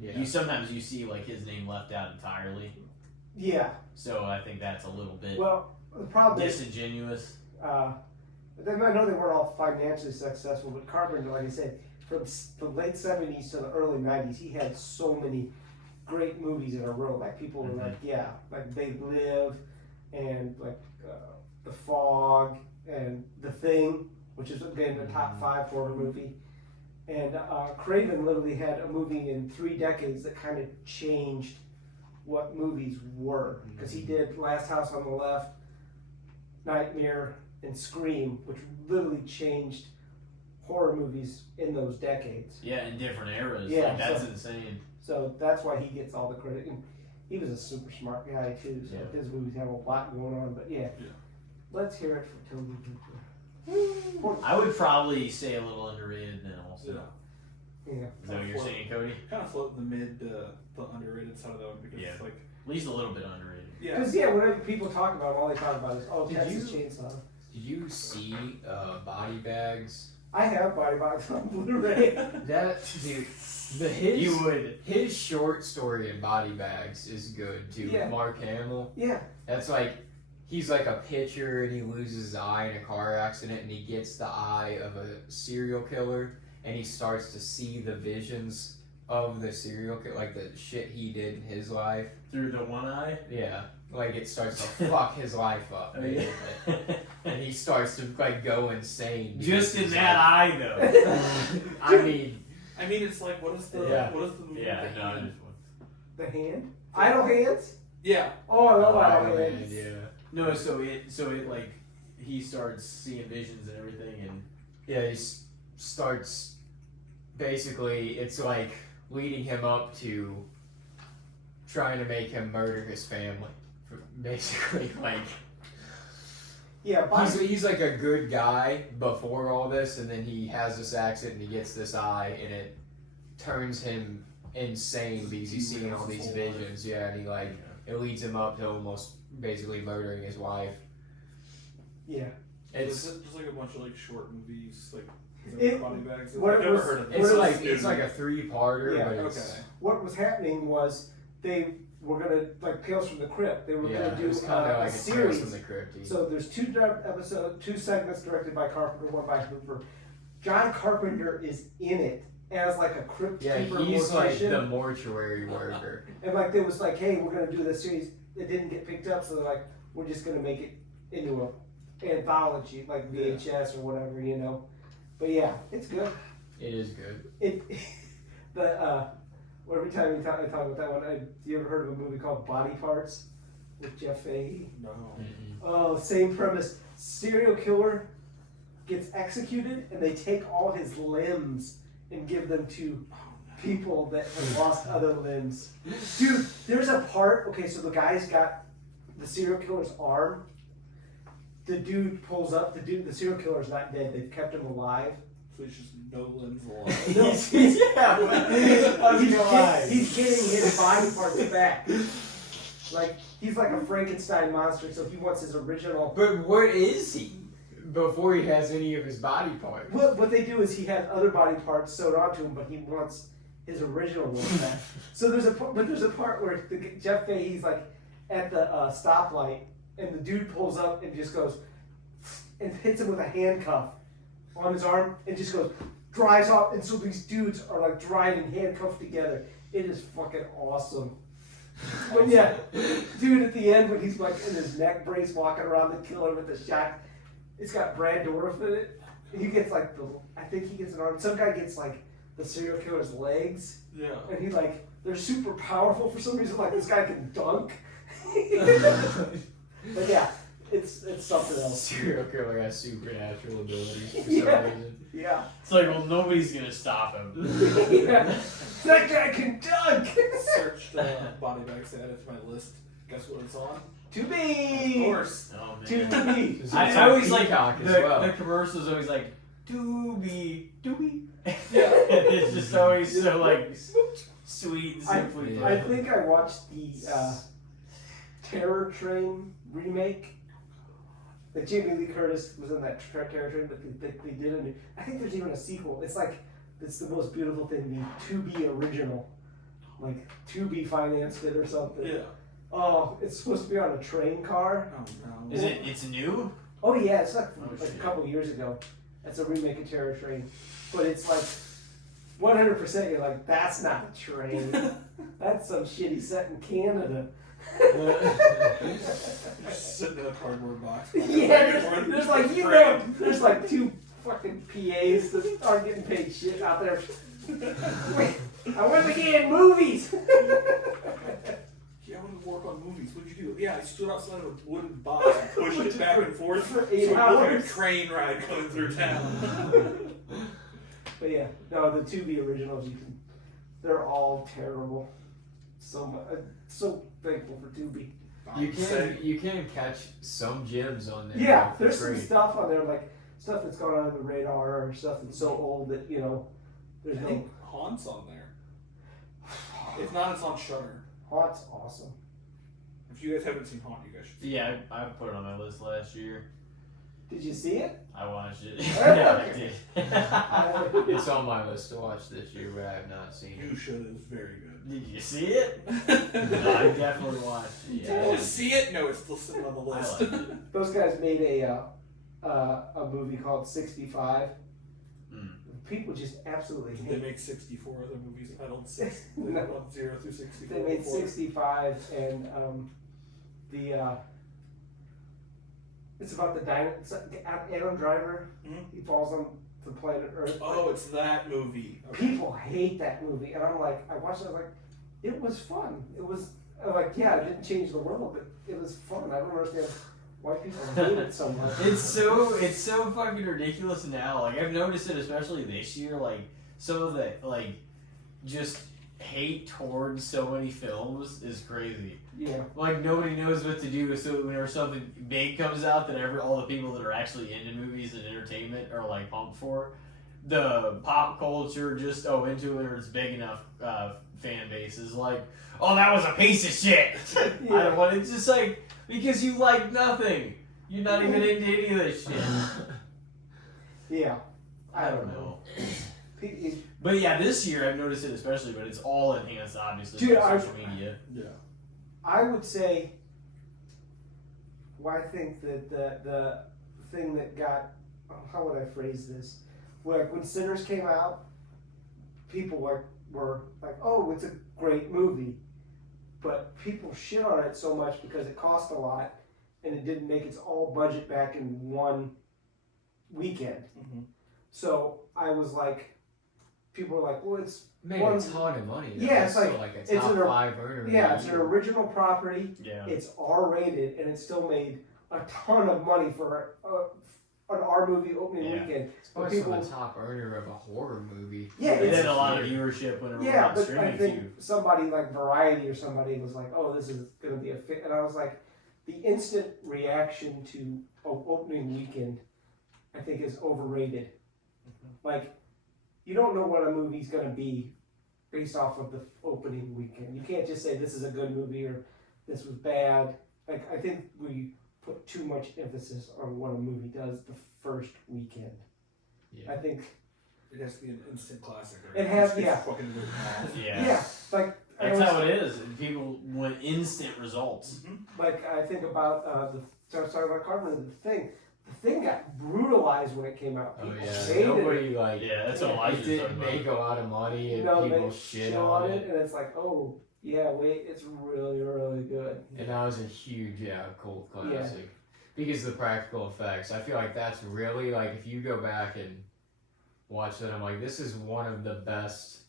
Yeah. You sometimes you see like his name left out entirely. Yeah. So I think that's a little bit Well, the problem is, disingenuous. I know they weren't all financially successful, but Carpenter, like I said, from the late 70s to the early 90s, he had so many great movies in a row. Like people were like, yeah, like They Live, and like The Fog, and The Thing, which is again the top 5 horror movie. And Craven literally had a movie in 3 decades that kind of changed what movies were, because he did Last House on the Left, Nightmare, and Scream, which literally changed horror movies in those decades. Yeah, in different eras. Yeah, Like, that's so- insane. So that's why he gets all the credit. And he was a super smart guy too, so Yeah. his movies have a lot going on. But yeah, Yeah. let's hear it for Tobe Hooper. I would probably say a little underrated then also. Yeah. Yeah. Is that what you're saying, Cody? Kind of float in the mid, the underrated side of that one because Yeah. it's like, At least a little bit underrated. yeah. Because whenever people talk about him, all they talk about is Did Texas Chainsaw. Did you see Body Bags? I have Body Box on Blu-ray. That dude, You would. his short story in Body Bags is good too. Yeah. Mark Hamill. Yeah. That's like he's like a pitcher and he loses his eye in a car accident and he gets the eye of a serial killer and he starts to see the visions of the serial killer, like the shit he did in his life. Through the one eye? Yeah. Like it starts to fuck his life up, basically. And he starts to like go insane. Just in because that eye, though. I mean, It's like, what is the movie? Yeah, with the no, I hand? just want. The Hand? Idle Hands? Yeah. Oh, I love oh, Idle man, Hands. yeah. No, so it like he starts seeing visions and everything, and Yeah, he starts basically, it's like leading him up to trying to make him murder his family. Basically, like, Yeah, Body he's like a good guy before all this, and then he has this accident and he gets this eye, and it turns him insane because he's seeing all these visions. Yeah, and he like, it leads him up to almost basically murdering his wife. Yeah. It's just like a bunch of like short movies, like It- Body Bags. what I've it never was- heard of it's this. like a 3-parter, Yeah, but it's, okay. What was happening was they were gonna, like Tales from the Crypt, they were yeah, gonna it do was kind of a like a Tales series. from the Crypt. So there's 2 segments directed by Carpenter, 1 by Hooper. John Carpenter is in it as like a crypt Yeah, keeper he's like mortician. the mortuary worker. And like they was like, hey, we're gonna do this series. It didn't get picked up, so they're like, we're just gonna make it into a anthology, like VHS or whatever, you know. But yeah, it's good. It is good. It the every time I talk about that one, you ever heard of a movie called Body Parts with Jeff Fahey? No. Oh, same premise. Serial killer gets executed, and they take all his limbs and give them to people that have lost other limbs. Dude, there's a part. Okay, so the guy's got the serial killer's arm. The dude pulls up. The serial killer's not dead. They've kept him alive. So it's just no limbs alive. No, he's getting his body parts back. Like he's like a Frankenstein monster, so he wants his original. But what is he before he has any of his body parts? What they do is he has other body parts sewed onto him, but he wants his original one back. So there's a part where Jeff Fahey's like at the stoplight, and the dude pulls up and just goes and hits him with a handcuff on his arm, and just goes drives off, and so these dudes are like driving handcuffed together. It is fucking awesome. But yeah, dude, at the end when he's like in his neck brace walking around the killer with the shot, it's got Brad Dourif in it. He gets like I think he gets an arm. Some guy gets like the serial killer's legs, Yeah. and he like they're super powerful for some reason. Like this guy can dunk. But yeah, it's something else. Serial killer has supernatural abilities for Yeah. some reason. Yeah. It's like, well, nobody's gonna stop him. Yeah. That guy can dunk. Searched Body Bags, added to my list. Guess what it's on? To Of be. course. Oh man. To be. It's I on always like Peacock as the well. commercials always like doobie. Yeah. It's just always so like sweet and simply. Yeah. I think I watched the Terror Train remake. Like Jamie Lee Curtis was in that Terror Train, but they did it. I think there's even a sequel. It's like it's the most beautiful thing. The To Be original. like Tubi financed it or something. Yeah. Oh, it's supposed to be on a train car. Oh no. Is it? It's new. Oh yeah, it's like, Oh, like a shit. couple years ago. It's a remake of Terror Train, but it's like 100%. You're like, that's not a train. That's some shitty set in Canada. Just sitting in a cardboard box. Yeah, there's like there's like two fucking PAs that aren't getting paid shit out there. Wait, I want to get in movies. Yeah, I want to work on movies. What'd you do? Yeah, I stood outside of a wooden box and pushed it back and forth For so 8 it looked like a hours. train ride coming through town. But yeah, no, the Tubi originals, they're all terrible. So thankful for Tubi. You can catch some gems on there. Yeah, for there's some free. stuff on there, like stuff that's gone under the radar or stuff that's so old that, you know, there's I no. think Haunt's on there. If not, it's on Shudder. Haunt's awesome. If you guys haven't seen Haunt, you guys should. Yeah, I put it on my list last year. Did you see it? I watched it. Yeah, I did. It's on my list to watch this year, but I have not seen You it. should. It was very good. Did you see it? No, I definitely watched it. Did Yeah, you see it? No, it's still sitting on the I list. liked it. Those guys made a movie called 65. Mm. People just absolutely They hate it. make 64 other movies titled 6. No. 0 through 64. They made before. 65, and it's about the Adam Driver. Mhm. He falls on the planet Earth. Oh, it's that movie. Okay. People hate that movie, and I'm like, I watched it. I was like, it was fun. It was like, yeah, it didn't change the world, but it was fun. I don't understand why people hate it so much. It's so fucking ridiculous now. Like I've noticed it, especially this year. Like some of the just hate towards so many films is crazy. Yeah, Like nobody knows what to do. So whenever something big comes out that all the people that are actually into movies and entertainment are like pumped for, the pop culture just into it or it's big enough fan base is like, oh, that was a piece of shit. Yeah. I don't want. It's just like because you like nothing. You're not even into any of this shit. yeah. I don't know. Pe- But yeah, this year I've noticed it especially, but it's all enhanced obviously Dude, by social media. Yeah. I would say, well, I think that the thing that got, how would I phrase this? Like when Sinners came out, people were like, oh, it's a great movie. But people shit on it so much because it cost a lot and it didn't make its all budget back in one weekend. Mm-hmm. So I was like, people were like, well, it's Made One- a ton of money. Though. Yeah, it's still like- like a it's top an- 5 earner. yeah, it's an original property. Yeah. It's R-rated, and it still made a ton of money for an R movie opening Yeah. weekend. It's probably people- the top earner of a horror movie. Yeah, It it's had a lot of viewership when it was yeah, on but I streaming think too. somebody like Variety or somebody was like, "Oh, this is going to be a fit," and I was like, the instant reaction to opening weekend, I think, is overrated. Like, you don't know what a movie's going to be based off of the opening weekend. You can't just say this is a good movie or this was bad. Like, I think we put too much emphasis on what a movie does the first weekend. Yeah. I think, It has to be an instant classic. Or It has- it's yeah. Fucking written off. Yeah. like, I That's always- how it is. And people want instant results. Like I think about I was talking about Carpenter. The thing got brutalized when it came out. Oh People yeah, hated it. nobody like. Yeah, that's what Yeah, Elijah's It talking didn't about. make a lot of money, and You know, people they shit on it. and it's like, oh yeah, wait, it's really really good. And that was a huge, cult classic. Because of the practical effects. I feel like that's really, like, if you go back and watch that, I'm like, this is one of the best,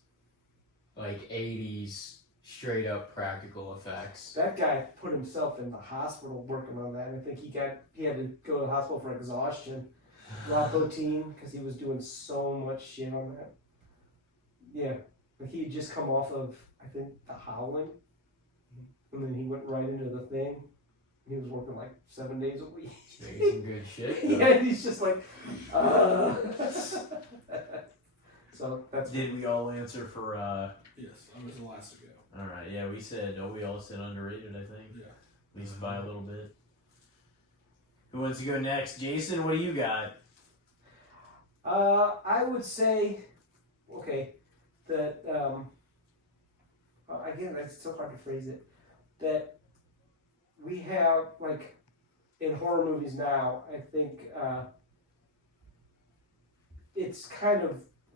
like, 80s straight up practical effects. That guy put himself in the hospital working on that. I think he had to go to the hospital for exhaustion. Rob Bottin, because he was doing so much shit on that. Yeah, like he had just come off of, I think, The Howling, and then he went right into The Thing. He was working like 7 days a week. Making some good shit. though. Yeah, and he's just like, So that's Did we all answer for? Yes, I was the last to go. All right. Yeah, we said. We all said underrated. I think. Yeah. At least by a little bit. Who wants to go next? Jason, what do you got? I would say, okay, that again, it's so hard to phrase it, that we have, like, in horror movies now, I think it's kind of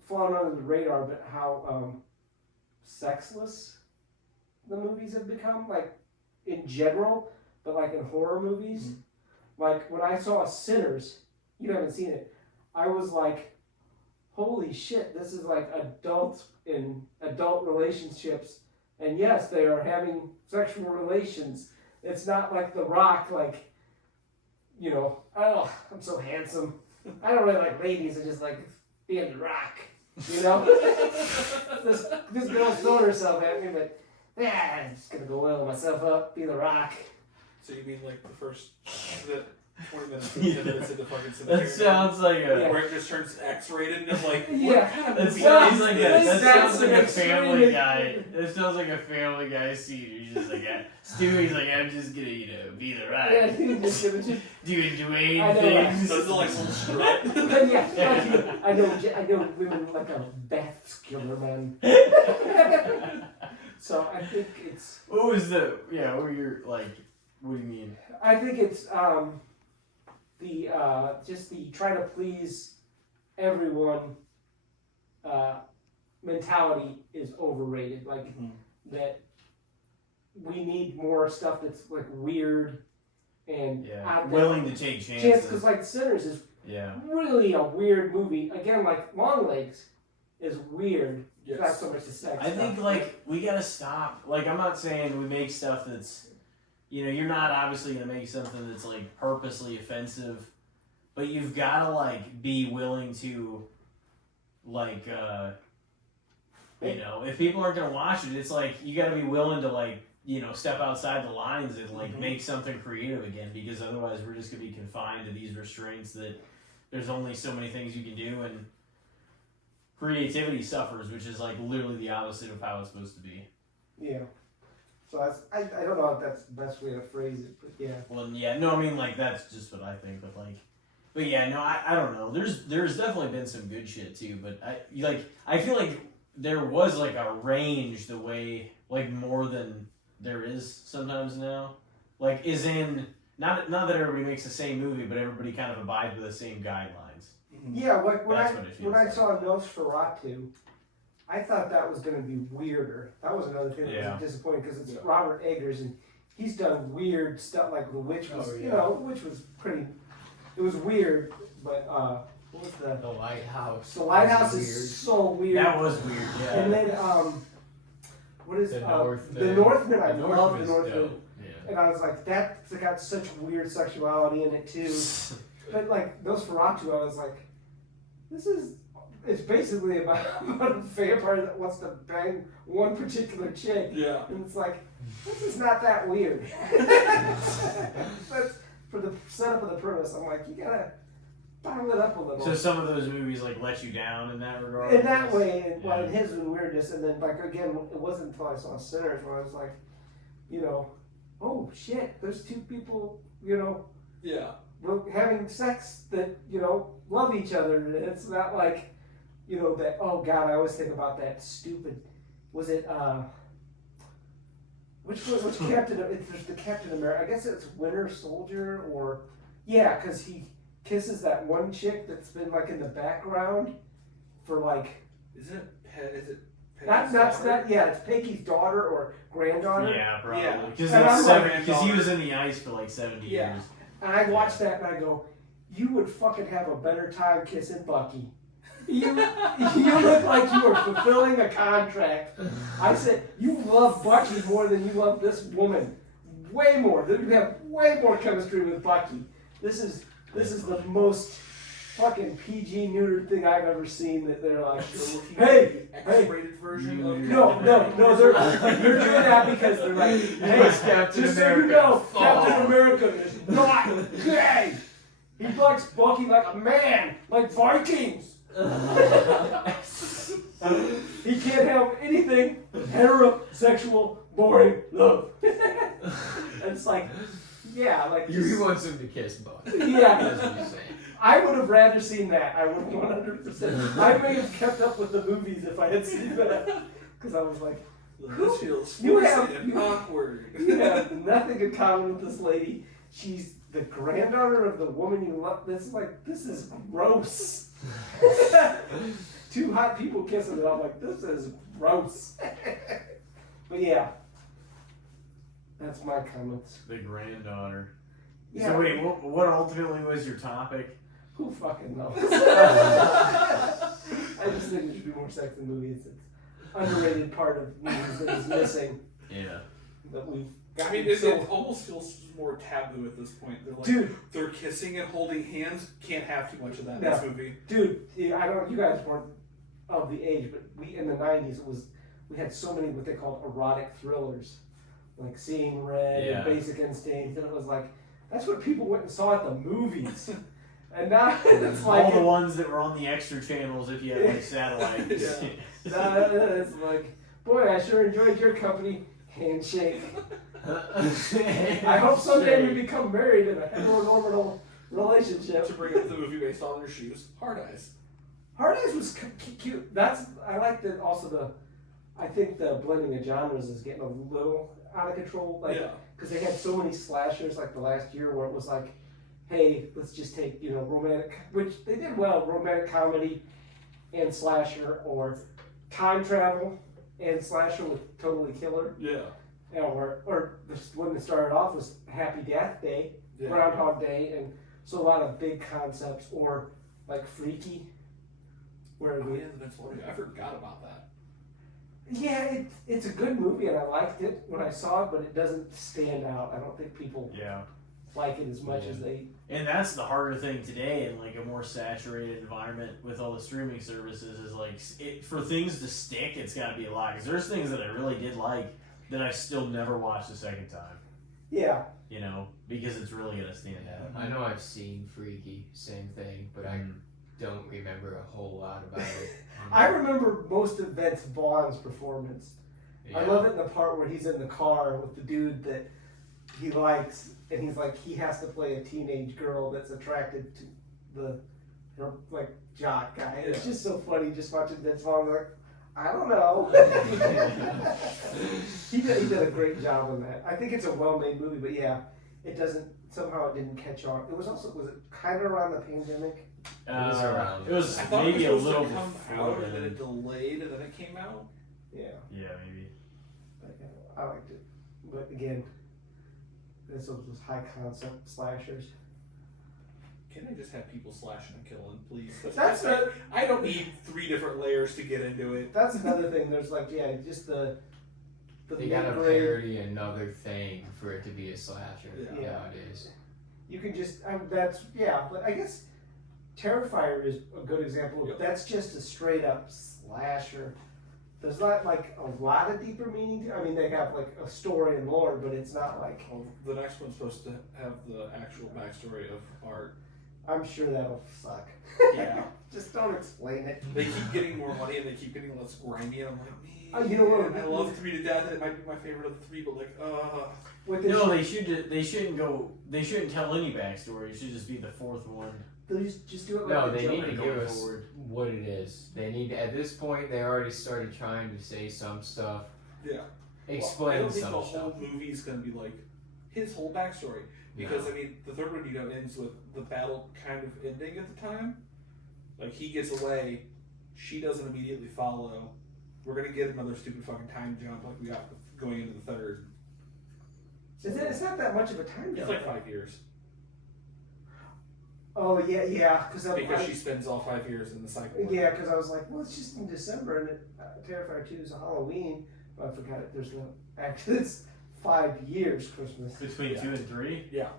fallen under the radar, but how sexless the movies have become, like, in general, but, like, in horror movies. Mm-hmm. Like, when I saw Sinners, you haven't seen it, I was like, holy shit, this is like adults in adult relationships, and yes, they are having sexual relations. It's not like The Rock, like, you know, oh, I'm so handsome. I don't really like ladies, I just like being The Rock, you know? this girl's throwing herself at me, but yeah, I'm just gonna go oil myself up, be The Rock. So you mean like the first 20 minutes, 10 minutes into fucking cemetery? That sounds like a... Where it just turns X-rated and it's like, Yeah. what kind of That movie sounds is like this? that sounds like a That's Family extremely- Guy. That sounds like a Family Guy scene. He's just like, Stewie's like, I'm just gonna, be the right. Yeah, he's just gonna just Doing Dwayne I know, things. Does it like some strut? But yeah, I know women like a vascular man. So I think it's. What was the? Yeah, what were your like? What do you mean? I think it's just the try to please everyone mentality is overrated. Like that, we need more stuff that's like weird and willing to take chances. because like Sinners is Yeah. really a weird movie. Again, like Longlegs is weird. Yes. Not so much the sex. I think stuff. like we gotta stop. Like I'm not saying we make stuff that's, you're not obviously gonna make something that's like purposely offensive, but you've gotta like be willing to, like, if people aren't gonna watch it, it's like you gotta be willing to like, step outside the lines and like make something creative again, because otherwise we're just gonna be confined to these restraints that there's only so many things you can do, and creativity suffers, which is like literally the opposite of how it's supposed to be. Yeah. So I don't know if that's the best way to phrase it, but yeah. Well, yeah, no, I mean, like, that's just what I think, but yeah, no, I don't know. There's definitely been some good shit, too, but I feel like there was, like, a range the way, like, more than there is sometimes now. Like, is in, not that everybody makes the same movie, but everybody kind of abides with the same guidelines. Yeah, like when That's what it feels I like. saw Nosferatu, I thought that was going to be weirder. That was another thing that was disappointing because it's Robert Eggers and he's done weird stuff. Like The Witch was, Witch was pretty. It was weird, but what was The Lighthouse. The Lighthouse was is so weird. That was weird, yeah. And then what is The The Northman? Northman? I The love The Northman's Northman. dope. Yeah. And I was like, that's got such weird sexuality in it too. But like Nosferatu, I was like, it's basically about a vampire that wants to bang one particular chick. Yeah. And it's like, this is not that weird. But for the setup of the premise, I'm like, you gotta dial it up a little. So some of those movies, like, let you down in that regard? In that way, and Yeah. in his weirdness, and then like again, it wasn't until I saw Sinners where I was like, oh shit, there's two people, Yeah. having sex that love each other, and it's not like that. Oh god, I always think about that stupid. Was it which Captain? There's the Captain America. I guess it's Winter Soldier, or because he kisses that one chick that's been like in the background for like. Is it Peggy's Not daughter? it's Peggy's daughter or granddaughter. Yeah, probably. Yeah. Because he was in the ice for like 70 Yeah. years. And I watched that and I go, you would fucking have a better time kissing Bucky. You look like you were fulfilling a contract. I said, you love Bucky more than you love this woman. Way more. You have way more chemistry with Bucky. This is the most fucking PG neutered thing I've ever seen that they're like, hey. X-rated version of No, they're doing that because they're like, hey, Captain just so America. you know, Oh. Captain America is not gay. He likes Bucky like a man, like Vikings. He can't have anything heterosexual, boring love. It's like, He wants him to kiss Bucky. yeah. That's what he's saying. I would have rather seen that. I would 100%. I may have kept up with the movies if I had seen that. Because I was like, This feels You forced have- and awkward. You have nothing in common with this lady. She's the granddaughter of the woman you love. This is gross. Two hot people kissing, and I'm like, this is gross. But yeah, that's my comments. The granddaughter. Yeah, So wait, what ultimately was your topic? who fucking knows? I just think there should be more sex in movies. It's underrated part of movies that is missing Yeah. that we've I gotten mean, it so. almost feels more taboo at this point. They're like, Dude. they're kissing and holding hands. Can't have too much of that in No. this movie. Dude, I don't. You guys weren't of the age, but we in the '90s we had so many what they called erotic thrillers, like Seeing Red Yeah. and Basic Instinct, and it was like that's what people went and saw at the movies, and now it's like All the ones that were on the extra channels if you had like satellite. Yeah. it's like, boy, I sure enjoyed your company. Handshake. I hope someday we become married in a heteronormative relationship. To bring up the movie based on their shoes, Hard Eyes. Hard Eyes was cute. I like that. Also, I think the blending of genres is getting a little out of control. Like, Yeah. because they had so many slashers like the last year where it was like, hey, let's just take romantic, which they did well, romantic comedy and slasher, or time travel and slasher with Totally Killer. Yeah. Or this one that started off was Happy Death Day, Yeah. Groundhog Day, and so a lot of big concepts, or like Freaky, where Oh, yeah, the Vince Lordy. I forgot about that. yeah, it's a good movie and I liked it when I saw it, but it doesn't stand out. I don't think people Yeah. like it as much as they. And that's the harder thing today in like a more saturated environment with all the streaming services is like for things to stick, it's got to be a lot. Because there's things that I really did like that I still never watched a second time. Yeah, Because it's really gonna stand out. I know I've seen Freaky, same thing, but I don't remember a whole lot about it. I remember most of Vince Vaughn's performance. I love it in the part where he's in the car with the dude that he likes, and he's like, he has to play a teenage girl that's attracted to the jock guy. It's just so funny just watching Vince Vaughn like, I don't know. he did a great job on that. I think it's a well-made movie, but yeah, it didn't catch on. Was it kind of around the pandemic? It was around. It was I thought maybe it a was little supposed to come before out, and then then. it delayed, and then it came out. Yeah, Yeah, maybe. I liked it. But again, this was high concept slashers. Can I just have people slashing and killing, please? That's a- I don't need 3 different layers to get into it. That's another thing. There's just the They gotta mid-grade. parody another thing for it to be a slasher Yeah. nowadays. You can just but I guess Terrifier is a good example. Yep. That's just a straight up slasher. There's not like a lot of deeper meaning to. I mean, they have like a story and lore, but it's not like. Well, the next one's supposed to have the actual backstory of Art. I'm sure that'll suck. Yeah. Just don't explain it. They keep getting more money and they keep getting less grimy, and I'm like, man, You know what? I love 3 to death. It might be my favorite of the 3, but like, What they No, they shouldn't tell any backstory. It should just be the fourth one. they'll just do it like No, the they need Joker. to going give us forward. what it is. They need to, at this point, they already started trying to say some stuff, yeah. I explain don't think some the stuff. whole movie is going to be like his whole backstory. Because, I mean, the third one, ends with the battle kind of ending at the time. Like, he gets away, she doesn't immediately follow. We're going to get another stupid fucking time jump like we got going into the third. It's not that much of a time It's jump. like 5 years. Oh yeah, Because she spends all 5 years in the cycle. Yeah, because I was like, well, it's just in December, and Terrifier 2 is a Halloween. But I forgot it. There's no actually. It's 5 years Christmas. Between 2 and 3? Yeah.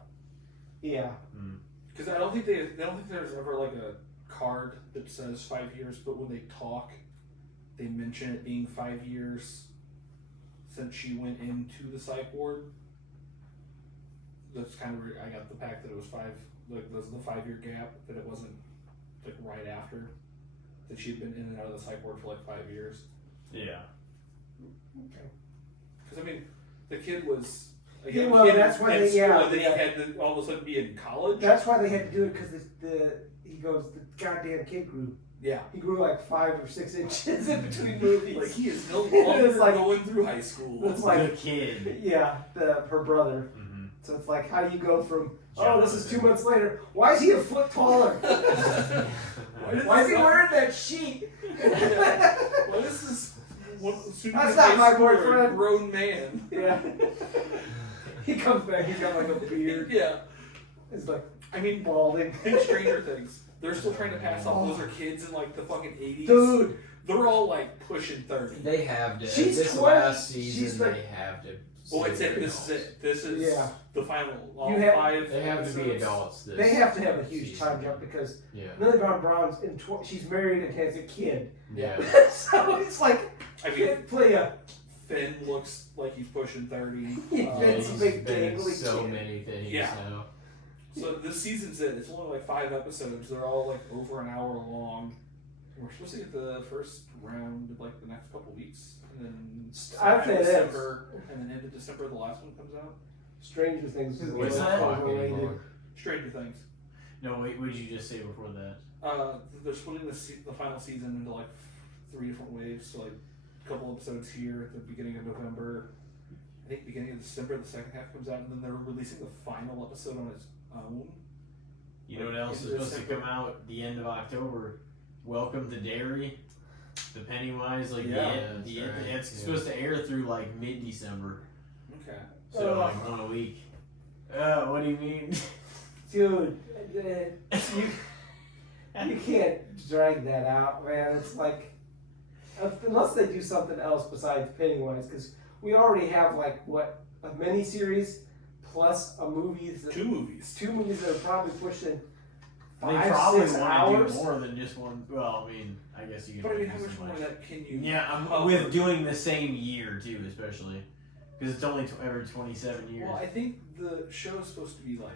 Yeah. Because I don't think there's ever like a card that says 5 years, but when they talk, they mention it being 5 years since she went into the psych ward. That's kind of where I got the fact that it was the 5 year gap, that it wasn't like right after, that she'd been in and out of the psych ward for like 5 years. Yeah. Okay. Because I mean, the kid was Yeah, well, that's why in they- school, yeah, and then yeah. he had to all of a sudden be in college. That's why they had to do it because he goes, the goddamn kid grew Yeah. He grew like 5 or 6 inches in between movies. Like he is no longer It's like- going through high school. It's like the kid. yeah, her brother. Mm-hmm. So it's like, how do you go from this is 2 Jonathan. months later? Why is he a foot taller? Why is he wearing that sheet? What is this? That's not my boyfriend. Grown man. Yeah. He comes back. He's got like a beard. Yeah. It's like I mean, balding. think Stranger Things. They're still trying to pass off those are kids in like the fucking 80s. Dude, They're all like pushing 30. They have to. She's this 20. last season, She's like- they have to. Well, it's say it. they're This is adults. it. This is Yeah. the final. All You have- 5 They have to be episodes. adults. This they have to have a huge season. time jump because Yeah. Millie Bob Brown's she's married and has a kid. Yeah. So it's like I mean, can't play a Finn looks like he's pushing 30. Yeah, Finn's a he's big been in gangly so kid. many things Yeah. now. So this season's it. It's only like 5 episodes. They're all like over an hour long. We're supposed to get the first round like the next couple weeks, and then I'd say December, and then end of December the last one comes out. Stranger Things is What's really that? overrated. Anymore. Stranger Things. No, wait, what did you just say before that? They're splitting the final season into like 3 different waves. So like a couple episodes here at the beginning of November. I think beginning of December the second half comes out, and then they're releasing the final episode on its own. You know what else is supposed to come out the end of October? Welcome to Derry. The Pennywise, like Yeah, the that's right. it's supposed to air through like mid-December. Okay. So like 1 a week. What do you mean? Dude, you can't drag that out, man. It's like, unless they do something else besides Pennywise, because we already have like what, a miniseries plus a movie. 2 movies. 2 movies that are probably pushing They 5, probably 6 want to hours. do more than just one. Well, I mean, I guess you can. But I only mean, how do much so more of that can you? Yeah, cover? with doing the same year too, especially because it's only every 27 years. Well, I think the show is supposed to be like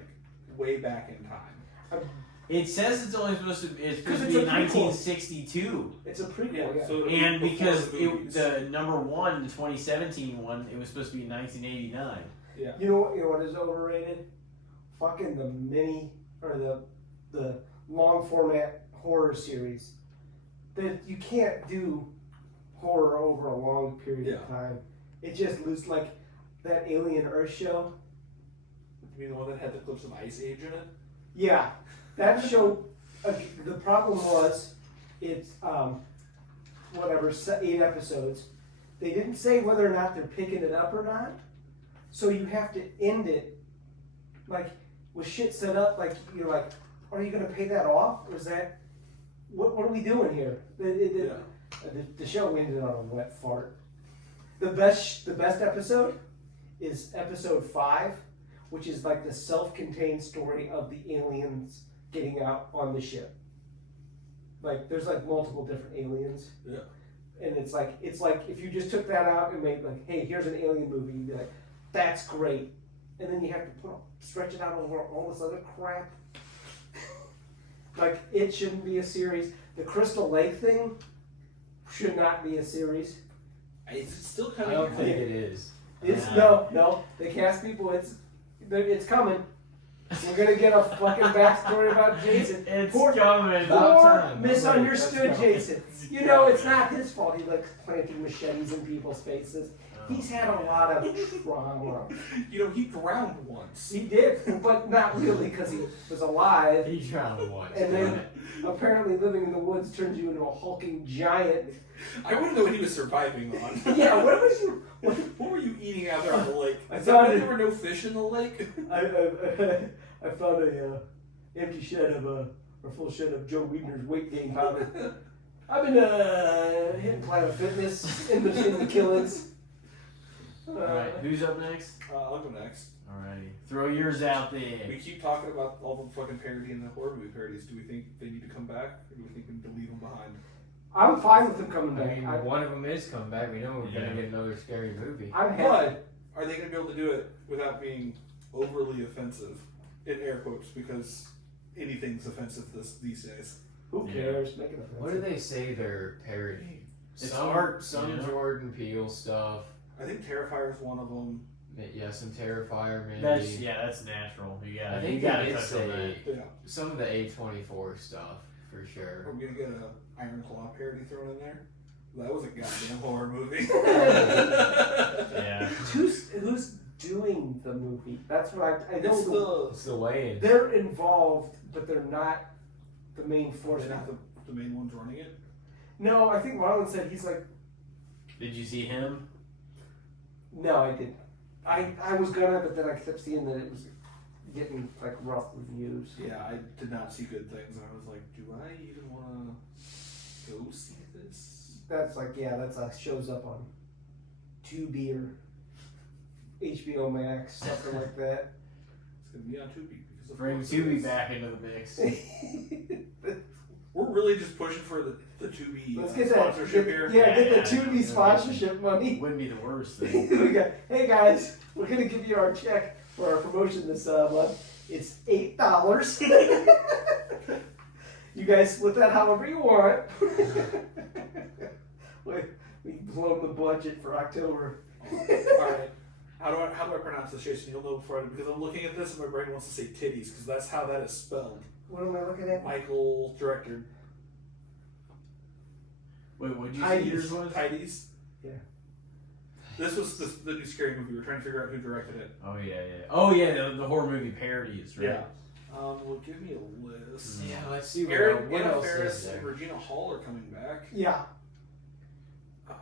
way back in time. It says it's only supposed to. It's supposed to it's be a prequel. 1962, It's a prequel, yeah. So it'll be and before because the movies. the number one, the 2017 one, it was supposed to be 1989. You know what is overrated? Fucking the mini or the long format horror series. That you can't do horror over a long period of time. It just loses like that Alien Earth show. You mean the one that had the clips of Ice Age in it? Yeah, that show. The problem was it's whatever 8 episodes. They didn't say whether or not they're picking it up or not. So you have to end it like with shit set up. Like you're like, are you gonna pay that off? Or is that what are we doing here? The show ended on a wet fart. The best episode is episode 5, which is like the self-contained story of the aliens getting out on the ship. Like there's like multiple different aliens. Yeah. And it's like if you just took that out and made like, hey, here's an alien movie, you'd be like, that's great. And then you have to stretch it out over all this other crap. Like it shouldn't be a series. The Crystal Lake thing should not be a series. Is it still I coming? don't think it is. It's Yeah. no. The cast people, it's coming. We're gonna get a fucking backstory about Jason. It's Poor- coming. About Poor time. misunderstood Let's go. Jason. You know, it's not his fault. He likes planting machetes in people's faces. He's had a lot of trauma. You know, he drowned once. He did, but not really because he was alive. He drowned once. And then damn it. apparently living in the woods turns you into a hulking giant. I wouldn't know what he was surviving on. Yeah, what was you? What were you eating out there on the lake? I Is thought that why it- there were no fish in the lake? I found a empty shed of or full shed of Joe Wiedner's weight gain powder. I've been hitting Planet Fitness in the Killings. Alright, who's up next? I'll go next. Alrighty. Throw yours out We there. keep talking about all the fucking parody and the horror movie parodies. Do we think they need to come back, or do we think we need to leave them behind? I'm fine with them coming I back. mean, one of them is coming back. We know we're Yeah. gonna get another scary movie. I'm happy. But are they going to be able to do it without being overly offensive, in air quotes, because anything's offensive these days? Who cares? Make it offensive. What do they say they're parodying? It's some art, some you know? Jordan Peele stuff. I think Terrifier's one of them. Yeah, some Terrifier maybe. That's natural. I You think gotta they did touch on that. say Yeah. some of the A24 stuff for Are sure. we gonna get a Iron Claw parody thrown in there? That was a goddamn horror movie. Yeah. Who's doing the movie? That's what I know. It's It's the way. They're involved, but they're not the main force. they're not the main ones running it. No, I think Marlon said he's like, Did you see him? no, I didn't. I was gonna, but then I kept seeing that it was getting like rough reviews. Yeah, I did not see good things, and I was like, do I even want to go see this? That's like, yeah, that's shows up on Tubi or HBO Max, something like that. It's gonna be on Tubi because of Bring course it Tubi is. back into the mix. We're really just pushing for the Tubi Let's get that sponsorship here. Yeah, get the Yeah, Tubi yeah. sponsorship money. Wouldn't be the worst thing. We got, hey guys, we're gonna give you our check for our promotion this month. It's $8. You guys split that however you want. We've blown the budget for October. Alright. How do I pronounce this, Jason? You'll know before because I'm looking at this and my brain wants to say titties because that's how that is spelled. What am I looking at? Michael directed Wait, what did you Tidies. say yours was? Tidies. Yeah. This was the new scary movie. We're trying to figure out who directed it. Oh yeah, yeah. Oh yeah, the horror movie parodies, right? Yeah. Well, give me a list. Yeah, let's see Aaron, what Anna else Faris is and there. Regina Hall are coming back. Yeah. Just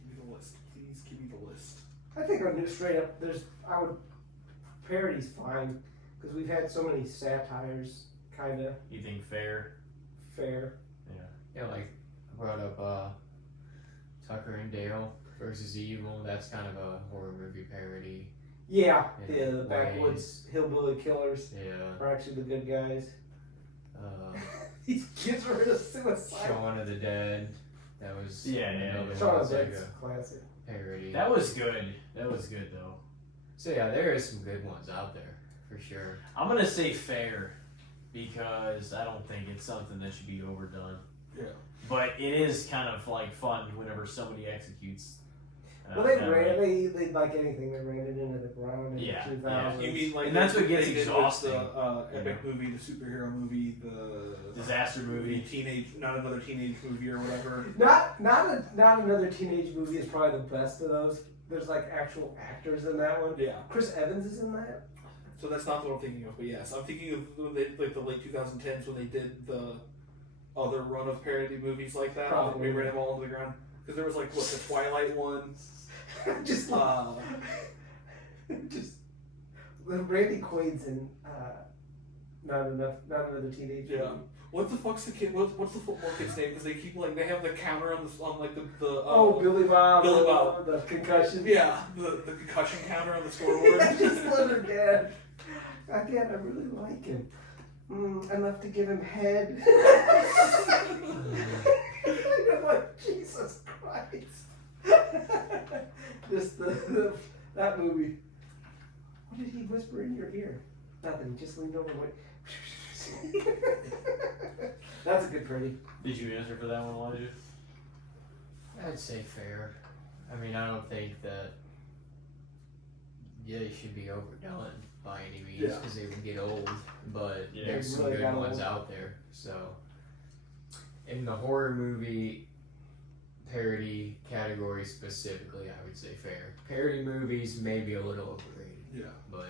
give me the list. Please give me the list. I think our new straight up, parody's fine, because we've had so many satires, kind of You think fair? fair. Yeah, like I brought up Tucker and Dale versus Evil. That's kind of a horror movie parody. Yeah, Yeah, the backwoods hillbilly killers Yeah. are actually the good guys. These kids were in a suicide. Shaun of the Dead. That was Yeah, another Shaun one of the that's Dead's like classic. a parody. That was good. That was good though. So yeah, there is some good ones out there for sure. I'm gonna say fair because I don't think it's something that should be overdone. Yeah. But it is kind of like fun whenever somebody executes. Well, they that ran. way. They like anything. They ran it into the ground in Yeah, the 2000s. You mean like And that's what gets they did with exhausting. The epic movie, the superhero movie, the Disaster movie. not another teenage movie or whatever. Not another teenage movie is probably the best of those. There's like actual actors in that one. Yeah. Chris Evans is in that. So that's not what I'm thinking of, but yes, I'm thinking of when they, like the late 2010s when they did the other run of parody movies like that. Probably. We ran them all into the ground because there was like what the Twilight one. just Randy Quaid's in not another teenage Yeah. movie. What the fuck's the kid? What's the football kid's name? Because they keep like they have the counter on like the Billy Bob. Billy Bob. The concussion. yeah the concussion counter on the scoreboard. Just let her dad. Dad, I really like him. Enough to give him head. I'm like, Jesus Christ. Just that movie. What did he whisper in your ear? Nothing. He just leaned over and went. That's a good parody. Did you answer for that one, Elijah? I'd say fair. I mean, I don't think that they should be overdone by any means Yeah. because they would get old. But Yeah. there's some Really good got ones old. out there. So, in the horror movie parody category specifically, I would say fair. Parody movies may be a little overrated, Yeah. but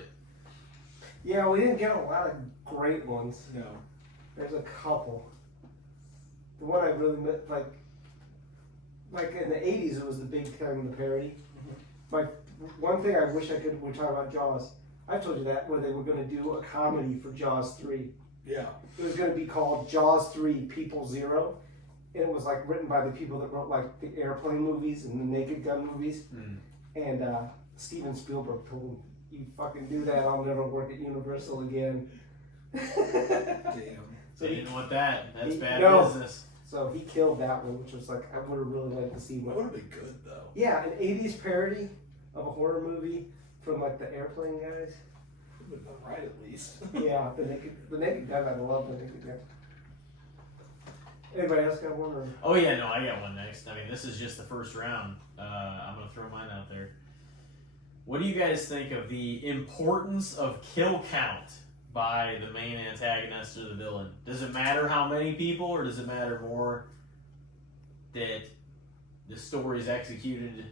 Yeah, we didn't get a lot of great ones. No. There's a couple. The one I really like in the 80s, it was the big time of the parody. One thing I wish I could, we're talking about Jaws. I told you that, where they were going to do a comedy for Jaws 3. Yeah. It was going to be called Jaws 3 People Zero. And it was like written by the people that wrote like the airplane movies and the Naked Gun movies. And Steven Spielberg told him, "You fucking do that, I'll never work at Universal again." Damn. So They he, didn't want that. That's bad No. business. so he killed that one, which was like, I would have really liked to see That what. would have been good though. Yeah, an 80s parody of a horror movie from like the airplane guys. Would have been right at least. Yeah, the Naked Gun, I love the Naked Gun. Anybody else got one? Or? Oh yeah, no, I got one next. I mean, this is just the first round. I'm gonna throw mine out there. What do you guys think of the importance of kill count by the main antagonist or the villain? Does it matter how many people, or does it matter more that the story is executed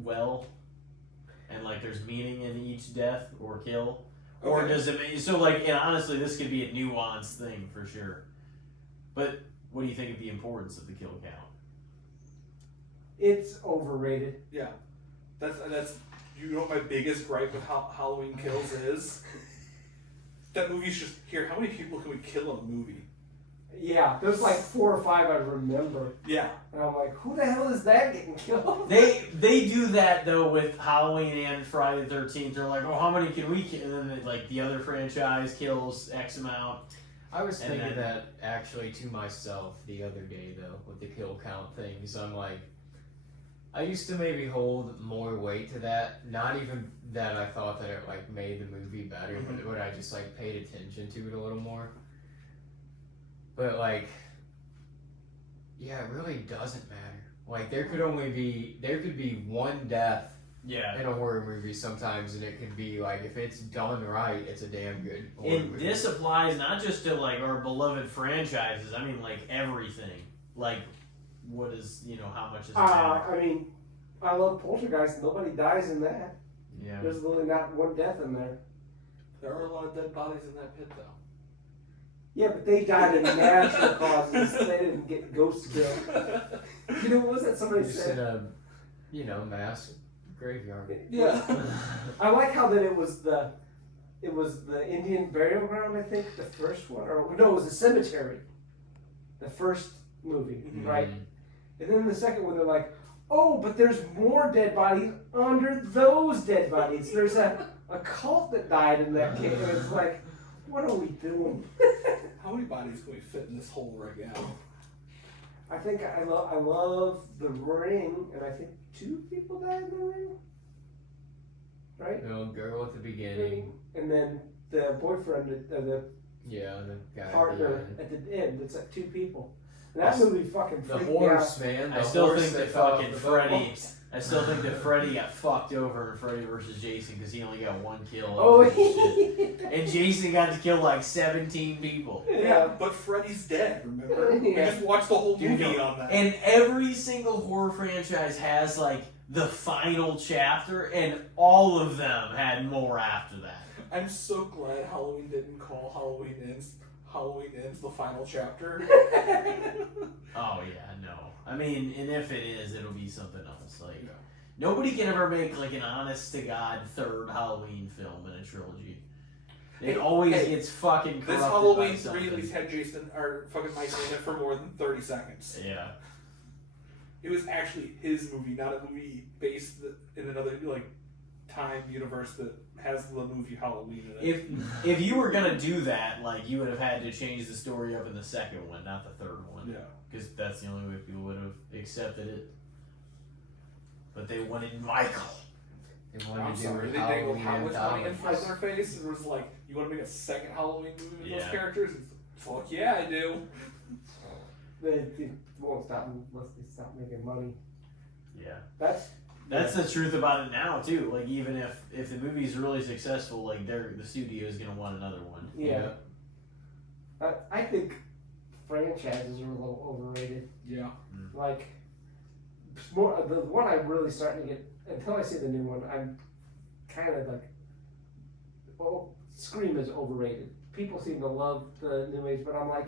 well and like there's meaning in each death or kill? Or Okay. does it so like, and honestly this could be a nuanced thing for sure. But what do you think of the importance of the kill count? It's overrated. Yeah, that's you know what my biggest gripe with Halloween Kills is? That movie's just here. How many people can we kill in a movie? Yeah, there's like 4 or 5 I remember, Yeah, and I'm like, who the hell is that getting killed? They do that though with Halloween and Friday the 13th. They're like, oh, how many can we kill? And then like the other franchise kills X amount. I was And thinking then- that actually to myself the other day though with the kill count thing. So I'm like, I used to maybe hold more weight to that. Not even that I thought that it like made the movie better, but when I just like paid attention to it a little more. But like, yeah, it really doesn't matter. Like there could be one death Yeah. in a horror movie sometimes, and it can be like if it's done right, it's a damn good horror And movie. this applies not just to like our beloved franchises. I mean, like everything. Like, what is how much is it matter? I mean, I love Poltergeist. Nobody dies in that. Yeah. There's literally not one death in there. there are a lot of dead bodies in that pit though. Yeah, but they died of natural causes. They didn't get ghost killed. You know, what was that somebody Just in said? a mass graveyard. Yeah. I like how that it was the Indian burial ground. I think the first one, or no, it was the cemetery. The first movie, Mhm. right? And then the second one, they're like, oh, but there's more dead bodies under those dead bodies. There's a cult that died in that cave. And it's like, what are we doing? How many bodies can we fit in this hole right now? I think I love the Ring, and I think 2 people died in the Ring, right? The little girl at the beginning. And then the boyfriend, the Yeah, and the guy. partner behind. at the end. It's like 2 people. And that movie fucking The freaked me out. horse, man. I The still horse think that fell off fucking the Freddy. boat. I still think that Freddy got fucked over in Freddy vs. Jason because he only got 1 kill. Oh, and shit. And Jason got to kill like 17 people. yeah. But Freddy's dead, remember? We Yeah. just watched the whole Dude, movie no. on that. And every single horror franchise has like the final chapter, and all of them had more after that. I'm so glad Halloween didn't call Halloween Ends the final chapter. Oh yeah, no. I mean, and if it is, it'll be something else. Like nobody can ever make like an honest to god 3rd Halloween film in a trilogy. It always gets fucking corrupted This by Halloween something. release had Jason or fucking Mike in it for more than 30 seconds. Yeah. It was actually his movie, not a movie based in another like time universe that has the movie Halloween in it. If you were gonna do that, like you would have had to change the story up in the 2nd one, not the 3rd one. Yeah. Because that's the only way people would have accepted it. But they wanted Michael. They wanted I'm to do sorry, a they dangled Halloween how much money in anthology. front of their face and was like, you want to make a 2nd Halloween movie with those Yeah. characters? It's like, fuck yeah, I do. They won't stop unless they stop making money. Yeah. That's The truth about it now too. Like even if the movie's really successful, like the studio is gonna want another one. yeah. I think franchises are a little overrated. Yeah. Like, more the one I'm really starting to get until I see the new one. I'm kind of like, oh, Scream is overrated. People seem to love the new age, but I'm like,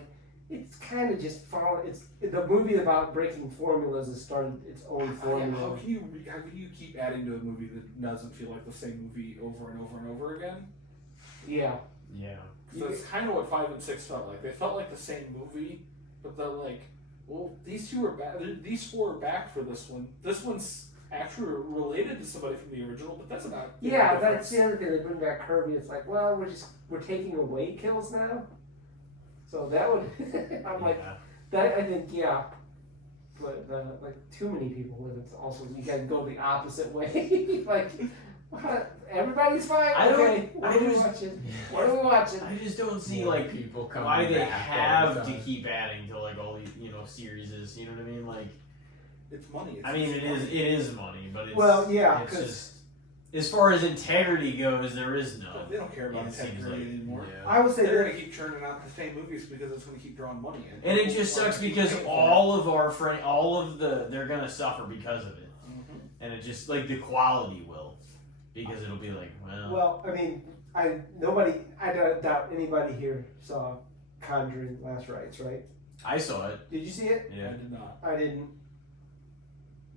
it's kind of just following. It's the movie about breaking formulas has started its own formula. How can you keep adding to a movie that doesn't feel like the same movie over and over and over again? Yeah. Yeah. So that's kind of what 5 and 6 felt like. They felt like the same movie, but they're like, well, these 2 are back. These 4 are back for this one. This one's actually related to somebody from the original, but that's about Yeah, the that's difference. the other thing. They bring back Kirby. It's like, well, we're taking away kills now. So that would I'm like Yeah. that. I think yeah, but like too many people with it. Also, you gotta go the opposite way. Like what? Everybody's fine. I don't- Okay, what I are we just- watching? What are we watching? I just don't see More like people coming why they back all the have to time. keep adding to like all these series. You know what I mean? Like It's money. It's I mean money. it is money, but it's Well, yeah, it's 'cause just as far as integrity goes, there is none. They don't care about It seems integrity like- anymore. Yeah. I would say They're that gonna keep churning out the same movies because it's gonna keep drawing money in. And it just sucks because all of our they're gonna suffer because of it, and it just like the quality will, because it'll be like, Well, I mean, I don't doubt anybody here saw Conjuring Last Rites, right? I saw it. Did you see it? I Yeah. did not. I didn't.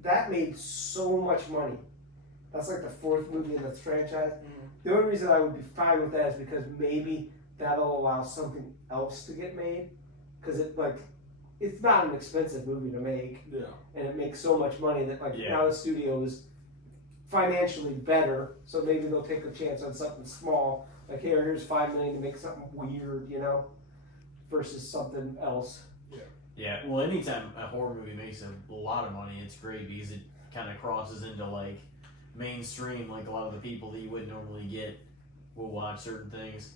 That made so much money. That's like the fourth movie in the franchise. The only reason I would be fine with that is because maybe that'll allow something else to get made. Because it's not an expensive movie to make, Yeah. and it makes so much money that Yeah. now the studio is financially better. So maybe they'll take a chance on something small. Like here's $5 million to make something weird, versus something else. Yeah. Well, anytime a horror movie makes a lot of money, it's great because it kind of crosses into like mainstream. Like a lot of the people that you wouldn't normally get will watch certain things.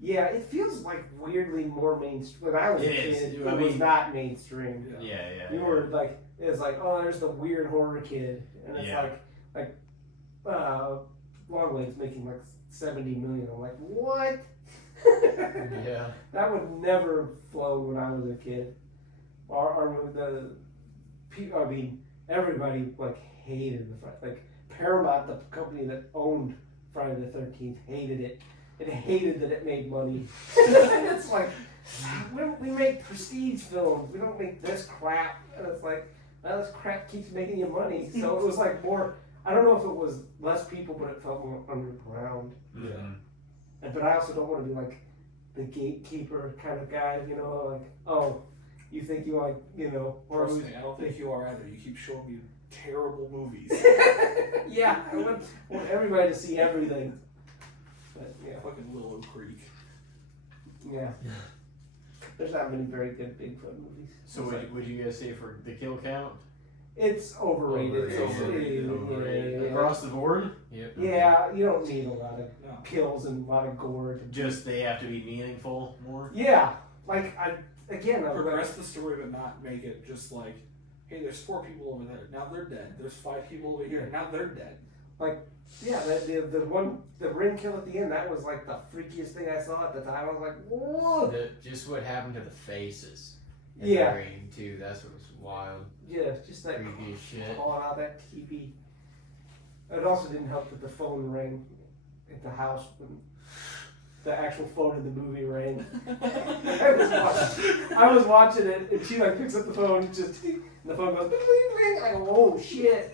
Yeah, it feels like weirdly more mainstream. When I was a It is. kid, I it was mean- not mainstream. Yeah. You were like, it's like, oh, there's the weird horror kid, and it's Yeah. Longlegs making like 70 million. I'm like, what? Yeah. That would never flow when I was a kid. Everybody like hated Paramount, the company that owned Friday the 13th, hated it. It hated that it made money. It's like, we make prestige films. We don't make this crap. And it's like, well, this crap keeps making you money. So it was like more, I don't know if it was less people, but it felt more underground. But I also don't want to be like the gatekeeper kind of guy, like, oh, you think you like, horror Trust movies? me, I don't think you are either. You keep showing me terrible movies. Yeah, I want everybody to see everything. But yeah, Fucking Willow Creek. yeah. There's not many very good Bigfoot movies. So would you guys say for the kill count? It's overrated. Overrated. Yeah. Across the board? Yep. Yeah, you don't need a lot of No. kills and a lot of gore. Just they have to be meaningful more? Yeah, like I Progress the story, but not make it just like, hey, there's 4 people over there. Now they're dead. There's 5 people over here. Now they're dead. yeah, the ring kill at the end, that was like the freakiest thing I saw at the time. I was like, whoa. Just what happened to the faces. in Yeah. the ring too. That's what was wild. Yeah, just that Creepy as shit. calling out that TV. It also didn't help that the phone rang at the house when the actual phone in the movie rang. I was watching it, and she like picks up the phone, and the phone goes bling bling bling. I go, oh shit!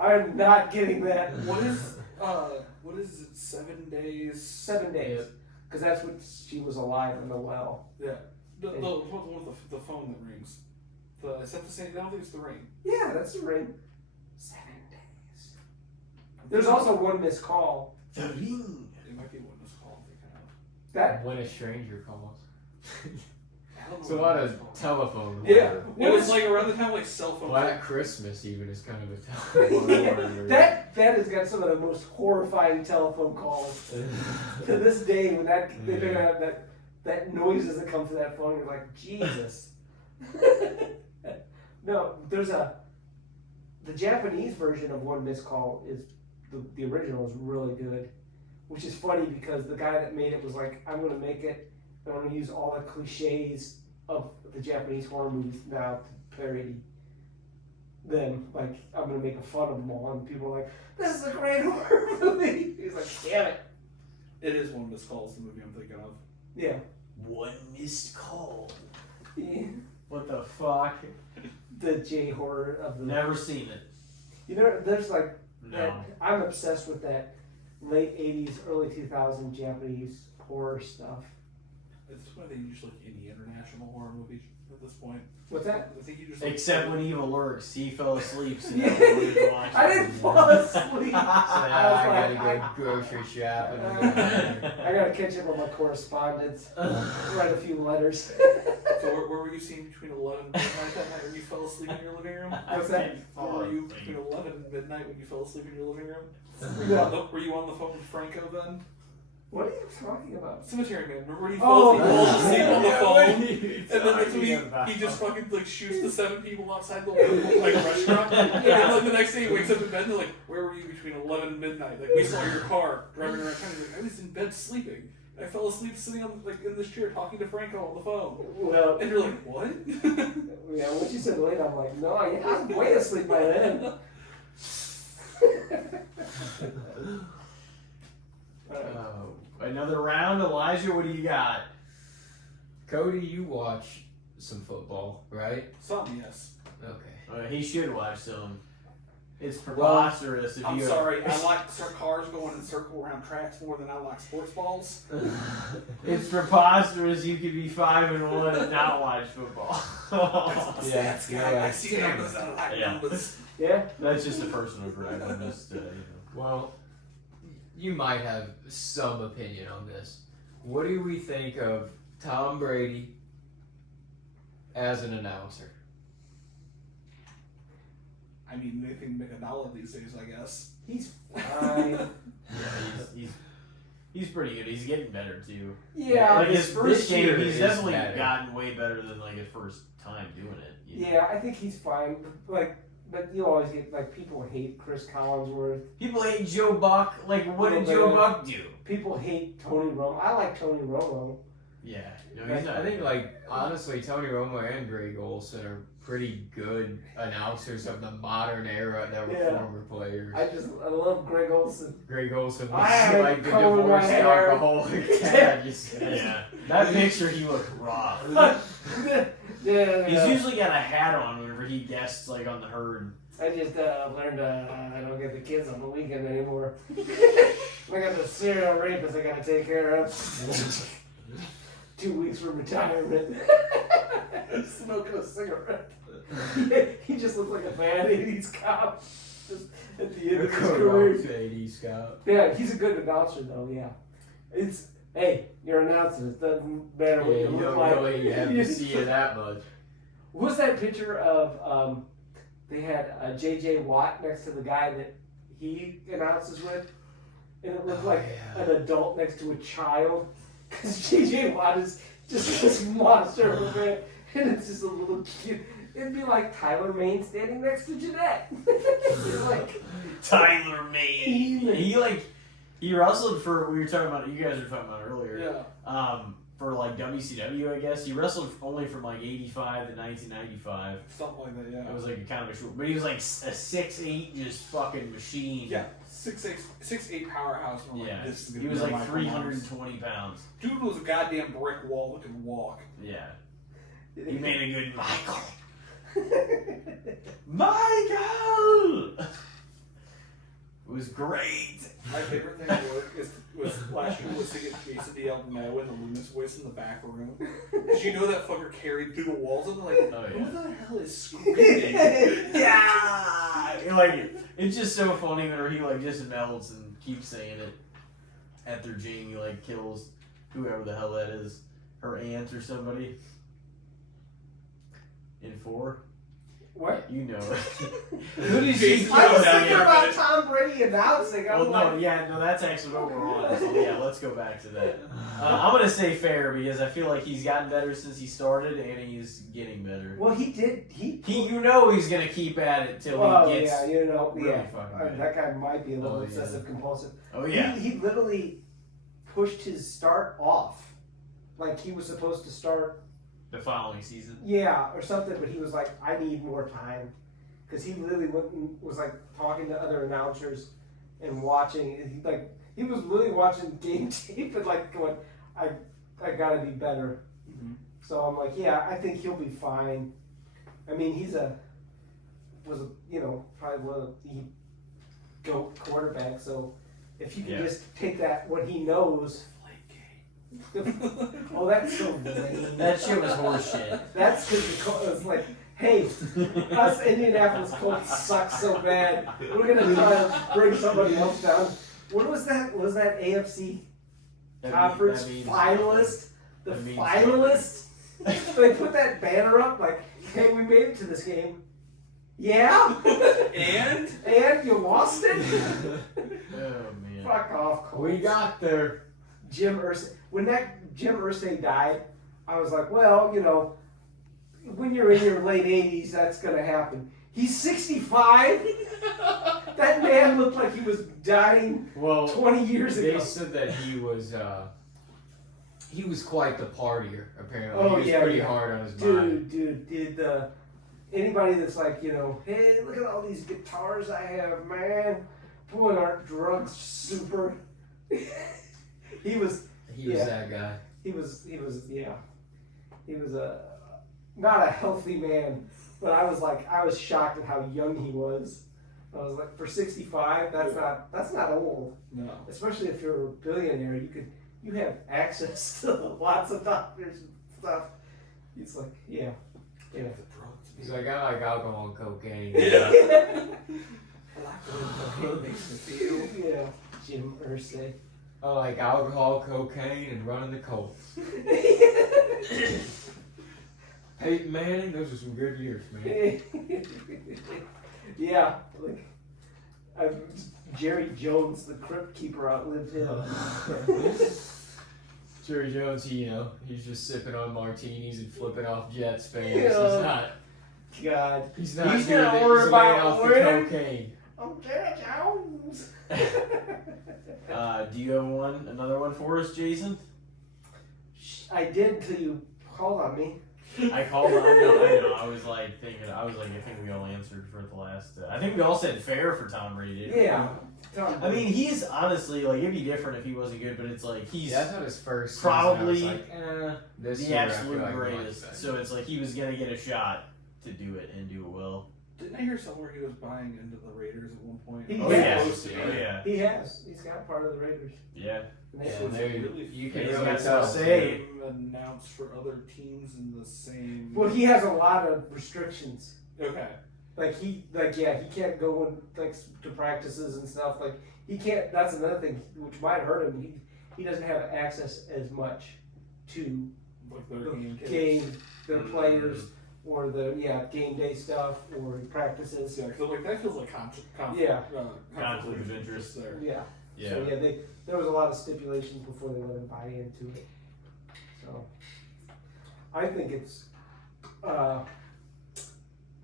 I'm not getting that. What is it? 7 days. 7 days, because that's when she was alive in the well. Yeah. The one with the phone that rings. Is that the same? I don't think it's the ring. Yeah, that's the ring. 7 days. There's also one missed call. The ring. It might be one that's called. That When a stranger calls. I don't know It's a what lot it's of called. telephone. Yeah. horror. It was like around the time like cell phone. Black Christmas even is kind of a telephone horror. that has got some of the most horrifying telephone calls to this day. When they figure out that noises that come through that phone, you're like, Jesus. No, there's the Japanese version of One Missed Call is the original is really good, which is funny because the guy that made it was like, I'm gonna make it, and I'm gonna use all the cliches of the Japanese horror movies now to parody them. Like, I'm gonna make fun of them all, and people are like, this is a great horror movie. He's like, damn it. It is One Missed Call, is the movie I'm thinking of. Yeah. One missed call. Yeah. What the fuck? The J horror of the. Never seen it. You know, there's like No. that. I'm obsessed with that late '80s, early 2000s Japanese horror stuff. It's why they use like any international horror movies at this point. What's that? I think you just Except when evil lurks, he fell asleep. So Yeah. now we're gonna watch I it. didn't fall asleep. So now I I was gotta like, go grocery shopping. I gotta catch up on my correspondence. Write a few letters. So where were you seeing between 11 and midnight that night when you fell asleep in your living room? What's that? Where were you between 11 and midnight when you fell asleep in your living room? No. Were you on the phone with Franco then? What are you talking about? Cemetery Man. Remember when he Oh, falls asleep on the phone? And And then that's when he just fucking like shoots the 7 people outside the like restaurant restaurant. And like the next day he wakes up in bed and they're like, where were you between 11 and midnight? Like, we saw your car driving around town. He's like, I was in bed sleeping. I fell asleep sitting on like in this chair talking to Franco on the phone. Well, And you're like, what? yeah, what you said later, I'm like, no, I was way asleep by then. Another round, Elijah. What do you got? Cody, you watch some football, right? Some, yes. Okay. He should watch some. It's preposterous if I'm you. sorry, I like cars going in circle around tracks more than I like sports balls. It's preposterous. You could be 5-1 and not watch football. Yeah, Stats guy. I see numbers. I like Yeah. numbers. Yeah? That's just a personal gripe. I'm just, Well, you might have some opinion on this. What do we think of Tom Brady as an announcer? I mean, anything to make $1 these days, I guess. He's fine. Yeah, he's pretty good. He's getting better too. Yeah. Like his this first year game, he's is definitely better. gotten way better than like his first time doing it. You know? Yeah, I think he's fine. But you always get, like, people hate Chris Collinsworth. People hate Joe Buck. Like, what did Joe Buck do? People hate Tony Romo. I like Tony Romo. Yeah, no, he's not. I think, like, honestly, Tony Romo and Greg Olson are pretty good announcers of the modern era that were Yeah. former players. I love Greg Olson. Greg Olson I was haven't like the combed my divorced hair. alcoholic dad. You said. Yeah, that picture he looked rough. Yeah, He's usually got a hat on whenever he guests like on the herd. I just learned I don't get the kids on the weekend anymore. I got the serial rapist I gotta take care of. 2 weeks from retirement. Smoking a cigarette. He just looks like a bad 80s cop. Just at the end of his career. 80s cop. Yeah, he's a good announcer though, yeah. Hey, you're an announcer. It doesn't matter what Yeah, you you look don't like. really have to see it that much. What was that picture of, they had J.J. Watt next to the guy that he announces with? And it looked like an adult next to a child. Because J.J. Watt is just this monster of a man. And it's just a little cute. It'd be like Tyler Mane standing next to Jeanette. You're like, Tyler Mane. He wrestled for, we were talking about, you guys were talking about earlier. Yeah. For like WCW, I guess. He wrestled only from like 85 to 1995. Something like that, yeah. It was like a kind of a short, but he was like a 6'8" just fucking machine. Yeah, 6'8" powerhouse. And I'm like, Yeah. this is He gonna was be like Michael 320 pounds. Dude was a goddamn brick wall that could walk. Yeah. He made a good Michael. Michael! It was great. My favorite thing at work was last year was to get Jason D'Almeida with the Loomis voice in the back room. Because you know that fucker carried through the walls and they're like, Oh, yeah. who the hell is screaming? Yeah! Like, it's just so funny whenever he like just melts and keeps saying it after Jamie like kills whoever the hell that is, her aunt or somebody. In 4? what? You know it. Who did she kill I was down thinking here? about Tom Brady announcing. I'm Well, like, no, that's actually what we're on. So yeah, let's go back to that. I'm gonna say fair because I feel like he's gotten better since he started, and he's getting better. well, he did. You know he's gonna keep at it till Well, he gets. yeah, you know, really yeah. fucking good. That guy might be a little Oh, yeah. obsessive compulsive. Oh yeah. He literally pushed his start off, like he was supposed to start. The following season. Yeah, or something, but he was like, I need more time. Because he literally went and was like talking to other announcers and watching. And he was really watching game tape and like going, I gotta be better. Mhm. So I'm like, yeah, I think he'll be fine. I mean, probably one of the GOAT quarterbacks. So if you can Yeah. just take that, what he knows. Oh, that's so lame. That shit was horseshit. That's because it's like, hey, us Indianapolis Colts suck so bad. We're gonna try to bring somebody else down. What was that? Was that AFC conference finalist? The that means finalist? They put that banner up like, hey, we made it to this game. Yeah? And? And you lost it? Oh man. Fuck off, Colts. We got there. Jim Irsay. When that Jim Irsay died, I was like, well, you know, when you're in your late 80s, that's going to happen. He's 65. That man looked like he was dying Well, 20 years they ago. said that he was quite the partier. Apparently, Oh, he was yeah, pretty yeah. hard on his mind. Dude, anybody that's like, hey, look at all these guitars I have, man. Boy, aren't drugs super? He was that guy. He was not a healthy man, but I was shocked at how young he was. I was like, for 65, that's not old. No. Especially if you're a billionaire, you have access to lots of doctors and stuff. He's like, yeah. He's like, I like alcohol and cocaine. Yeah. I like the way cocaine makes me feel. Yeah. Jim Irsay. I like alcohol, cocaine, and running the Colts. Peyton Manning, those were some good years, man. Yeah, like Jerry Jones, the crypt keeper, outlived him. Jerry Jones, he's just sipping on martinis and flipping off Jets fans. Yeah. He's God, not he's doing not it. worried He's about laying off the winning. cocaine. I'm Jerry Jones. Do you have another one for us, Jason? I did until you called on me. I called on. I know. I was like, I think we all answered for the last. I think we all said fair for Tom Brady. Didn't we? Yeah. I mean, he's honestly like it'd be different if he wasn't good, but it's like he's Yeah, I thought his first probably season, I was like, this the year I feel absolute like much greatest. better. So it's like he was gonna get a shot to do it and do it well. Didn't I hear somewhere he was buying into the Raiders at one point? He Oh has. yeah, oh yeah, He has. He's got part of the Raiders. yeah. And they Yeah, said- there really you can He's really got tell. some say. Announced for other teams in the same. well, he has a lot of restrictions. Okay. He can't go to practices and stuff. Like he can't. That's another thing which might hurt him. He doesn't have access as much to Like their the game. their players, or the game day stuff, or practices. Yeah, because that feels like conflict Conflict of interest there. Yeah. Yeah. So there was a lot of stipulations before they let him buy into it. So I think it's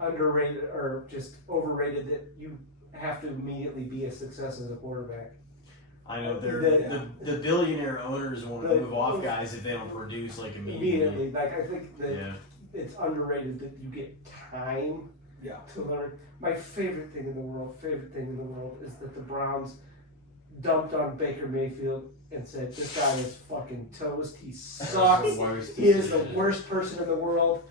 underrated or just overrated that you have to immediately be a success as a quarterback. I know The- the billionaire owners want to the- move off guys if they don't produce like immediately. Like I think that Yeah. it's underrated that you get time Yeah. to learn. My favorite thing in the world is that the Browns dumped on Baker Mayfield and said, this guy is fucking toast. He sucks. He is the worst person in the world.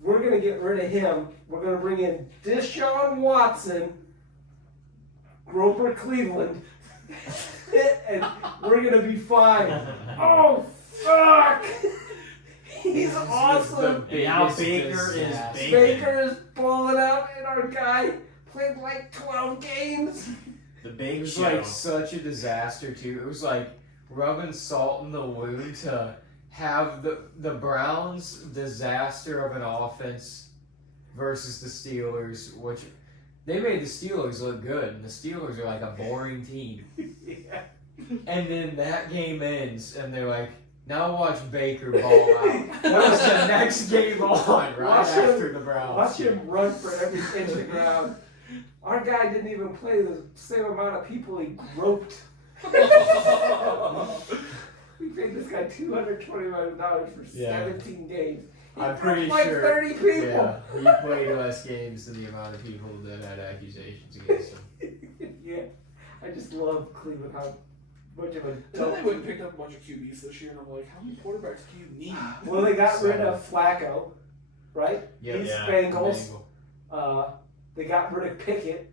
We're going to get rid of him. We're going to bring in Deshaun Watson, Groper Cleveland, and we're going to be fine. Oh, fuck! He's awesome. Now Baker is baking. Baker is balling out, and our guy played like 12 games. The It big was show. like such a disaster too. It was like rubbing salt in the wound to have the Browns disaster of an offense versus the Steelers, which they made the Steelers look good, and the Steelers are like a boring team. Yeah. And then that game ends, and they're like, now watch Baker ball out. That was the next game on, right Watch him- after the Browns. Watch him run for every inch of ground. Our guy didn't even play the same amount of people he groped. We paid this guy $225 for Yeah. 17 games. He I'm groped pretty like sure. 30 people. Yeah, he played less games than the amount of people that had accusations against him. Yeah. I just love Cleveland. How much of a And then they went and picked up a bunch of QBs this year, and I'm like, how many quarterbacks do you need? Well, they got rid of Flacco, right? Yep. He's Yeah. Bengals. They got rid of Pickett.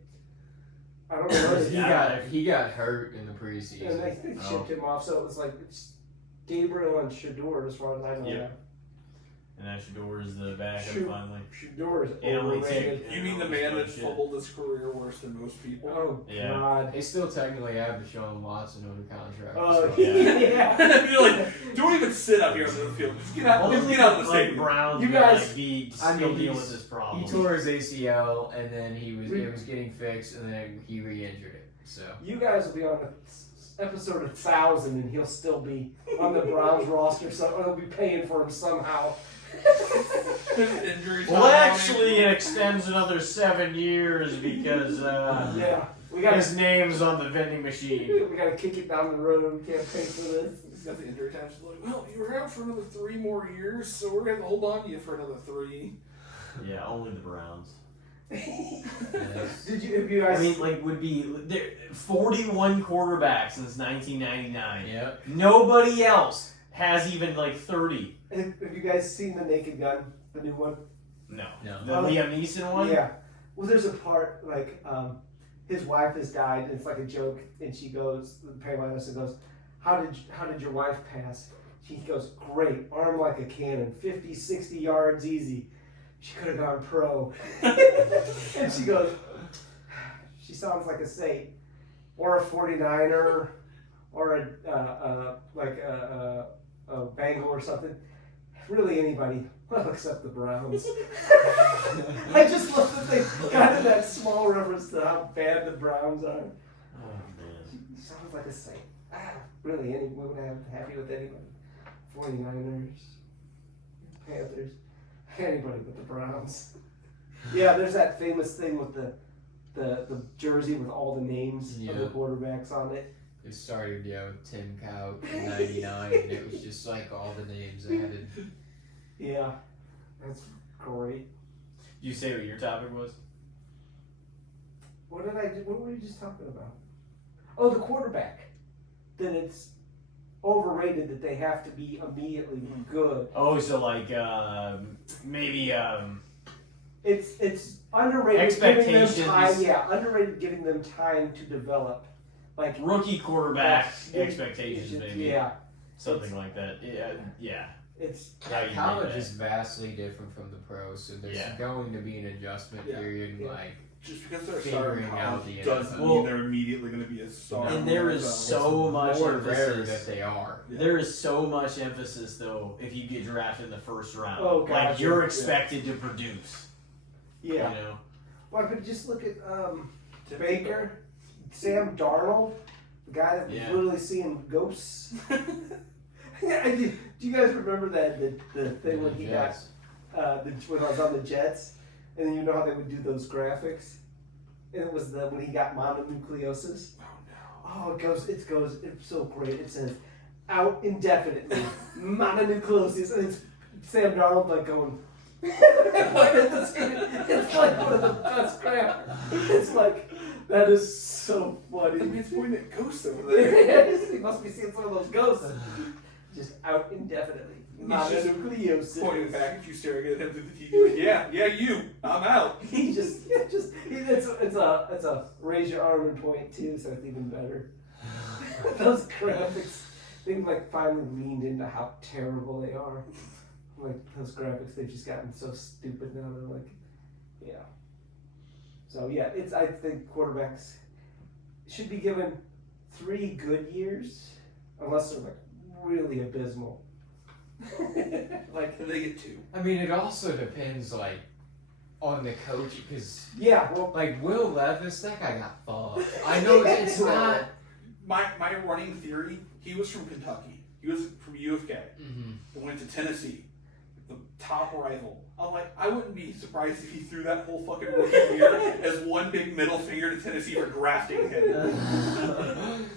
I don't know what He got hurt in the and preseason. they shipped him off, so it was like it's Gabriel and Shador as far as I know. Yeah. And that Shador is the backup Shoot. finally. Shador is It only overrated. You mean the man that fumbled his career worse than most people? Oh Yeah. God. They still technically have Deshaun Watson under contract. Oh so- yeah. And I feel like, don't even sit out here on the field. Just get out, just get out of the like stadium. Browns, You you guys- guys, be I mean, still deal he's- with this problem. He tore his ACL, and then it was getting fixed, and then he re-injured it. So You guys will be on episode 1,000, and he'll still be on the Browns roster. So they'll be paying for him somehow. Injury Well, time. actually, it extends another 7 years because Yeah, we got his name's on the vending machine. we got to kick it down the road. We can't pay for this. He's got the injury time. So like, well, you were out for another 3 more years, so we're gonna hold on to you for another 3. Yeah, only the Browns. Yes. Did you? Have you guys? I mean, like, would be there 41 quarterbacks since 1999. Yep. Nobody else has even like 30. Have you guys seen the Naked Gun, the new one? No. No. The Liam Neeson one? Yeah. Well, there's a part like his wife has died, and it's like a joke, and she goes, the paralysis goes, how did your wife pass? She goes, great, arm like a cannon, 50, 60 yards easy. She could have gone pro. And she goes, she sounds like a saint, or a 49er, or a Bengal or something. Really anybody. Well, except the Browns. I just love that they got in that small reference to how bad the Browns are. Oh, man. She sounds like a saint. Really, anyone would have happy with anybody. 49ers, Panthers, anybody but the Browns. Yeah, there's that famous thing with the jersey with all the names of the quarterbacks on it. It started, with Tim Couch in '99, and it was just like all the names added. Yeah, that's great. You say what your topic was? What did I do? What were you just talking about? Oh, the quarterback. That it's overrated that they have to be immediately good. Oh, so like maybe It's underrated. Expectations. Giving them time, yeah, underrated giving them time to develop. Like rookie quarterback Yeah. expectations, maybe Yeah, something like that. Yeah. it's How you College make is vastly different from the pros, so there's Yeah. going to be an adjustment Yeah. period, Yeah. like Just because they're starting figuring out college the doesn't NFL. mean they're immediately going to be a star. And there is so much more rare emphasis. that they are. Yeah. There is so much emphasis, though, if you get drafted in the first round. Oh, like gotcha. you're expected to produce. yeah. You know. Well, but just look at Baker, Sam Darnold, the guy that was Yeah. literally seeing ghosts. Do you guys remember that the thing when he got Jets. when I was on the Jets, and then you know how they would do those graphics, and it was when he got mononucleosis. Oh Oh, it's so great. It says out indefinitely, mononucleosis, and it's Sam Darnold like going. It's like one of the best crap. It's like that is so no! funny. It's pointing at ghosts over there. He must be seeing some of those ghosts. Just out indefinitely. He's just Mononucleosis. Pointing back at you, staring at him through the TV. Like, yeah, you. I'm out. It's a raise your arm and point too, so it's even better. Those graphics, they've like finally leaned into how terrible they are. Like those graphics, they've just gotten so stupid now. They're like, yeah. So yeah, I think quarterbacks should be given 3 good years, unless they're like really abysmal. Like And they get 2. I mean, it also depends, like, on the coach, because, yeah, well, like, Will Levis, that guy got fucked. I know it's not. My running theory, he was from Kentucky. He was from U of K. Mm-hmm. And went to Tennessee, the top rival. I'm like, I wouldn't be surprised if he threw that whole fucking rookie year as one big middle finger to Tennessee for drafting him.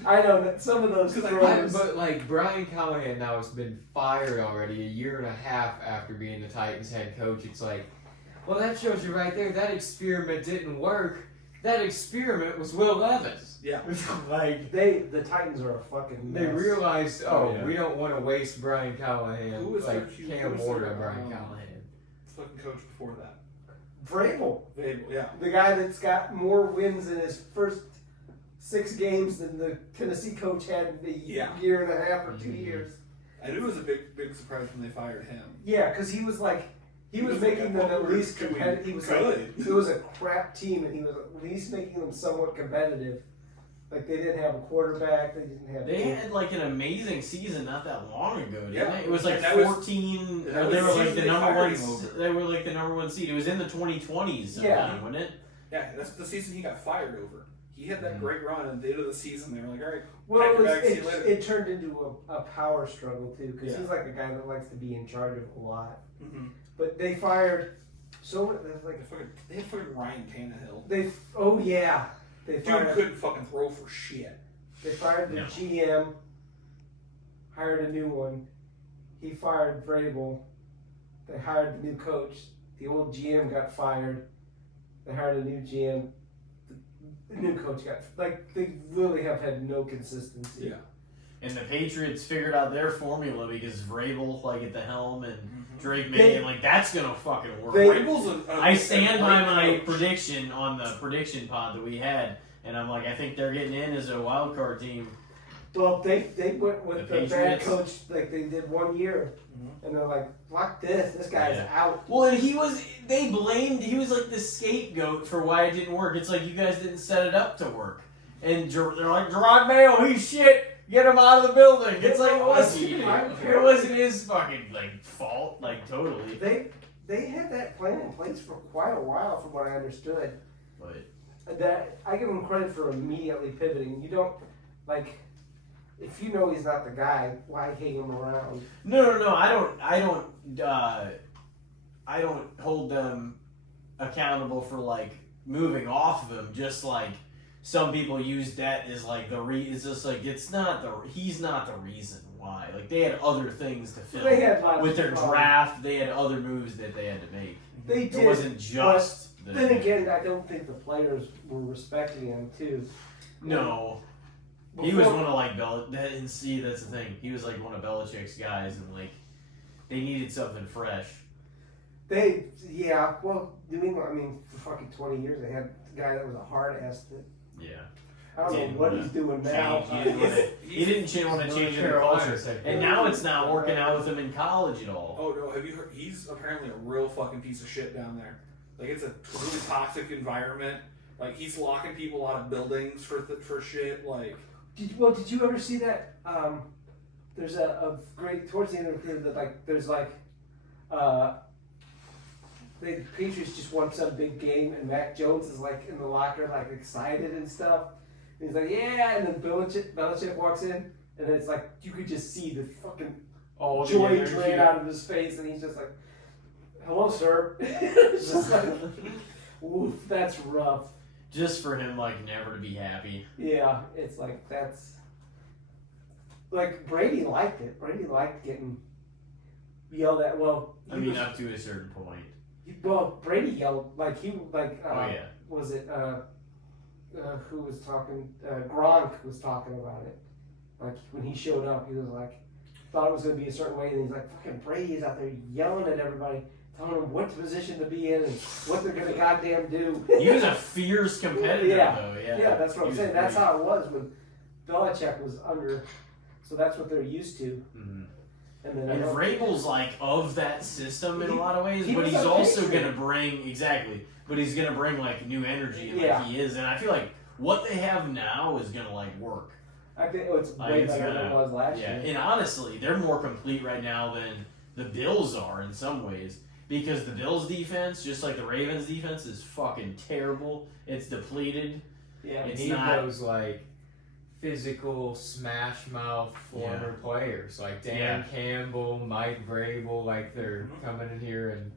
I know that some of those throws. But, like, Brian Callahan now has been fired already a year and a half after being the Titans head coach. It's like, well, that shows you right there, that experiment didn't work. That experiment was Will Levis. Yeah. Like, the Titans are a fucking mess. they realized, yeah. we don't want to waste Brian Callahan. Who was like their Cam who was Ward their, and Brian Callahan. Fucking coach before that. Vrabel, Vabel, yeah. the guy that's got more wins in his first 6 games than the Tennessee coach had in a year and a half or 2 years. And it was a big surprise when they fired him. Yeah, because he was like, he was making them at least competitive. He was like, it was a crap team, and he was at least making them somewhat competitive. Like they didn't have a quarterback. They didn't have. They had like an amazing season not that long ago, didn't Yeah. they? It was like And that was- 14. that Or was they the were like season the they number fired one. him over. They were like the number 1 seed. It was in the 2020s, Yeah. sometime, wasn't it? Yeah, that's the season he got fired over. He had that great run, and at the end of the season, they were like, all right, Well, pack your bags, see you later. it turned into a power struggle too, because Yeah. he's like a guy that likes to be in charge of a lot. Mm-hmm. But they fired like They had fucking Ryan Tannehill. they Dude fired couldn't fucking throw for shit. they fired the No. GM, hired a new one. He fired Vrabel. They hired the new coach. The old GM got fired. They hired a new GM. The new coach got they really have had no consistency. Yeah. And the Patriots figured out their formula because Vrabel at the helm and Drake They- May, and that's gonna fucking work. Vrabel's I stand by my coach. prediction on the prediction pod that we had, and I'm like, I think they're getting in as a wild card team. Well, they went with The the bad Patriots? coach like they did 1 year, and they're like, fuck this. This guy's Yeah. out. Well, and he was like the scapegoat for why it didn't work. It's like you guys didn't set it up to work, and they're like, Gerard Mayo, he's shit. Get him out of the building. It's like it wasn't his fucking fault, totally. They had that plan in place for quite a while, from what I understood. But That I give him credit for immediately pivoting. You don't if you know he's not the guy, why hang him around? no, I don't hold them accountable for moving off of him. Just some people use that as it's just he's not the reason why. They had other things to fill They had lots with their of draft. They had other moves that they had to make. They It did. wasn't just. Then again, I don't think the players were respecting him too. No. He was one of and see, that's the thing. He was one of Belichick's guys, and they needed something fresh. Well, New England. I mean, for fucking 20 years, they had a guy that was a hard ass. Yeah. I don't know Didn't what wanna he's doing now. He didn't want to change the culture, and now it's not working out with him in college at all. Oh no, have you heard? He's apparently a real fucking piece of shit down there. It's a really toxic environment. He's locking people out of buildings for shit. Did you ever see that? There's a great towards the end of the career that there's the Patriots just won some big game, and Mac Jones is in the locker excited and stuff. And he's like, yeah, and then Belichick walks in, and it's you could just see the fucking joy drain out of his face, and he's just like, hello, sir. It's just oof, that's rough. Just for him, never to be happy. Yeah, it's that's Brady liked it. Brady liked getting yelled at. Well, Up to a certain point. Brady yelled Oh yeah. Was it who was talking? Gronk was talking about it. When he showed up, he was thought it was going to be a certain way, and he's fucking Brady's out there yelling at everybody, telling them what position to be in and what they're going to goddamn do. He was a fierce competitor, though. Yeah, that's what I'm saying. That's how it was when Belichick was under. So that's what they're used to. Mm-hmm. And And Vrabel's of that system in a lot of ways, he but was he's a also Patriot. gonna bring but he's gonna bring new energy, and Yeah. he is, and I feel what they have now is gonna work. I think it's way it's better than it was last Yeah, year. and honestly, they're more complete right now than the Bills are in some ways, because the Bills defense, just like the Ravens defense, is fucking terrible. It's depleted. Yeah, It's need not- those physical smash mouth former players Dan Campbell, Mike Vrabel, they're coming in here and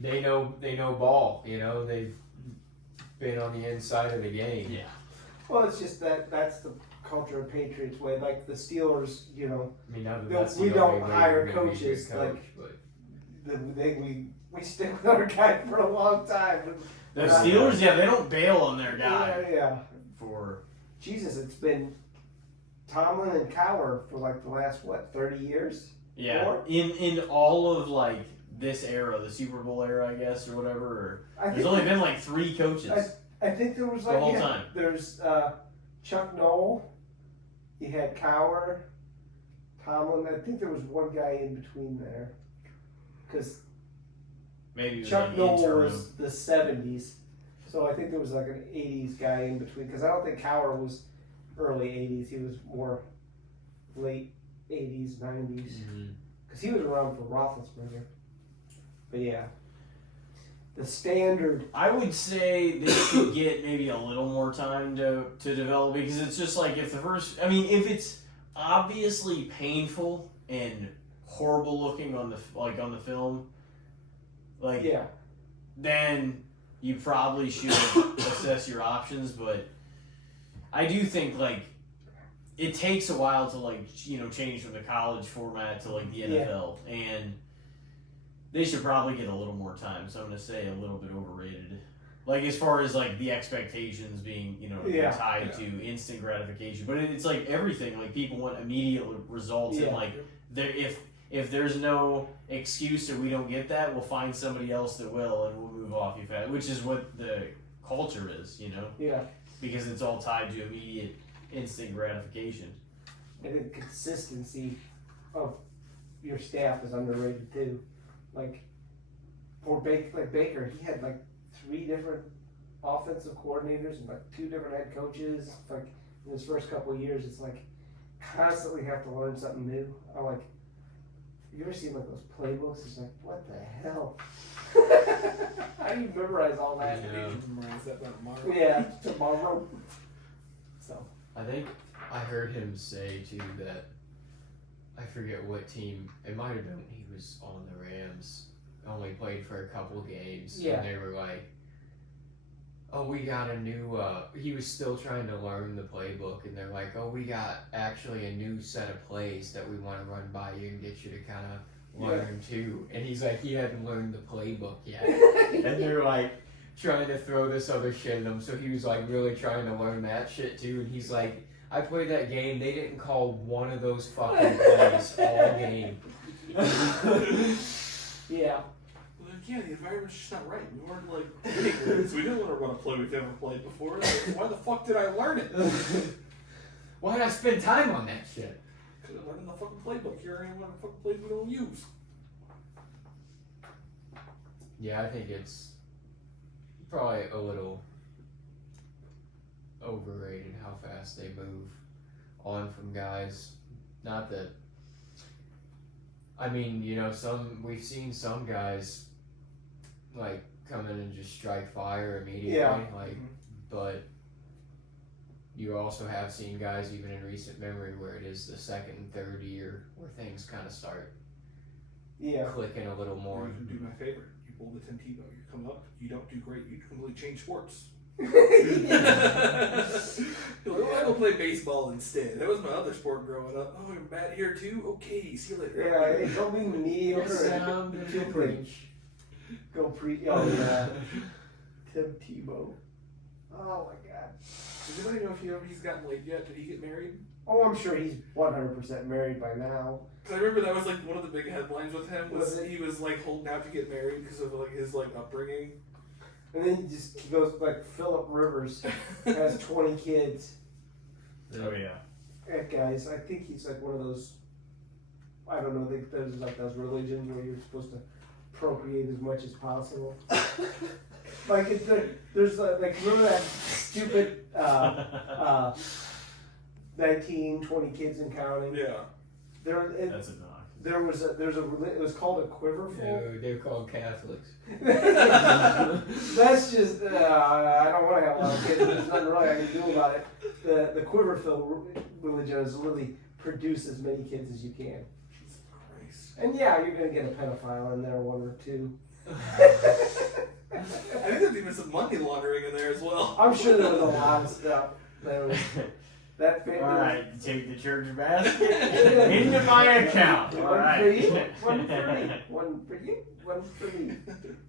they know ball. They've been on the inside of the game. Yeah. Well, it's just that's the culture of Patriots way. The Steelers, I mean, now that No, that's we the don't only way hire you're gonna be a good coaches, coach, but we stick with our guy for a long time. The Steelers, they don't bail on their guy Yeah. for. Jesus, it's been Tomlin and Cowher for the last 30 years. Yeah, More? in all of this era, the Super Bowl era, I guess, or whatever. Or, I there's think only been 3 coaches. I think there was the whole time. There's Chuck Noll. You had Cowher, Tomlin. I think there was one guy in between there, because Maybe it was Chuck Noll interim. was the 70s, so I think there was an 80s guy in between. Because I don't think Cowher was early 80s. He was more late 80s, 90s. Mhm. Because he was around for Roethlisberger. But yeah. the standard. I would say they should get maybe a little more time to develop, because it's just like if if it's obviously painful and horrible looking on the film, then you probably should assess your options. But I do think it takes a while to change from the college format to the NFL, and they should probably get a little more time. So I'm gonna say a little bit overrated. As far as the expectations being tied to instant gratification, but it's everything. People want immediate results, and if there's no excuse or we don't get that, we'll find somebody else that will, and we'll move off you fast. Which is what the culture is, Yeah. because it's all tied to immediate instant gratification. And the consistency of your staff is underrated too. For Baker, he had 3 different offensive coordinators and 2 different head coaches. In his first couple of years, it's constantly have to learn something new. You ever seen those playbooks? It's what the hell? How do you memorize all that? Yeah. Memorize that by tomorrow. Yeah, tomorrow. So I think I heard him say too that I forget what team. It might have been when he was on the Rams. Only played for a couple games. Yeah. And they were like, "Oh, we got a new." He was still trying to learn the playbook, and they're like, "Oh, we got actually a new set of plays that we want to run by you and get you to kind of learn too." And he's like, he hadn't learned the playbook yet, and they're trying to throw this other shit at him. So he was really trying to learn that shit too. And he's like, "I played that game. They didn't call one of those fucking plays all game." yeah. Yeah, the environment's just not right. We weren't winning, so we didn't want to run a play we've never played before. Why the fuck did I learn it? Why did I spend time on that shit? Could have learned in the fucking playbook. Here I am learning fucking plays we don't use. Yeah, I think it's probably a little overrated how fast they move on from guys. Not that, we've seen some guys come in and just strike fire immediately. Yeah. But you also have seen guys even in recent memory where it is the second and third year where things kind of start clicking a little more. Or you can do my favorite. You pull the Tim Tebow. You come up. You don't do great. You completely change sports. You're I go play baseball instead. That was my other sport growing up. Oh, you're bad here too? Okay, see you later. Yeah, don't be mediocre. Go preach. Oh, yeah. Tim Tebow. Oh, my God. Does anybody know if he's gotten laid yet? Did he get married? Oh, I'm sure he's 100% married by now. Because I remember that was one of the big headlines with him was he was holding out to get married because of his upbringing. And then he goes Philip Rivers has 20 kids. Oh yeah. That guy's. I think he's one of those. I don't know. There's those religions where you're supposed to procreate as much as possible. There's remember that stupid 19, 20 kids and counting. Yeah. That's a knock. It was called a quiverful. No, they're called Catholics. That's just I don't want to have a lot of kids. There's nothing really I can do about it. The quiverful religion is really produce as many kids as you can. Jesus Christ. And yeah, you're gonna get a pedophile in there, 1 or 2. I think there's even some money laundering in there as well. I'm sure there was a lot of stuff. That All right, take the church basket into my account. All One right. for you, one for me. One for you, one for me.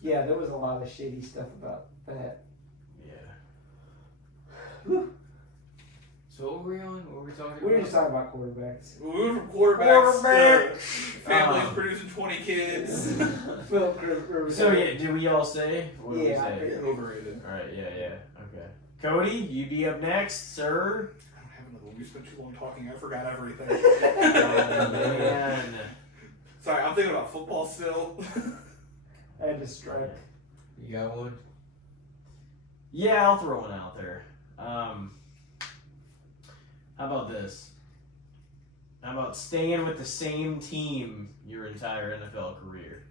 Yeah, there was a lot of shady stuff about that. Yeah. Whew. So what were we on? What were we talking about? We were just talking about quarterbacks. We went from quarterbacks to families producing 20 kids. Philip Rivers. So yeah, did we all say? What did we Yeah, say? Overrated. All right. Yeah. Okay. Cody, you be up next, sir. I don't have another one. We spent too long talking. I forgot everything. Oh man. Sorry, I'm thinking about football still. I had to strike. You got one? Yeah, I'll throw one out there. How about this? How about staying with the same team your entire NFL career?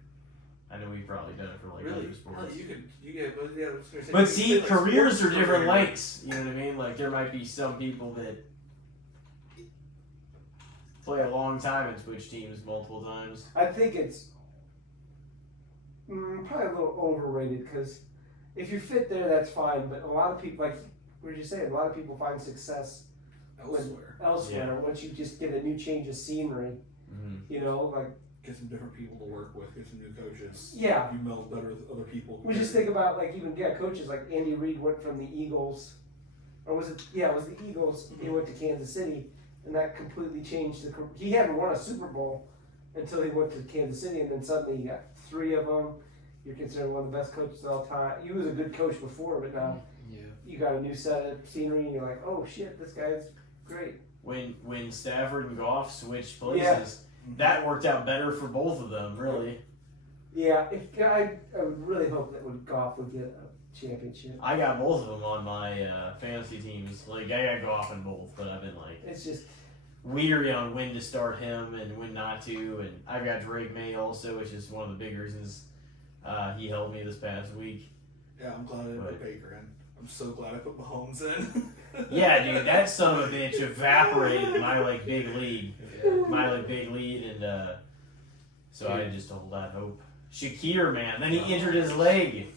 I know we've probably done it for like Really? other sports. Hell, I was gonna say, But you see, could say, like, careers sports are different career. lengths. You know what I mean? Like there might be some people that play a long time and switch teams multiple times. I think it's probably a little overrated because if you're fit there, that's fine. But a lot of people, like we were just saying, a lot of people find success elsewhere once you just get a new change of scenery. Mm-hmm. You know, like Get some different people to work with, get some new coaches. Yeah. You meld better with other people. we just think about like even coaches like Andy Reid went from the Eagles, or was it? Yeah, it was the Eagles. He went to Kansas City, and that completely changed the. He hadn't won a Super Bowl until he went to Kansas City, and then suddenly you got 3 of them. You're considered one of the best coaches of all time. He was a good coach before, but now you got a new set of scenery, and you're like, oh shit, this guy's great. When Stafford and Goff switched places, that worked out better for both of them, really. Yeah, I would really hope that Goff would get a championship. I got both of them on my fantasy teams. Like I got Goff in both, but I've been like It's just weary on when to start him and when not to. And I've got Drake May also, which is one of the big reasons he helped me this past week. Yeah, I'm glad I didn't put Baker in. I'm so glad I put Mahomes in. Yeah, dude, that son of a bitch evaporated my like big lead, and so I just hold out hope. Shakir, man, then he injured his leg.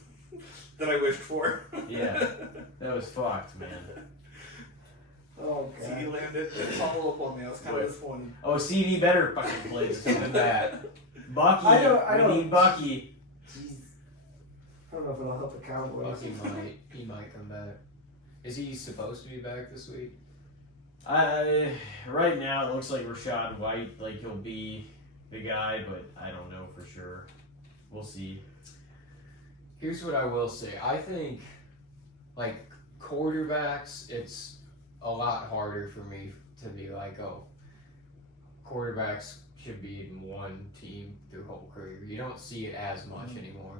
That I wished for. Yeah, that was fucked, man. oh See, god. he landed. Follow up on me. I was kind of disappointed. Oh, CD better fucking play something that. Bucky, I we don't- need Bucky. Jeez. I don't know if it'll help the Cowboys. He might come back. Is he supposed to be back this week? Right now it looks like Rashad White, like he'll be the guy, but I don't know for sure. We'll see. Here's what I will say. I think, like, quarterbacks, it's a lot harder for me to be like, oh, quarterbacks should be in one team their whole career. You don't see it as much anymore,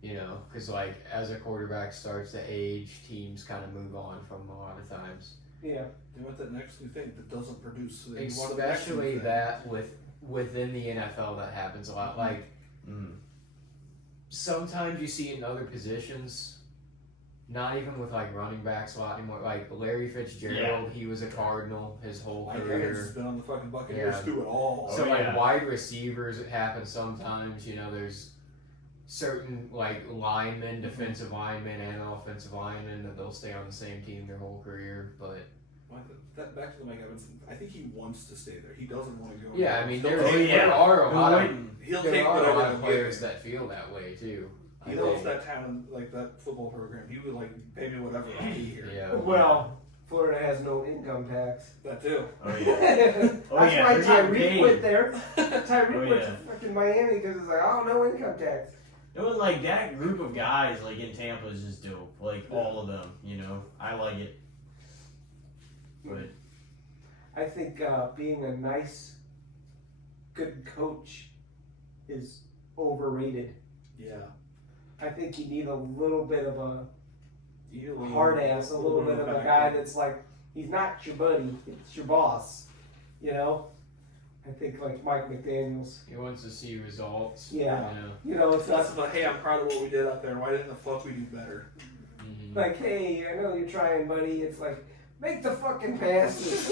you know, because, like, as a quarterback starts to age, teams kind of move on from him a lot of times. Yeah. They want that next new thing that doesn't produce. So they want the next new Especially thing. that within the NFL, that happens a lot. Like, sometimes you see in other positions, not even with like running backs a lot anymore. Like Larry Fitzgerald, he was a Cardinal his whole Mike Evans has career. been on the fucking Buccaneers through it all. So like yeah. wide receivers, it happens sometimes. You know, there's certain like linemen, defensive linemen, and offensive linemen that they'll stay on the same team their whole career. But Back to the Mike Evans. I think he wants to stay there. He doesn't want to go. yeah, I mean there Oh, yeah. are a lot of He'll there take are a whatever lot the of players. players that feel that way too. He loves that town, like that football program. He would like pay me whatever I'll be here. Yeah. Well, Florida has no income tax. That too. Oh yeah. That's Oh, yeah, why they're getting Tyreek paid. went there. Tyreek Oh, went yeah. to fucking Miami because it's like, oh, no income tax. It was like that group of guys like in Tampa is just dope. Like all of them, you know. I like it. But I think being a nice, good coach is overrated. Yeah. I think you need a little bit of a You need hard ass, a little bit of a guy that's like, he's not your buddy, it's your boss. You know? I think like Mike McDaniels. He wants to see results. Yeah. You know. You know, it's That's not about, hey, I'm proud of what we did out there. Why didn't the fuck we do better? Mhm. like, hey, I know you're trying, buddy. It's like, make the fucking passes.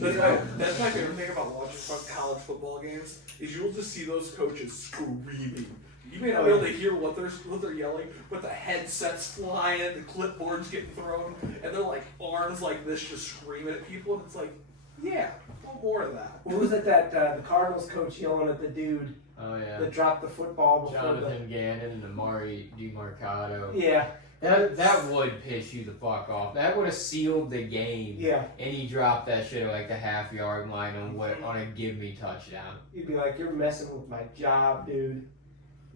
That's my favorite thing about watching college football games is you'll just see those coaches screaming. You may not be able to hear what they're yelling, but the headsets flying, the clipboards getting thrown, and they're like arms like this just screaming at people, and it's like, yeah, want more of that. What was it that the Cardinals coach yelling at the dude Oh yeah. that dropped the football before Jonathan Gannon and Amari DiMarcado. Yeah. That would piss you the fuck off. That would have sealed the game. Yeah. And he dropped that shit at like the half-yard line on a give me touchdown. You'd be like, you're messing with my job, dude.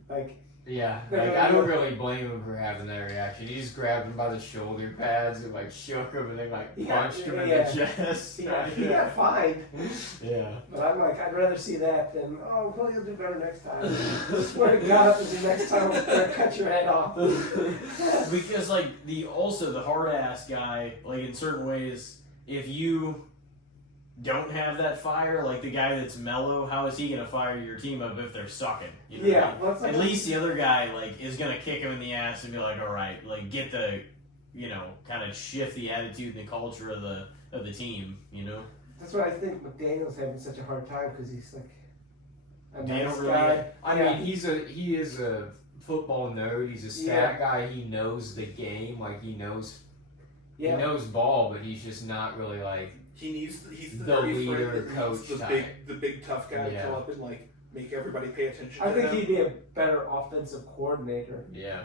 Like, Yeah, like I don't really blame him for having that reaction. He just grabbed him by the shoulder pads and like shook him and then like punched him in the chest. yeah, he got fined. Yeah. But I'm like, I'd rather see that than, oh, well, you'll do better next time. I swear to God, the next time I'm going to cut your head off. because like the hard ass guy, like in certain ways, if you don't have that fire, like the guy that's mellow, how is he gonna fire your team up if they're sucking? You know what I mean? Well, it's like At least the other guy like is gonna kick him in the ass and be like, all right, like get the, kind of shift the attitude and the culture of the team. that's what I think McDaniel's having such a hard time because he's like a Daniel nice really- guy. I mean, he is a football nerd. He's a stat guy. He knows the game. Like he knows ball, but he's just not really like He's the the very leader, friend that coach needs type. the big tough guy to come up and like make everybody pay attention. I to think him. he'd be a better offensive coordinator. Yeah.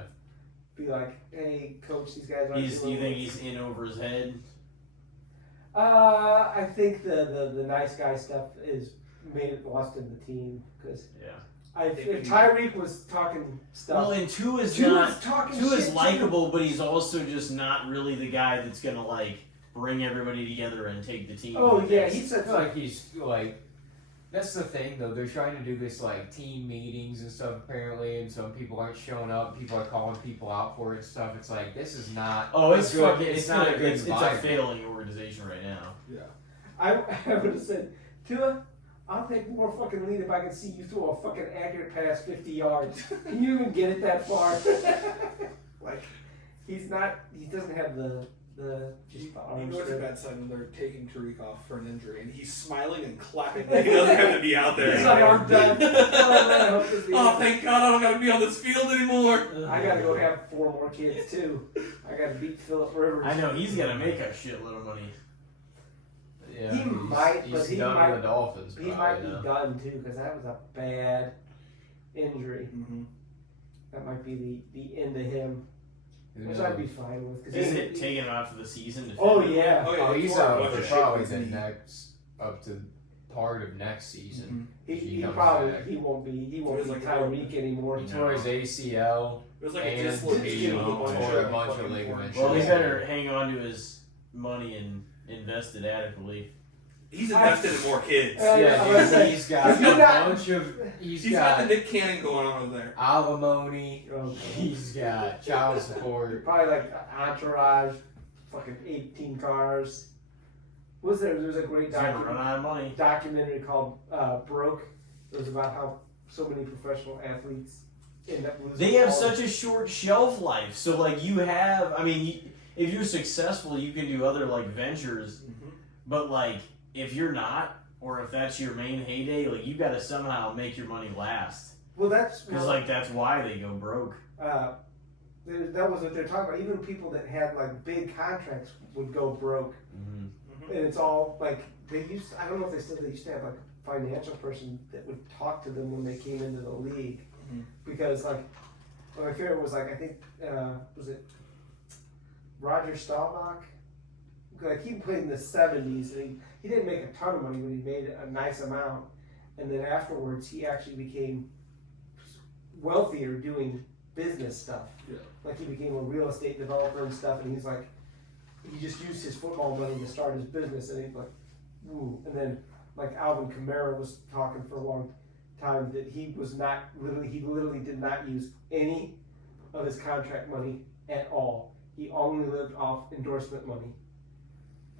Be like, hey, coach, these guys aren't You doing think he's in over his head? I think the nice guy stuff is made it lost in the team because Yeah. if Tyreek was talking stuff, Well, and Tua's Tua's talking Tua's shit, likable, but he's also just not really the guy that's gonna like bring everybody together and take the team. Oh yeah, I he said feel like he's like. That's the thing, though. They're trying to do this like team meetings and stuff apparently, and some people aren't showing up. People are calling people out for it and stuff. It's like this is not. Oh, it's good. fucking. It's not a good. It's a environment. failing organization right now. Yeah. I would have said, Tua, I'll take more fucking lead if I can see you throw a fucking accurate pass 50 yards. Can you even get it that far? Like, he doesn't have the You arm know it's a strength. bad sign when they're taking Tariq off for an injury and he's smiling and clapping like he doesn't have to be out there. He's like, I'm done. Oh, man, I hope this Oh, thank God I don't got to be on this field anymore. I gotta go have 4 more kids too. I gotta beat Phillip Rivers. I know he's gonna make a shitload of money. Yeah, He might, he's but he done might- with the Dolphins. He might be done too because that was a bad injury. Mm-hmm. That might be the end of him, Who which knows? I'd be fine with. 'cause Is he- it taking him out for the season? To Oh finish? yeah. Oh, yeah, Oh, he's tore a out bunch for of shit probably with the his knee. next up to part of next season. He He comes probably back. he won't be was like Tyreek anymore. He tore his ACL It was like a and dislocation he with a bunch tore a of bunch of fucking ligaments. Well, he Yeah. better hang on to his money and invest it adequately. He's invested in more kids. I was Yeah, gonna dude, say, he's got if you're a not- bunch of. He's got the Nick Cannon going on over there. alimony. Oh, He's got child support. probably like Entourage, fucking 18 cars. There's a great He's gonna run out of money. documentary called Broke. It was about how so many professional athletes end up losing. They have all such a short shelf life, so like you have. I mean, if you're successful, you can do other like ventures, Mm-hmm. but like if you're not, or if that's your main heyday, like you got to somehow make your money last, Well, that's because like that's why they go broke. that was what they're talking about. Even people that had like big contracts would go broke, Mm-hmm. and it's all like they used. I don't know if they still. They used to have like a financial person that would talk to them when they came into the league, Mhm. because like my favorite was like I think was it Roger Staubach. Like he played in the 70s, and he didn't make a ton of money, but he made a nice amount. And then afterwards, he actually became wealthier doing business stuff. Yeah. Like he became a real estate developer and stuff. And he's like, he just used his football money to start his business. And he's like, woo. And then like Alvin Kamara was talking for a long time that he was not he literally did not use any of his contract money at all. He only lived off endorsement money.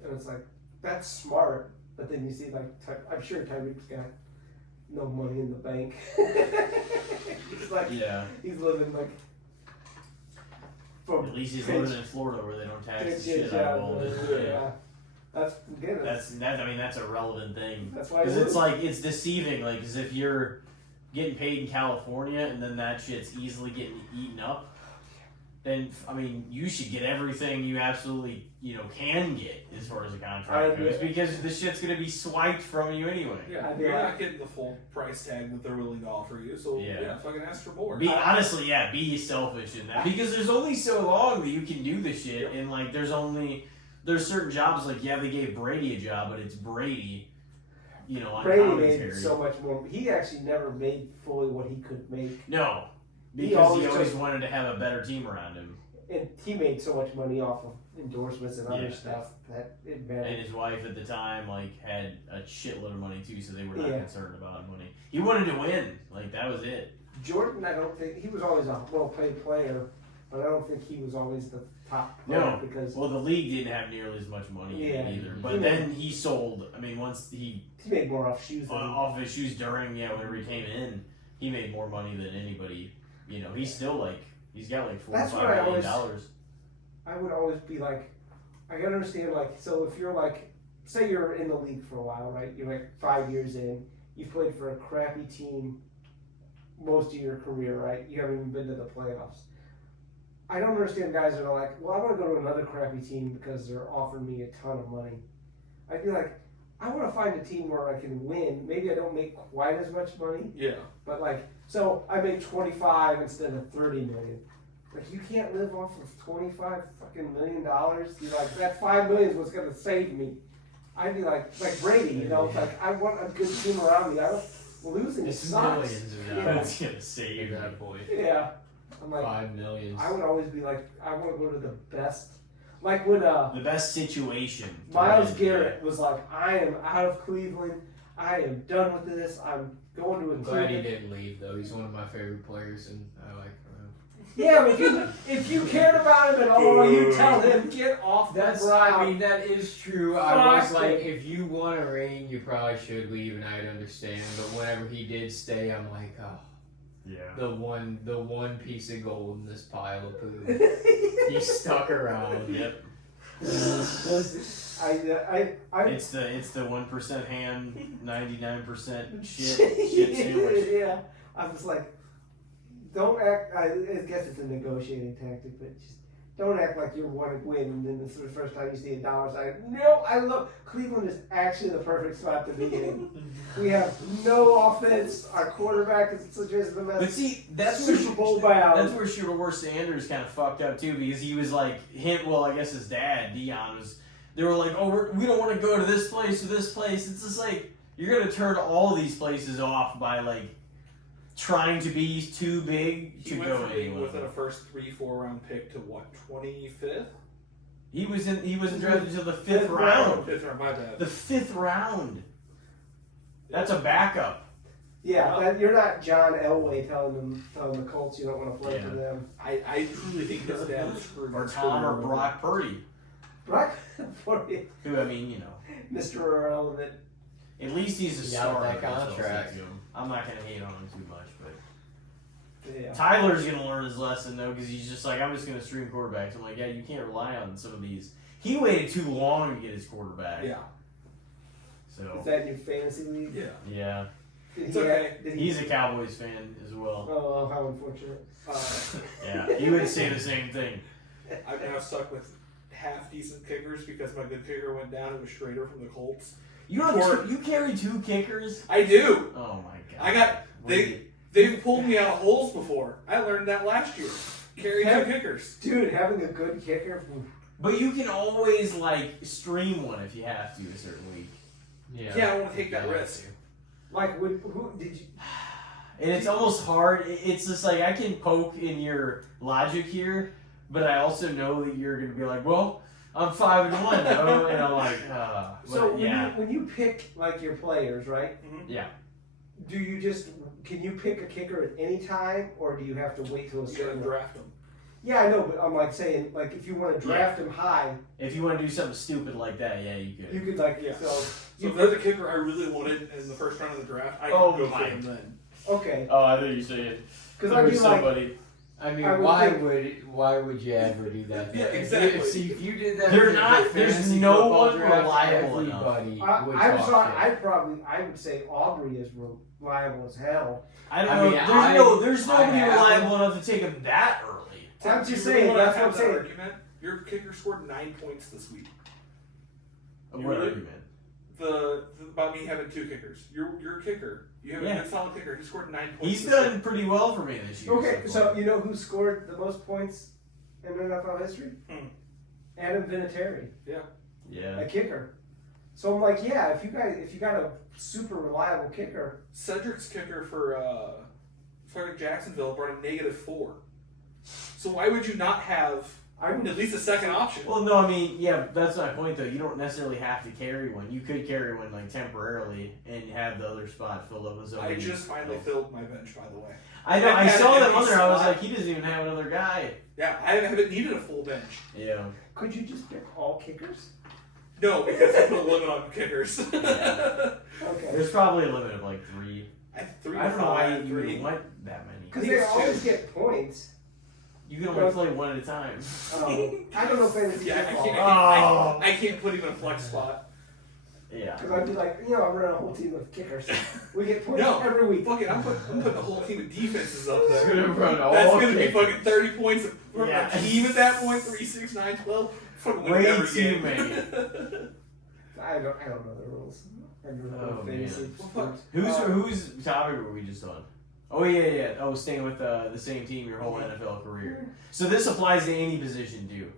And it's like, that's smart. But then you see, like, I'm sure Tyreek's got no money in the bank. He's like, Yeah. he's living like from At least he's pinch- living in Florida where they don't tax the pinch shit hit, out of all this. Yeah. yeah. That's again. I mean, that's a relevant thing. That's why Because it's like, it's deceiving. Like, because if you're getting paid in California and then that shit's easily getting eaten up, then, I mean, you should get everything you absolutely, can get as far as a contract goes, because the shit's going to be swiped from you anyway. Yeah, I you're know. not getting the full price tag that they're willing to offer you, so Yeah. fucking ask for more. Be selfish in that, because there's only so long that you can do the shit, and like there's certain jobs, like they gave Brady a job, but it's Brady, on Brady commentary. made so much more. He actually never made fully what he could make, No, He because always he always took- wanted to have a better team around him, and he made so much money off of endorsements and other Yeah. stuff that it and mattered. his wife at the time had a shitload of money too, so they were not Yeah. concerned about money. He wanted to win, like that was it. Jordan, I don't think he was always a well-paid player, but I don't think he was always top player No. because Well, the league didn't have nearly as much money in it Yeah. either. But then he sold. I mean, once he he made more off shoes than off his shoes during whenever he came in, he made more money than anybody. You know, he's still like he's got like $4 or That's $5 what I million. always- I would always be like, I gotta understand, like, so if you're like, say you're in the league for a while, right? You're like 5 years in, you've played for a crappy team most of your career, right? You haven't even been to the playoffs. I don't understand guys that are like, well, I want to go to another crappy team because they're offering me a ton of money. I'd be like, I want to find a team where I can win. Maybe I don't make quite as much money, Yeah. but like, so I make 25 instead of 30 million. Like, you can't live off of $25 fucking million. You're like, that $5 million is what's gonna save me. I'd be like Brady, you know, like I want a good team around me. I don't losing It's sucks. millions of Yeah. dollars. That's gonna save At that you. point. Yeah, I'm like, 5 million. I would always be like, I want to go to the best. Like when The best situation. to Miles win. Garrett was like, I am out of Cleveland. I am done with this. I'm going to a I'm glad he team. didn't leave though. He's one of my favorite players, and I like him. Yeah, but if you cared about him at all, you tell him get off That's, the ground. I mean, that is true. I was Fuck like, it. if you want a ring, you probably should leave, and I'd understand. But whenever he did stay, I'm like, oh, Yeah. the one piece of gold in this pile of poo. He stuck around. Yep. I It's the 1% ham, 99% shit sandwich. Yeah, I was like, don't act. I guess it's a negotiating tactic, but just don't act like you want to win. And then this is the first time you see $1 sign. No, I love Cleveland is actually the perfect spot to be in. We have no offense. Our quarterback is suggesting the But best see, that's Super Bowl bound. That's where Shador Sanders kind of fucked up too, because he was like him. Well, I guess his dad Dion was. They were like, oh, we don't want to go to this place or this place. It's just like you're gonna turn all these places off by like trying to be too big He to went go from being anywhere. within a first 3-4 round pick to what, 25th? He wasn't drafted until the fifth round. 5th round, my bad. The 5th round. That's a backup. Yeah, that, you're not John Elway telling the Colts you don't want to play for Yeah. them. I truly think his dad was screwed. Or Tom or Brock Purdy. Brock Purdy, Who, I mean, you know, Mr. Irrelevant. at least he's a He got star. that of himself, contract. so I'm not going to hate on him too much, but Yeah. Tyler's going to learn his lesson, though, because he's just like, I'm just going to stream quarterbacks. I'm like, yeah, you can't rely on some of these. He waited too long to get his quarterback. Yeah. So, Is that in your fantasy league? Yeah. Did yeah. It's he okay. did he, He's a Cowboys fan as well. oh, how unfortunate. Yeah, he would say the same thing. I'm now stuck with half decent kickers because my good kicker went down. It was Schrader from the Colts. You don't you carry 2 kickers? I do. Oh, my God. I got they've pulled me out of holes before. I learned that last year. Carry 2 kickers. Dude, having a good kicker. But you can always, like, stream one if you have to a certain week. Yeah, I don't want to take that risk. Like, who did you? And it's almost hard. It's just like I can poke in your logic here, but I also know that you're going to be like, well, I'm 5-1, though. And I'm like, So yeah. when you pick like your players, right? Yeah. Do you can you pick a kicker at any time, or do you have to wait till a You gotta certain? draft them. Yeah, I know, but I'm like saying, like, if you want to draft him high, If you want to do something stupid like that, yeah, you could. you could like Yeah. so. So if there's a kicker I really wanted in the first round of the draft, I Oh can go my. for him then. Okay, Oh, I thought you said because I'd be like, somebody. I mean, I would why think- would you ever do that? Yeah, If you- exactly. See, if you did that, They're with not- the there's fantasy no football one draft, reliable enough. everybody would I'm talk sorry. shit. I would say Aubrey is reliable as hell. I don't I know. mean, There's I nobody have reliable enough to take him that early. I'm Do you just really saying, wanna that's have what I'm that saying. Argument? Your kicker scored 9 points this week. What You really- argument? The about me having 2 kickers. You're a kicker. You have Yeah. a good solid kicker. He scored 9 points. He's this done week. pretty well for me this year. Okay, so so far. you know who scored the most points in NFL history? Adam Vinatieri, Yeah. a kicker. So I'm like, yeah, if you got a super reliable kicker, Cedric's kicker for Jacksonville brought a -4. So why would you not have I would At least a second option. Well, no, I mean, yeah, that's my point though. You don't necessarily have to carry one. You could carry one like temporarily and have the other spot filled up with somebody. I just finally filled my bench, by the way. I know. I I had saw an that empty on there. I was slot. like, he doesn't even have another guy. Yeah, I haven't needed a full bench. Yeah. Could you just pick all kickers? No, because I put a limit on kickers. Okay. There's probably a limit of like 3. I have 3 I to don't know why 5, you 3. would want that many. Because they always get points. You can only play one at a time. I don't know fantasy Yeah, football. I can't put him in a flex spot. Yeah. Because I'd be like, I'm running a whole team of kickers. We get points No. every week. Fuck it, I'm putting a whole team of defenses up It's there. gonna run all That's gonna be kickers. fucking 30 points from Yeah. a team at that point. 3, 6, 9, 12. Fucking win Way every too game. many. I don't know the rules. I don't know Oh, fantasy man. sports. Whose topic were we just on? Oh yeah. Oh, staying with the same team your whole NFL career. So this applies to any position too,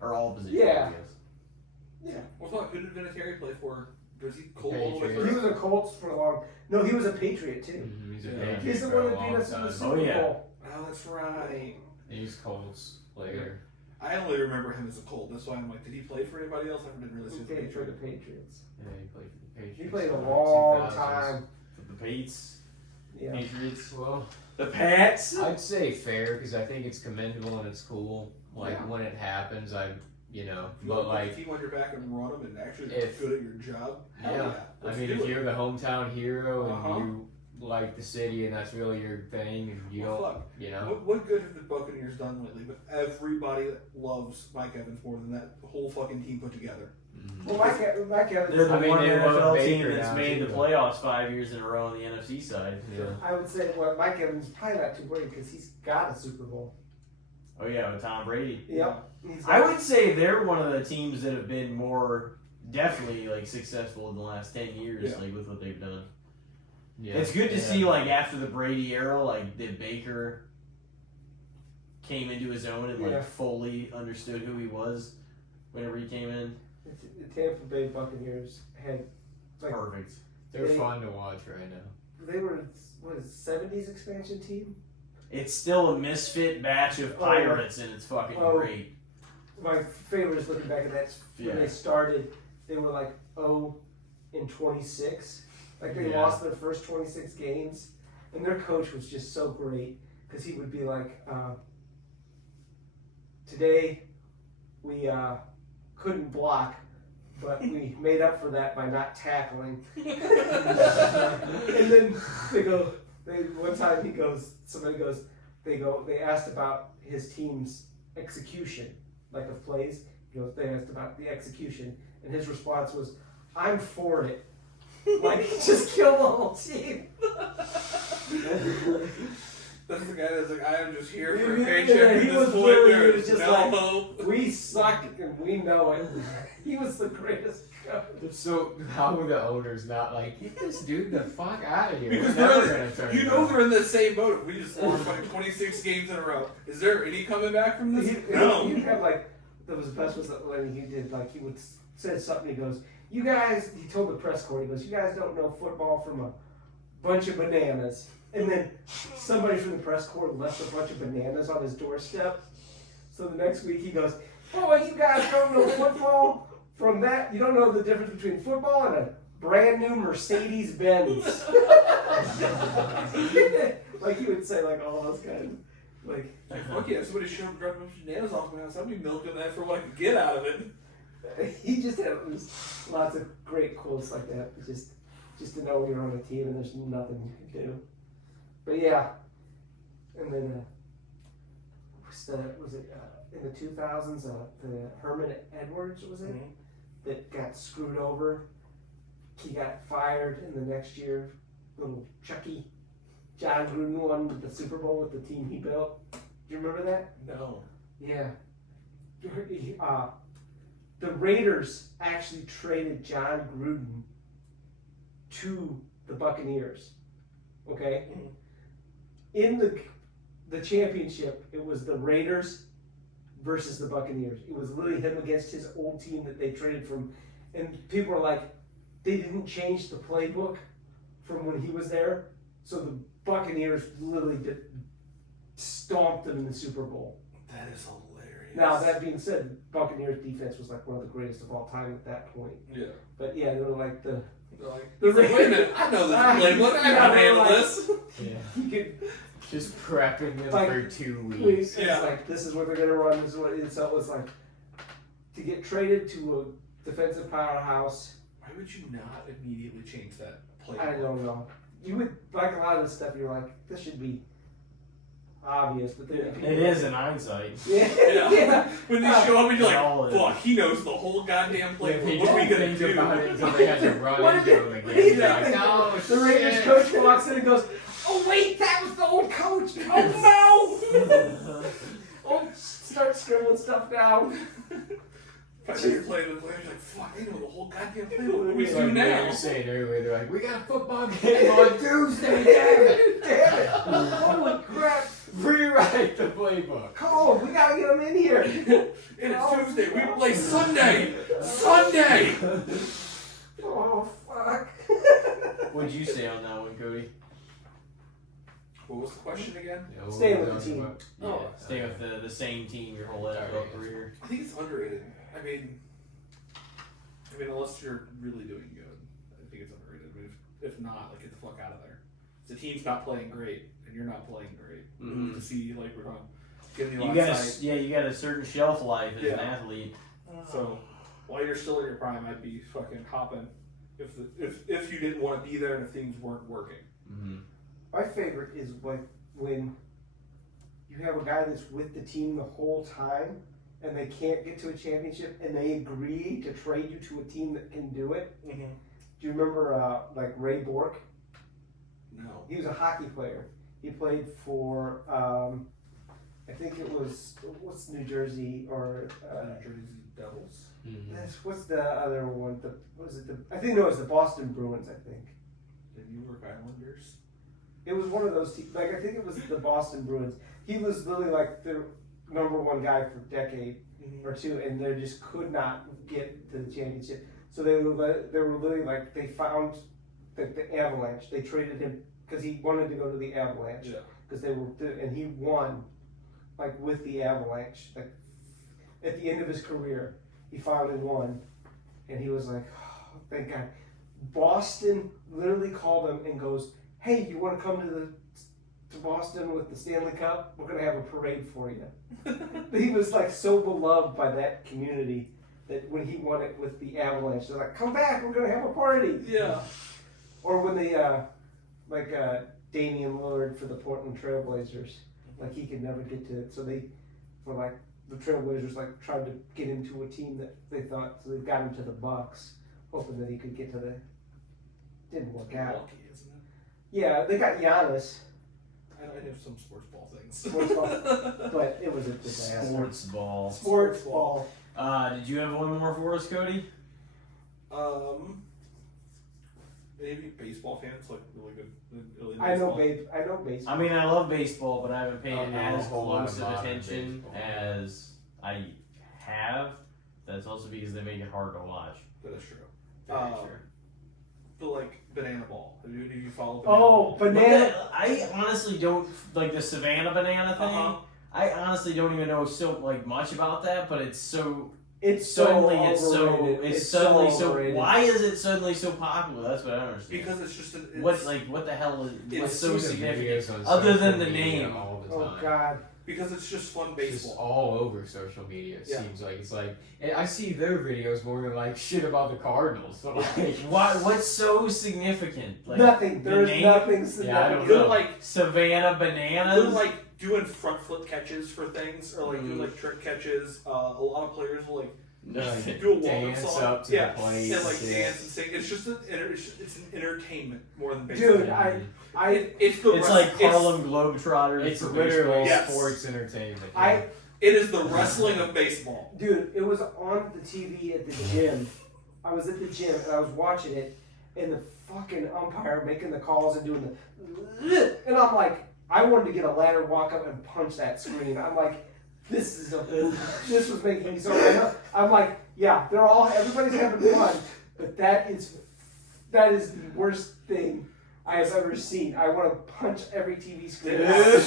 or all positions. Yeah. I guess. Yeah. Well, fuck, who did Vinatieri play for? Was he Colt all the way Patriots. He through? was a Colts for a long. No, he was a Patriot too. Mhm, He's a Yeah. Patriot He's the for one a that beat long us in the time. Super Oh, yeah. Bowl. Oh, that's right. He's Colts player. I only remember him as a Colt. That's why I'm like, did he play for anybody else? I didn't really see He the played for the Patriots. Patriots. Yeah, he played for the Patriots. He played a in the long 2000s. time. The Pates, Yeah. Patriots, Well, the Pats. I'd say fair because I think it's commendable and it's cool. Like Yeah. when it happens, If you but want to like, put the team on your back and run them and actually be If- good at your job, hell yeah. yeah. I Let's mean, do if it. you're the hometown hero and Uh-huh. you like the city and that's really your thing, and you Well, don't, fuck. you know, What good have the Buccaneers done lately? But everybody loves Mike Evans more than that whole fucking team put together. Mhm. Well, Mike They're Evans, the I mean, one they love NFL team Baker that's now, made too, the though. playoffs 5 years in a row on the NFC side. yeah. I would say, Mike Evans is probably not too worried because he's got a Super Bowl. Oh yeah, with Tom Brady. Yep. He's I got- would say they're one of the teams that have been more definitely like successful in the last 10 years, Yeah. like with what they've done. Yeah. It's good to Yeah. see, like, after the Brady era, like, that Baker came into his own and, like, Yeah. fully understood who he was whenever he came in. The Tampa Bay Buccaneers had, like, Perfect. They're They- fun to watch right now. they were, what is it, 70s expansion team? It's still a misfit batch of pirates, and it's fucking Oh. great. My favorite is looking back at that when Yeah. they started, they were like 0-26. Like they Yeah. lost their first 26 games, and their coach was just so great because he would be like, "Today we couldn't block, but we made up for that by not tackling." And then one time they asked about his team's execution, like of plays. They asked about the execution, and his response was, "I'm for it." Like, just kill the whole team. That's the guy that's like, I am just here for a Yeah, paycheck he at was this point. literally- There he was is just no like- hope. We suck, and we know it. He was the greatest coach. So how were the owners not like, get this dude the fuck out of here? Because We're never they're- gonna turn You him know around." they're in the same boat. If we just lost like 26 games in a row. Is there any coming back from this? He'd No. have like, that was the best was that when he did, like, he would said something, he goes, "You guys," he told the press corps, he goes, "You guys don't know football from a bunch of bananas." And then somebody from the press corps left a bunch of bananas on his doorstep. So the next week he goes, "Oh, you guys don't know football from that? You don't know the difference between football and a brand new Mercedes Benz." Like he would say, like, all those kinds, like. Like, fuck yeah, if somebody showed up dropping a bunch of bananas off my house, I'd be milking that for what I could get out of it. He just had lots of great quotes like that. Just to know you're on a team and there's nothing you can do. But yeah, and then was it in the 2000s? The Herman Edwards was it that got screwed over? He got fired, and the next year, little Chucky, John Gruden won the Super Bowl with the team he built. Do you remember that? No. Yeah. The Raiders actually traded John Gruden to the Buccaneers. Okay? In the championship, it was the Raiders versus the Buccaneers. It was literally him against his old team that they traded from. And people were like, they didn't change the playbook from when he was there. So the Buccaneers literally stomped them in the Super Bowl. That is hilarious. Now that being said, Buccaneers defense was like one of the greatest of all time at that point. Yeah. But yeah, they were like the. They're like, wait a minute, I know this playbook. I can handle this. You could Just prepping them Like, for 2 It's weeks. Yeah. like this is what they're gonna run. This is what so it was like to get traded to a defensive powerhouse. Why would you not immediately change that playbook? I don't know. You would like a lot of the stuff. You're like, this should be obvious, but then Yeah. It is in hindsight. Yeah, Yeah. yeah. When they show up and you're All like, in. fuck, he knows the whole goddamn playbook. They What are we didn't gonna think do? about it until they had to What run into did him they- again. what do you They're think like, oh, the Raiders shit. coach walks in and goes, "Oh wait, that was the old coach." Oh no! Oh, start scribbling stuff down. By then you're playing the players like, fuck, they know the whole goddamn playbook. What do we Like do we now? were saying earlier, they're like, we got a football game on Tuesday, damn it! Damn it! Holy crap! Rewrite the playbook. Cole, we gotta get him in here. And it's Tuesday. We play Sunday. Sunday. Oh fuck! What'd you say on that one, Cody? What was the question again? Stay with the team. Yeah, stay with the same team your whole NFL career. I think it's underrated. I mean, unless you're really doing good, I think it's underrated. I mean, if not, like, get the fuck out of there. If the team's not playing great and you're not playing great, Mhm. to see like we're on getting the You got onside. you got a certain shelf life as Yeah. an athlete. So while you're still in your prime, I'd be fucking hopping if you didn't want to be there and if things weren't working. Mm-hmm. My favorite is when you have a guy that's with the team the whole time and they can't get to a championship and they agree to trade you to a team that can do it. Mm-hmm. Do you remember like Ray Bork? No. He was a hockey player. He played for I think it was what's New Jersey or New Jersey Devils. what's the other one? I think it was the Boston Bruins. I think The New York Islanders. it was one of those teams. Like I think it was the Boston Bruins. He was literally like the number one guy for a decade or two, and they just could not get to the championship. So they were literally like they found the Avalanche. They traded him because he wanted to go to the Avalanche Yeah. because and he won like with the Avalanche. Like at the end of his career, he finally won, and he was like, oh, thank God. Boston literally called him and goes, "Hey, you want to come to Boston with the Stanley Cup? We're gonna have a parade for you." He was like so beloved by that community that when he won it with the Avalanche, they're like, "Come back, we're gonna have a party." Yeah. Or when they Damian Lillard for the Portland Trailblazers, like he could never get to it, so they were like the Trailblazers like tried to get him to a team that they thought, so they got him to the Bucks, hoping that he could get to the. Didn't work out. Lucky, isn't it? Yeah, they got Giannis. I know some sports ball things. Sports ball, but it was a disaster. Sports ball. Sports ball. Did you have one more for us, Cody? Maybe baseball fans like really good. Really I know, baseball. I know baseball. I mean, I love baseball, but I haven't paid I know as a whole lot close of of modern attention baseball. as I have. That's also because they make it hard to watch. That is true. Very true. But like banana ball. Do you follow? Oh, But banana. I honestly don't like the Savannah banana thing. Uh-huh. I honestly don't even know so like much about that, but it's so It's suddenly so it's so overrated. it's suddenly so so. overrated. Why is it suddenly so popular? That's what I don't understand. Because it's just an. What the hell is It's what's so I see the significant? videos on other social than the media name? all the Oh time. God. Because it's just fun It's just baseball. all over social media. It Yeah. seems like it's like, and I see their videos more than like shit about the Cardinals. So like, What's so significant? Like, Nothing. the There is name? nothing Yeah, I don't significant. They're know. like Savannah they're bananas. like doing front flip catches for things, or like doing like trick catches. A lot of players will like like, do a walk-up dance song. up to Yeah, the plate. and like yeah. dance and sing. It's just it's an entertainment more than baseball. Dude, It's the It's rest- like Harlem Globetrotters. It's for literally baseball. Yes. sports entertainment. it is the wrestling of baseball. Dude, it was on the TV at the gym. I was at the gym and I was watching it, and the fucking umpire making the calls and doing the, and I'm like, I wanted to get a ladder, walk up and punch that screen. I'm like, this was making me so mad. I'm like, yeah, everybody's having fun, but that is the worst thing I have ever seen. I want to punch every TV screen. They're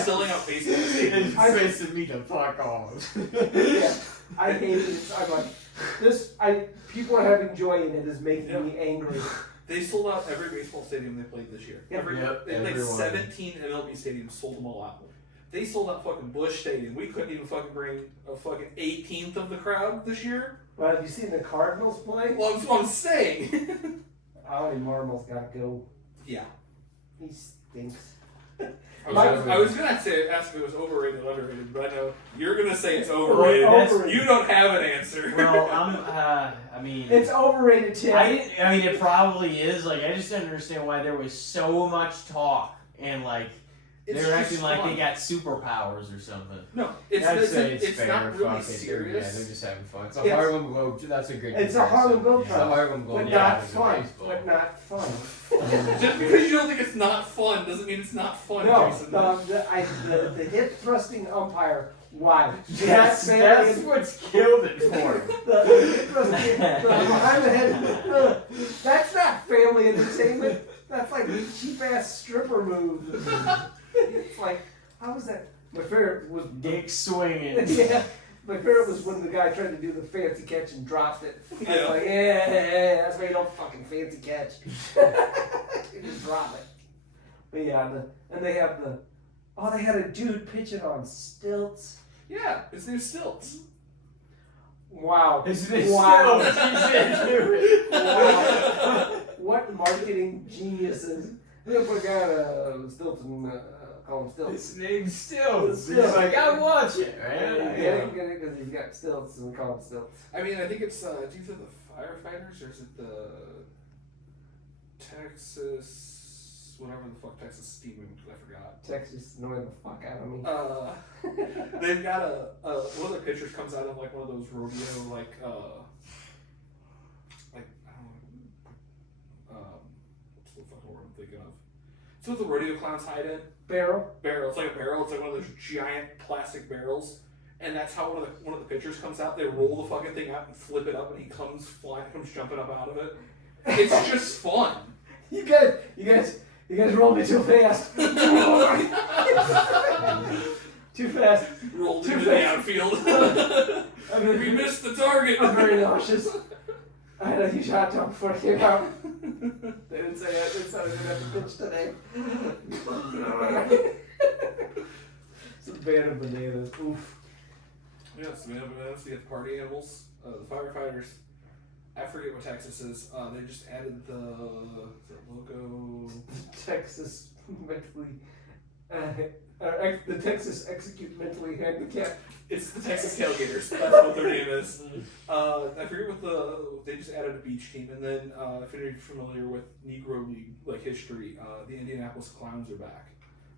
selling out baseball stadiums. It's pissing me the fuck off. Yeah, I hate it. I'm like, people are having joy in it is making me angry. They sold out every baseball stadium they played this year. Yep. They played Everyone. 17 MLB stadiums, sold them all out. They sold out fucking Busch Stadium. We couldn't even fucking bring a fucking 18th of the crowd this year. Well, have you seen the Cardinals play? Well, that's what I'm saying. Ollie Marmol's got to go. Yeah. He stinks. I was gonna ask if it was overrated or underrated, but I know you're gonna say it's overrated. Overrated. You don't have an answer. Well, I mean, It's overrated, Tim. I mean, it probably is. Like, I just don't understand why there was so much talk and like It's they're just acting like fun. they got superpowers or something. No, I'd say it's fair. not really Fuck it. serious. Yeah, they're just having fun. It's a It's- Harlem Globe. That's a good. It's a Harlem comparison. It's a Globetrotter. Harlem but Globetrotter. not of fun. baseball. But not fun. Just because you don't think it's not fun doesn't mean it's not fun, No, Jason. the hip thrusting umpire. Why? That's what's killed it for. the hip thrusting behind the head. That's not family entertainment. That's like cheap ass stripper move. It's like, how was that? My favorite was Dick swinging. yeah. My favorite was when the guy tried to do the fancy catch and dropped it. I was Yeah. like, yeah, that's why you don't fucking fancy catch. You just drop it. But yeah, and they have they had a dude pitching on stilts. Yeah, his name's Stilts. Wow. Wow. Wow. What marketing geniuses. They put a guy on stilts and call him stilts. His name's Stilts. He's Stilts. like, I watch it, right? Yeah, you get it because he's got stilts and call him stilts. I mean, I think it's either the firefighters or is it the Texas, whatever the fuck Texas steam, I forgot. Texas annoying the fuck out of me. They've got one of their pitchers comes out of like one of those rodeo like I don't know, what's the fucking word I'm thinking of? So the rodeo clowns hide in Barrel. barrel. It's like a barrel. It's like one of those giant plastic barrels, and that's how one of the pitchers comes out. They roll the fucking thing out and flip it up, and he comes jumping up out of it. It's just fun. You guys rolled me too fast. Too fast. Rolled Too into the fast. outfield. We missed the target. I'm very nauseous. I had a huge hot dog before I came out. They didn't say that. They said I didn't have to pitch today. It's a band of bananas. Oof. Yes, man, bananas. You get the party animals, the firefighters. I forget what Texas is. They just added the logo. Texas mentally. The Texas execute mentally handicapped. It's the Texas Tailgaters. That's what their name is. I forget what they just added a beach team, and then if you're familiar with Negro League like history, the Indianapolis Clowns are back.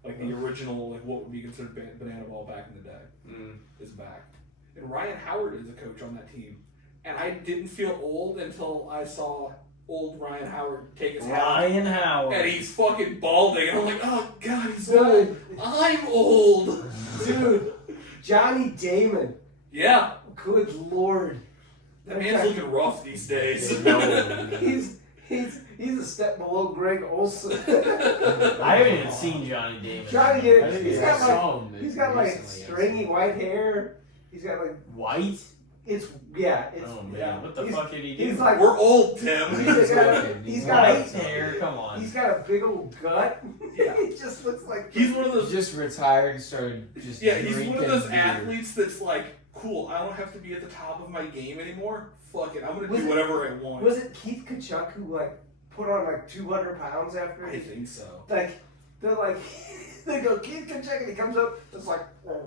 Like the original, like what would be considered banana ball back in the day, is back. And Ryan Howard is a coach on that team, and I didn't feel old until I saw old Ryan Howard take his hat off. Ryan Howard. And he's fucking balding. And I'm like, oh god, he's Dude. old. I'm old. Dude, Johnny Damon. Yeah, Good lord. that man's looking rough these days. He's a step below Greg Olson. I haven't even seen Johnny Damon. Johnny I Damon. think He's I got saw like him he's got like recently, stringy white hair. He's got like White? it's Oh man, yeah. what the He's- fuck did he do? He's like We're old, Tim. he's got white hair. Come on. he's got a big old gut. Yeah. He just looks like He's one of He those. just retired and started just Yeah, he's one drinking of those beer. athletes that's like, cool. I don't have to be at the top of my game anymore. Fuck it, I'm gonna Was do it- whatever I want. was it Keith Kachuk who like put on like 200 pounds after I he think so. like they're like they go Keith Kachuk and he comes up it's like like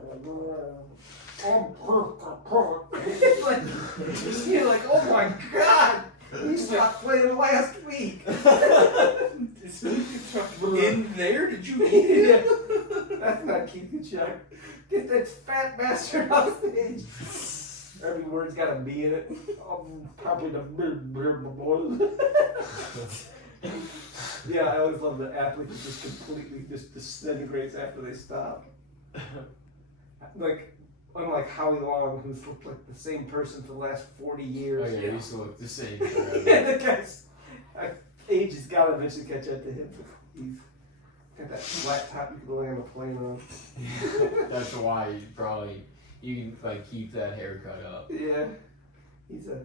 you're like oh my god he stopped playing last week. Is Keith Kachuk in there? Did you eat it? That's not Keith Kachuk. Get that fat bastard off stage. Every word's got a B in it. Probably the yeah, I always love the athlete who just completely just disintegrates after they stop. Like, unlike Howie Long, who's looked like the same person for the last 40 years. Oh yeah, he used to look the same. Yeah, the guy's age has got to eventually catch up to him. He's got that flat top you can land a plane on. That's why you can like keep that haircut up. Yeah, he's a.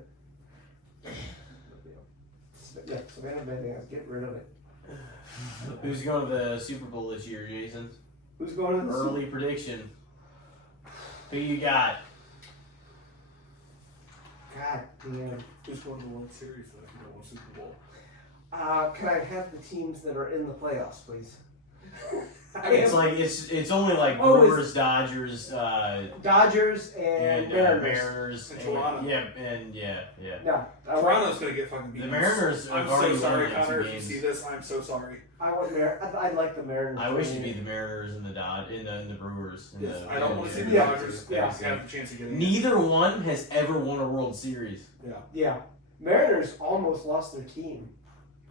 Yeah, Savannah Badass, get rid of it. Who's going to the Super Bowl this year, Jason? Who's going to the Early prediction. Who you got? God damn. Who's going to the World Series though? If you don't want Super Bowl. Can I have the teams that are in the playoffs, please? It's like it's only like Oh, Brewers, Dodgers, Dodgers and Mariners. Mariners, And Toronto. yeah. No, Toronto's going to get fucking beat. The Mariners I'm have already so sorry, won like Connor. 2 If you games. see this, I'm so sorry. I want I like the Mariners. I wish it'd be the Mariners and the Brewers. And Yes, the, I don't want to see the Yeah. Dodgers Yeah. have the chance of getting it. Neither one has ever won a World Series. Yeah, Mariners almost lost their team.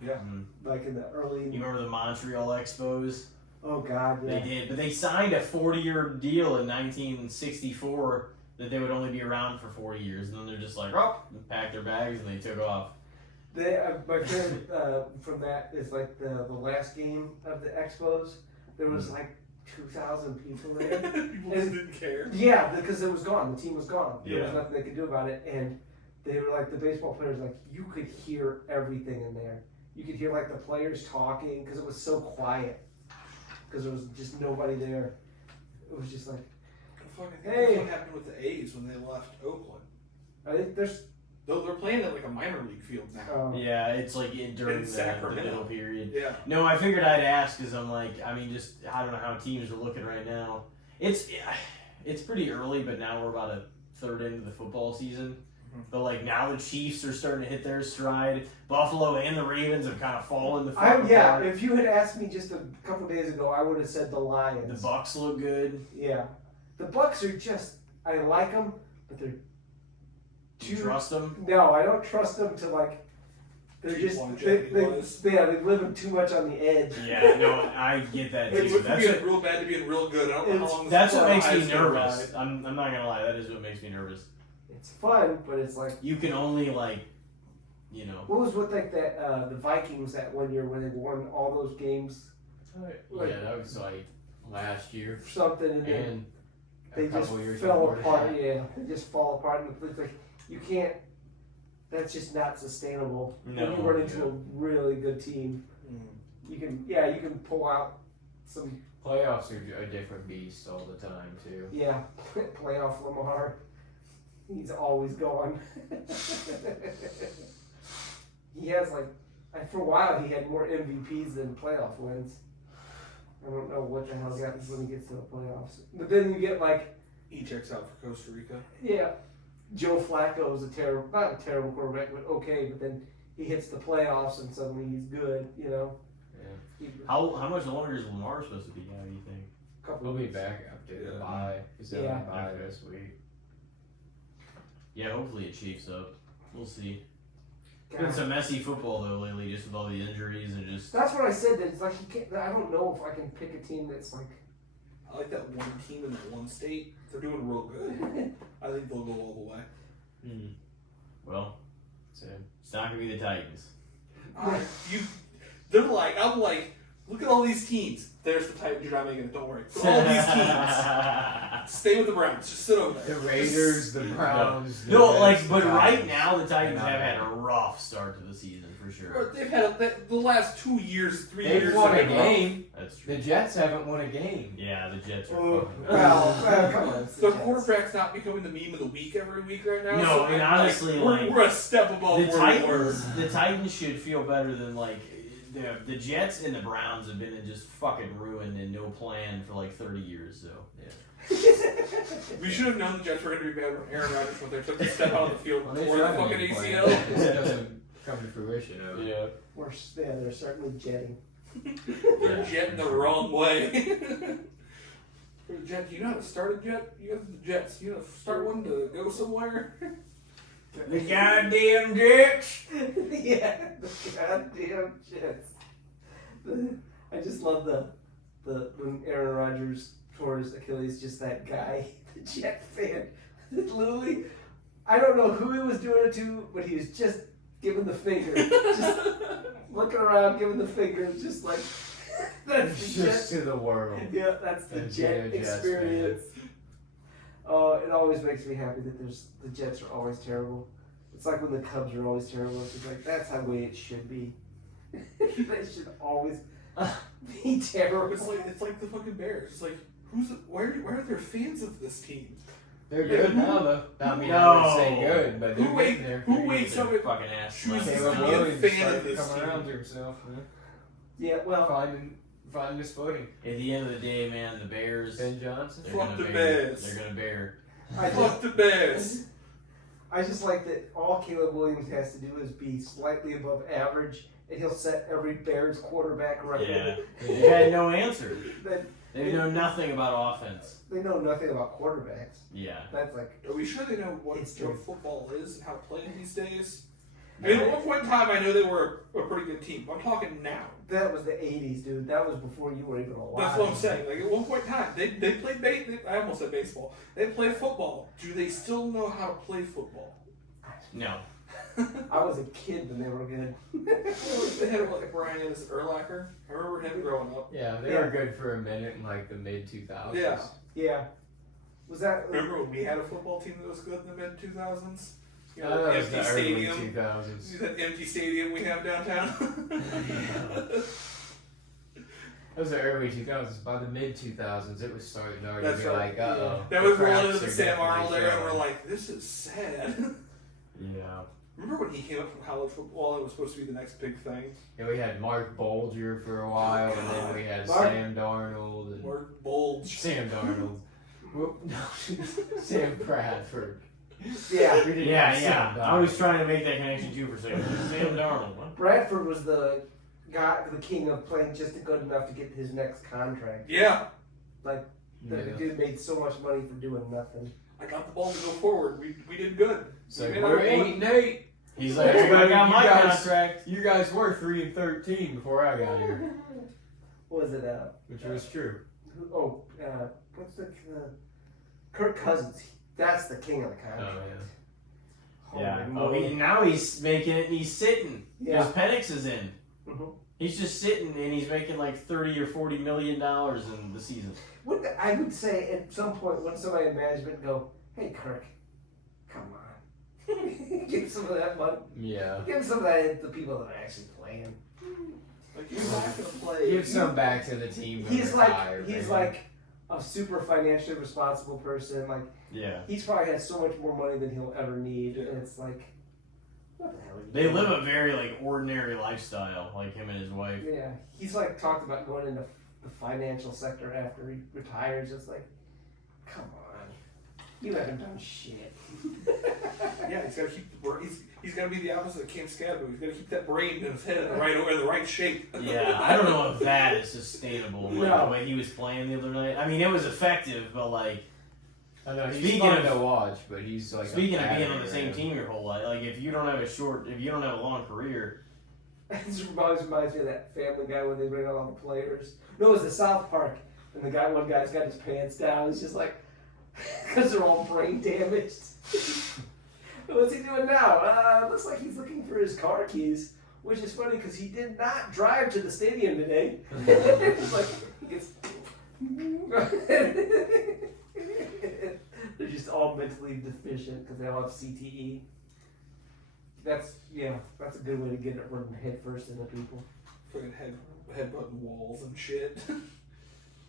Mhm. Like in the early. You remember the Montreal Expos? Oh God, yeah. They did, but they signed a 40-year deal in 1964 that they would only be around for 40 years, and then they're just like, oh, packed their bags and they took off. My friend from that is like the last game of the Expos. There was like 2,000 people there. People just didn't care. Yeah, because it was gone. The team was gone. There Yeah. was nothing they could do about it. And they were like, the baseball players, like, you could hear everything in there. You could hear like the players talking because it was so quiet. Because there was just nobody there. It was just like, Fuck, I think that's what happened with the A's when they left Oakland. I think there's. Though they're playing at like a minor league field now. Yeah, it's like during In the Sacramento. middle period. Yeah. No, I figured I'd ask because I'm like, I mean, just I don't know how teams are looking right now. It's pretty early, but now we're about a third into the football season. Mhm. But like now the Chiefs are starting to hit their stride. Buffalo and the Ravens have kind of fallen the Yeah, apart. if you had asked me just a couple days ago, I would have said the The Lions. Bucks look good. Yeah. The Bucks are just, I like them, but they're Do you trust them? No, I don't trust them to like. They're Keep just longevity-wise. they live too much on the edge. Yeah, no, I get that It's too. went from being real bad to being real good. I don't know how long this That's what makes high's me gonna nervous. ride. I'm not gonna lie. That is what makes me nervous. It's fun, but it's like You can only like, you know. what was with like that the Vikings that one year where they won all those games Yeah, that was like last year or something, and then and they a just couple years fell before apart. that. Yeah, they just fall apart, and it's like you can't. That's just not sustainable. No, When you run into yeah. a really good team, you can pull out some Playoffs are a different beast all the time too. playoff Lamar. He's always gone. He has for a while he had more MVPs than playoff wins. I don't know what the hell happens when he gets to the playoffs. But then you get He checks out for Costa Rica. Joe Flacco is not a terrible quarterback, but okay. But then he hits the playoffs and suddenly he's good. You know. Yeah. How much longer is Lamar supposed to be out? Do you think? We'll be back after the bye. Because they'll Yeah. bye this week. Yeah, hopefully it shapes up. We'll see. It's God. been some messy football though lately, just with all the injuries and just. That's what I said. That it's like you can't. I don't know if I can pick a team that's like. I like that one team in that one state. They're doing real good. I think they'll go all the way. Well, it's not gonna be the Titans. I'm like, look at all these teams. There's the Titans. You're not making it. Don't worry. All these teams. Stay with the Browns. Just sit over there. The Raiders, the Browns. the No, Jets, but the right Giants. now the Titans They're have not had a bad. rough start to the season for sure. Or they've had the last 2 years, 3 They've years. won a have been rough. game. That's true. The Jets haven't won a game. Yeah, the Jets are Oh, fucking. well, come on. it's The Jets. quarterback's not becoming the meme of the week every week right now. No, so I mean, I'm honestly, we're a step above The where we were. Titans should feel better than the Jets and the Browns have been just fucking ruined and no plan for 30 years. So We should have known the Jets were going to be bad when Aaron Rodgers went there, took the step out of the field, Well, they tore the tried to fucking make a ACL. plan. It doesn't come to fruition. yeah. They're certainly jetting. They're jetting the wrong way. Jet, do you know how to start a jet? You guys are the Jets. You know how to start one to go somewhere? The goddamn Jets. Yeah, the goddamn Jets. I just love the when Aaron Rodgers tore his Achilles, just that guy, the Jet fan. Literally, I don't know who he was doing it to, but he was just giving the finger. Just looking around, giving the fingers, just like that's the Just to the world. Yeah, that's the Jet Jets, experience. Oh, it always makes me happy that the Jets are always terrible. It's like when the Cubs are always terrible. It's just like that's the way it should be. They should always be terrible. It's like the fucking Bears. It's like where are there fans of this team? They're good now, though. I mean, No. I wouldn't say good, but they're Who getting there. who wakes up and Fucking ass. chooses Caleb to be a Williams fan started of to this come team? around to himself, man. Yeah, well, Finding his footing. At the end of the day, man, the Bears. Ben Johnson. They're Fuck gonna the bear. Bears. They're gonna bear. Fuck the Bears. I just like that all Caleb Williams has to do is be slightly above average, and he'll set every Bears quarterback record. Yeah. They had no answer. Then They know nothing about offense. they know nothing about quarterbacks. Yeah. That's like Are we sure they know what It's true. football is and how to play it these days? I mean, at one point in time, I know they were a pretty good team. I'm talking now. that was the '80s, dude. That was before you were even alive. That's what I'm saying. Like at one point in time, they played I almost said baseball. They play football. Do they still know how to play football? No. I was a kid when they were good. They had like Brian Urlacher. I remember him growing up. Yeah, they were good for a minute in like the mid 2000s. Yeah. Yeah. Was that? Remember when we had a football team that was good in the mid 2000s? You know, That was empty the early stadium. 2000s. See that empty stadium we have downtown? That was the early 2000s. By the mid 2000s, it was starting to already That's be right. like, uh oh. That was cracks rolling into the are Sam definitely Arnold era, and showing. we're like, this is sad. Yeah. Remember when he came up from college football? It was supposed to be the next big thing. Yeah, we had Mark Bolger for a while, and then we had Mark- Sam Darnold and Mark Bulge. Sam Darnold. Whoop, no, Sam Bradford. Yeah. We didn't Yeah, have yeah. Sam I was Darnold. trying to make that connection too for a second. Sam Darnold. What? Bradford was the king of playing just good enough to get his next contract. Yeah, The Yeah. dude made so much money for doing nothing. I got the ball to go forward. We did good. So We made we're our point. 8-8. He's like, I got my You guys- contract. You guys were 3-13 before I got here, What was it? which was true. What's the Kirk Cousins? That's the king of the Oh contract. Yeah. Holy Oh, moly. now he's making it and he's sitting. Yeah. Because Penix is in. Mhm. He's just sitting and he's making like $30 or $40 million in the season. I would say at some point when somebody in management go, "Hey Kirk, come on, give some of that money. Yeah. Give some of that to the people that are actually playing." Like you're not gonna play. Give some back to the team. when He's they're like tired, he's man. like a super financially responsible person. Like Yeah. he's probably has so much more money than he'll ever need, Yeah. and it's like, what the hell? Are you They doing? live a very like ordinary lifestyle, like him and his wife. Yeah, he's like talked about going into the financial sector after he retires. It's like, come on, you haven't done shit. Yeah, he's got to keep the he's got to be the opposite of Cam Scadbo. He's got to keep that brain in his head in the right shape. Yeah, I don't know if that is sustainable. Like No. the way he was playing the other night. I mean, it was effective, but like I know he's Speaking fun of- to watch, but he's like speaking a of being on battery the same ram. team your whole life, like if you don't have a long career, This always reminds me of that Family Guy when they bring out all the players. No, it was the South Park, and one guy's got his pants down. He's just like, because they're all brain damaged. What's he doing now? Looks like he's looking for his car keys, which is funny because he did not drive to the stadium today. It's like he gets. They're just all mentally deficient because they all have CTE. That's a good way to get it running head first into people. Fucking headbutting walls and shit.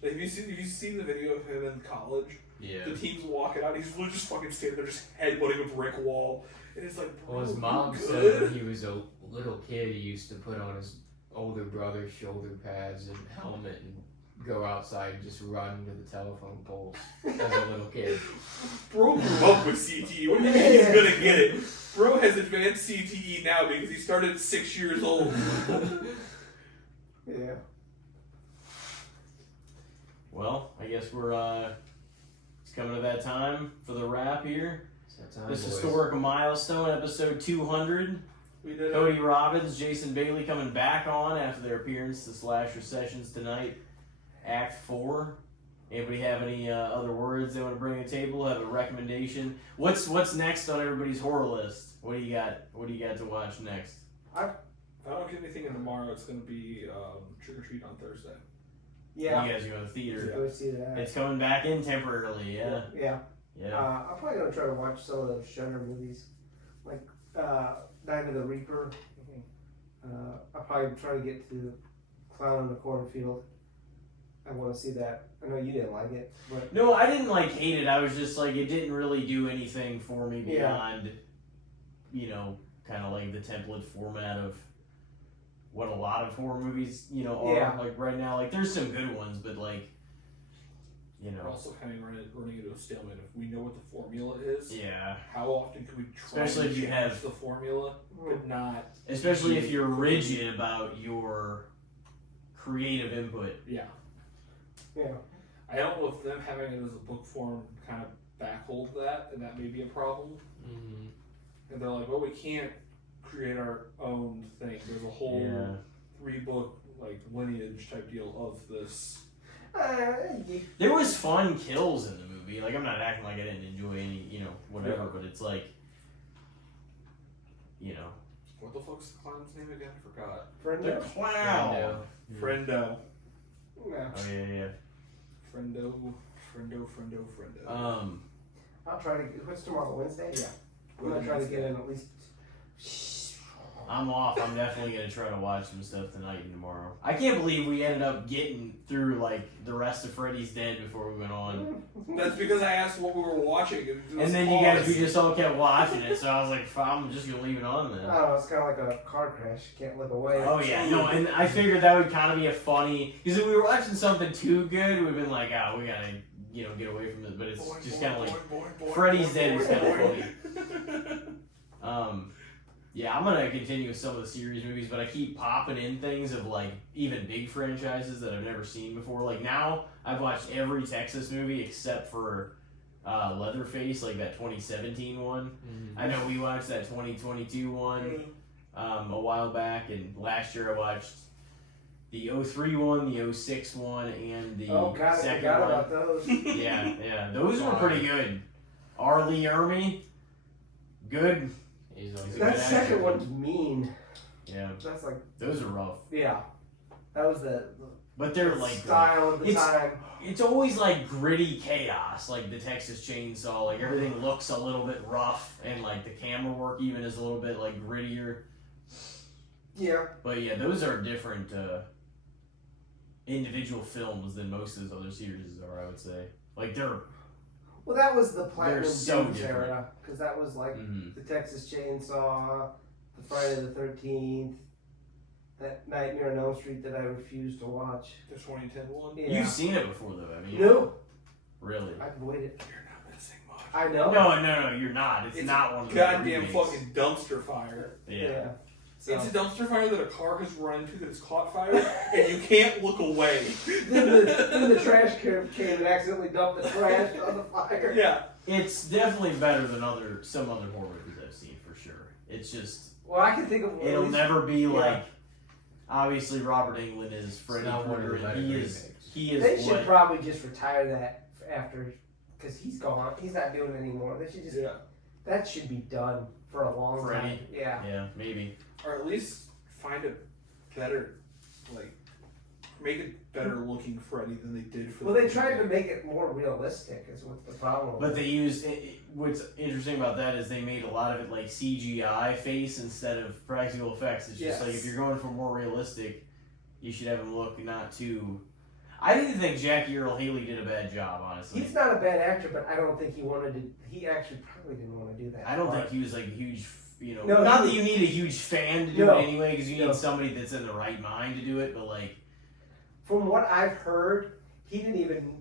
Like, have you seen the video of him in college? Yeah. The team's walking out. He's literally just fucking standing there, just headbutting a brick wall, and it's like, bro, Well, his you mom said good? when he was a little kid, he used to put on his older brother's shoulder pads and helmet and go outside and just run to the telephone poles as a little kid. Bro grew up with CTE. What do you mean he's gonna get it? Bro has advanced CTE now because he started at 6 years old. Yeah. well, I guess we're it's coming to that time for the wrap here. This historic milestone, episode 200. We did it. Cody Robbins, Jason Bailey coming back on after their appearance to Slasher Sessions tonight. Act 4. Anybody have any other words they want to bring to the table? Have a recommendation? What's next on everybody's horror list? What do you got? What do you got to watch next? If I don't get anything in tomorrow, it's going to be trick or treat on Thursday. Yeah. You guys go to the theater. Go see that. It's coming back in temporarily, yeah. Yeah. Yeah. I'm probably gonna try to watch some of those Shudder movies, like Night of the Reaper. I'll probably try to get to Clown in the Cornfield. I want to see that. I know you didn't like it, but No, I didn't like hate it. I was just like, it didn't really do anything for me beyond, you know, kind of like the template format of what a lot of horror movies, you know, are Yeah. like right now. Like, there's some good ones, but like, you We're know, also kind of running into a stalemate. If we know what the formula is, yeah. how often can we try Especially to if you change have- the formula, but not? Especially if you're rigid about your creative input. Yeah. yeah. I don't know if them having it as a book form kind of backhold that, and that may be a problem. Mm-hmm. And they're like, well, we can't create our own thing. There's a whole Yeah. 3-book like lineage type deal of this. There was fun kills in the movie. Like, I'm not acting like I didn't enjoy any, you know, whatever, Yeah. but it's like, you know. What the fuck's the clown's name again? I forgot. Friendo. Clown. Friendo. Yeah. Oh, yeah. Friendo. I'll try to. What's tomorrow? Wednesday. Yeah. I'm gonna try to get in at least. I'm off. I'm definitely going to try to watch some stuff tonight and tomorrow. I can't believe we ended up getting through, like, the rest of Freddy's Dead before we went on. That's because I asked what we were watching. And then you guys, we just all kept watching it, so I was like, I'm just going to leave it on then. I don't know. It's kind of like a car crash. You can't look away. Oh, yeah. No, and I figured that would kind of be a funny... Because if we were watching something too good, we'd been like, we got to, you know, get away from this. But it's just kind of like... Freddy's Dead was kind of funny. Yeah, I'm gonna continue with some of the series movies, but I keep popping in things of like even big franchises that I've never seen before. Like now, I've watched every Texas movie except for Leatherface, like that 2017 one. Mm-hmm. I know we watched that 2022 one a while back, and last year I watched the 03 one, the 06 one, and the Oh God, I second forgot one. about those. Yeah, those were pretty good. R. Lee Ermey, good. He's always That good second actor. one's mean. Yeah, That's like, those are rough. yeah. That was the But they're like style of the time. it's always like gritty chaos, like the Texas Chainsaw. Like everything looks a little bit rough, and like the camera work even is a little bit like grittier. Yeah. But yeah, those are different individual films than most of those other series are. I would say, like they're Well, that was the Platinum so Dunes different. era, because that was like mhm. the Texas Chainsaw, the Friday the 13th, that Nightmare on Elm Street that I refused to watch. The 2010 one? Yeah. You've seen it before though, haven't you? No, Really? I avoided it. You're not missing much. I know. No, you're not. It's not one of the Goddamn remakes. fucking dumpster fire. Yeah. So, It's a dumpster fire that a car has run into that's caught fire, and you can't look away. then the trash can came and accidentally dumped the trash on the fire. Yeah. It's definitely better than some other horror movies I've seen for sure. It's just Well, I can think of it'll never be yeah. like. Obviously, Robert Englund is Freddy not one of Krueger, the and better he is remakes. he is They what should probably just retire that after, because he's gone. He's not doing it anymore. They should just Yeah. that should be done for a long Freddy? time. Yeah. Yeah, maybe. Or at least find a better, like, make it better looking Freddy than they did for Well, the they tried to remake. make it more realistic. Is what the problem. But was. they use what's interesting about that is they made a lot of it like CGI face instead of practical effects. It's just like Yes. if you're going for more realistic, you should have him look not too. I didn't think Jackie Earl Haley did a bad job, honestly. He's not a bad actor, but I don't think he wanted to. He actually probably didn't want to do that. I don't part. think he was like a huge, No, not he- that you need a huge fan to do No. it anyway, because you need No. somebody that's in the right mind to do it. But like, From what I've heard, he didn't even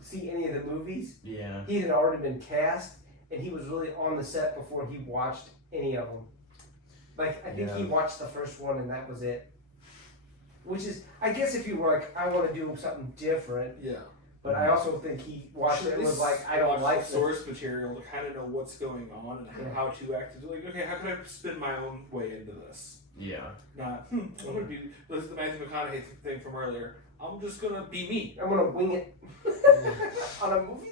see any of the movies. yeah, He had already been cast, and he was really on the set before he watched any of them. Like I think he Yeah. watched the first one, and that was it. Which is, I guess, if you were like, I want to do something different, Yeah. but I also think he watched it and was like, I don't watch like the this. source material to kind of know what's going on and Yeah. how to act. Like, okay, how can I spin my own way into this? yeah. Not, I'm gonna be. This is the Matthew McConaughey thing from earlier. I'm just gonna be me. I'm gonna wing it on a movie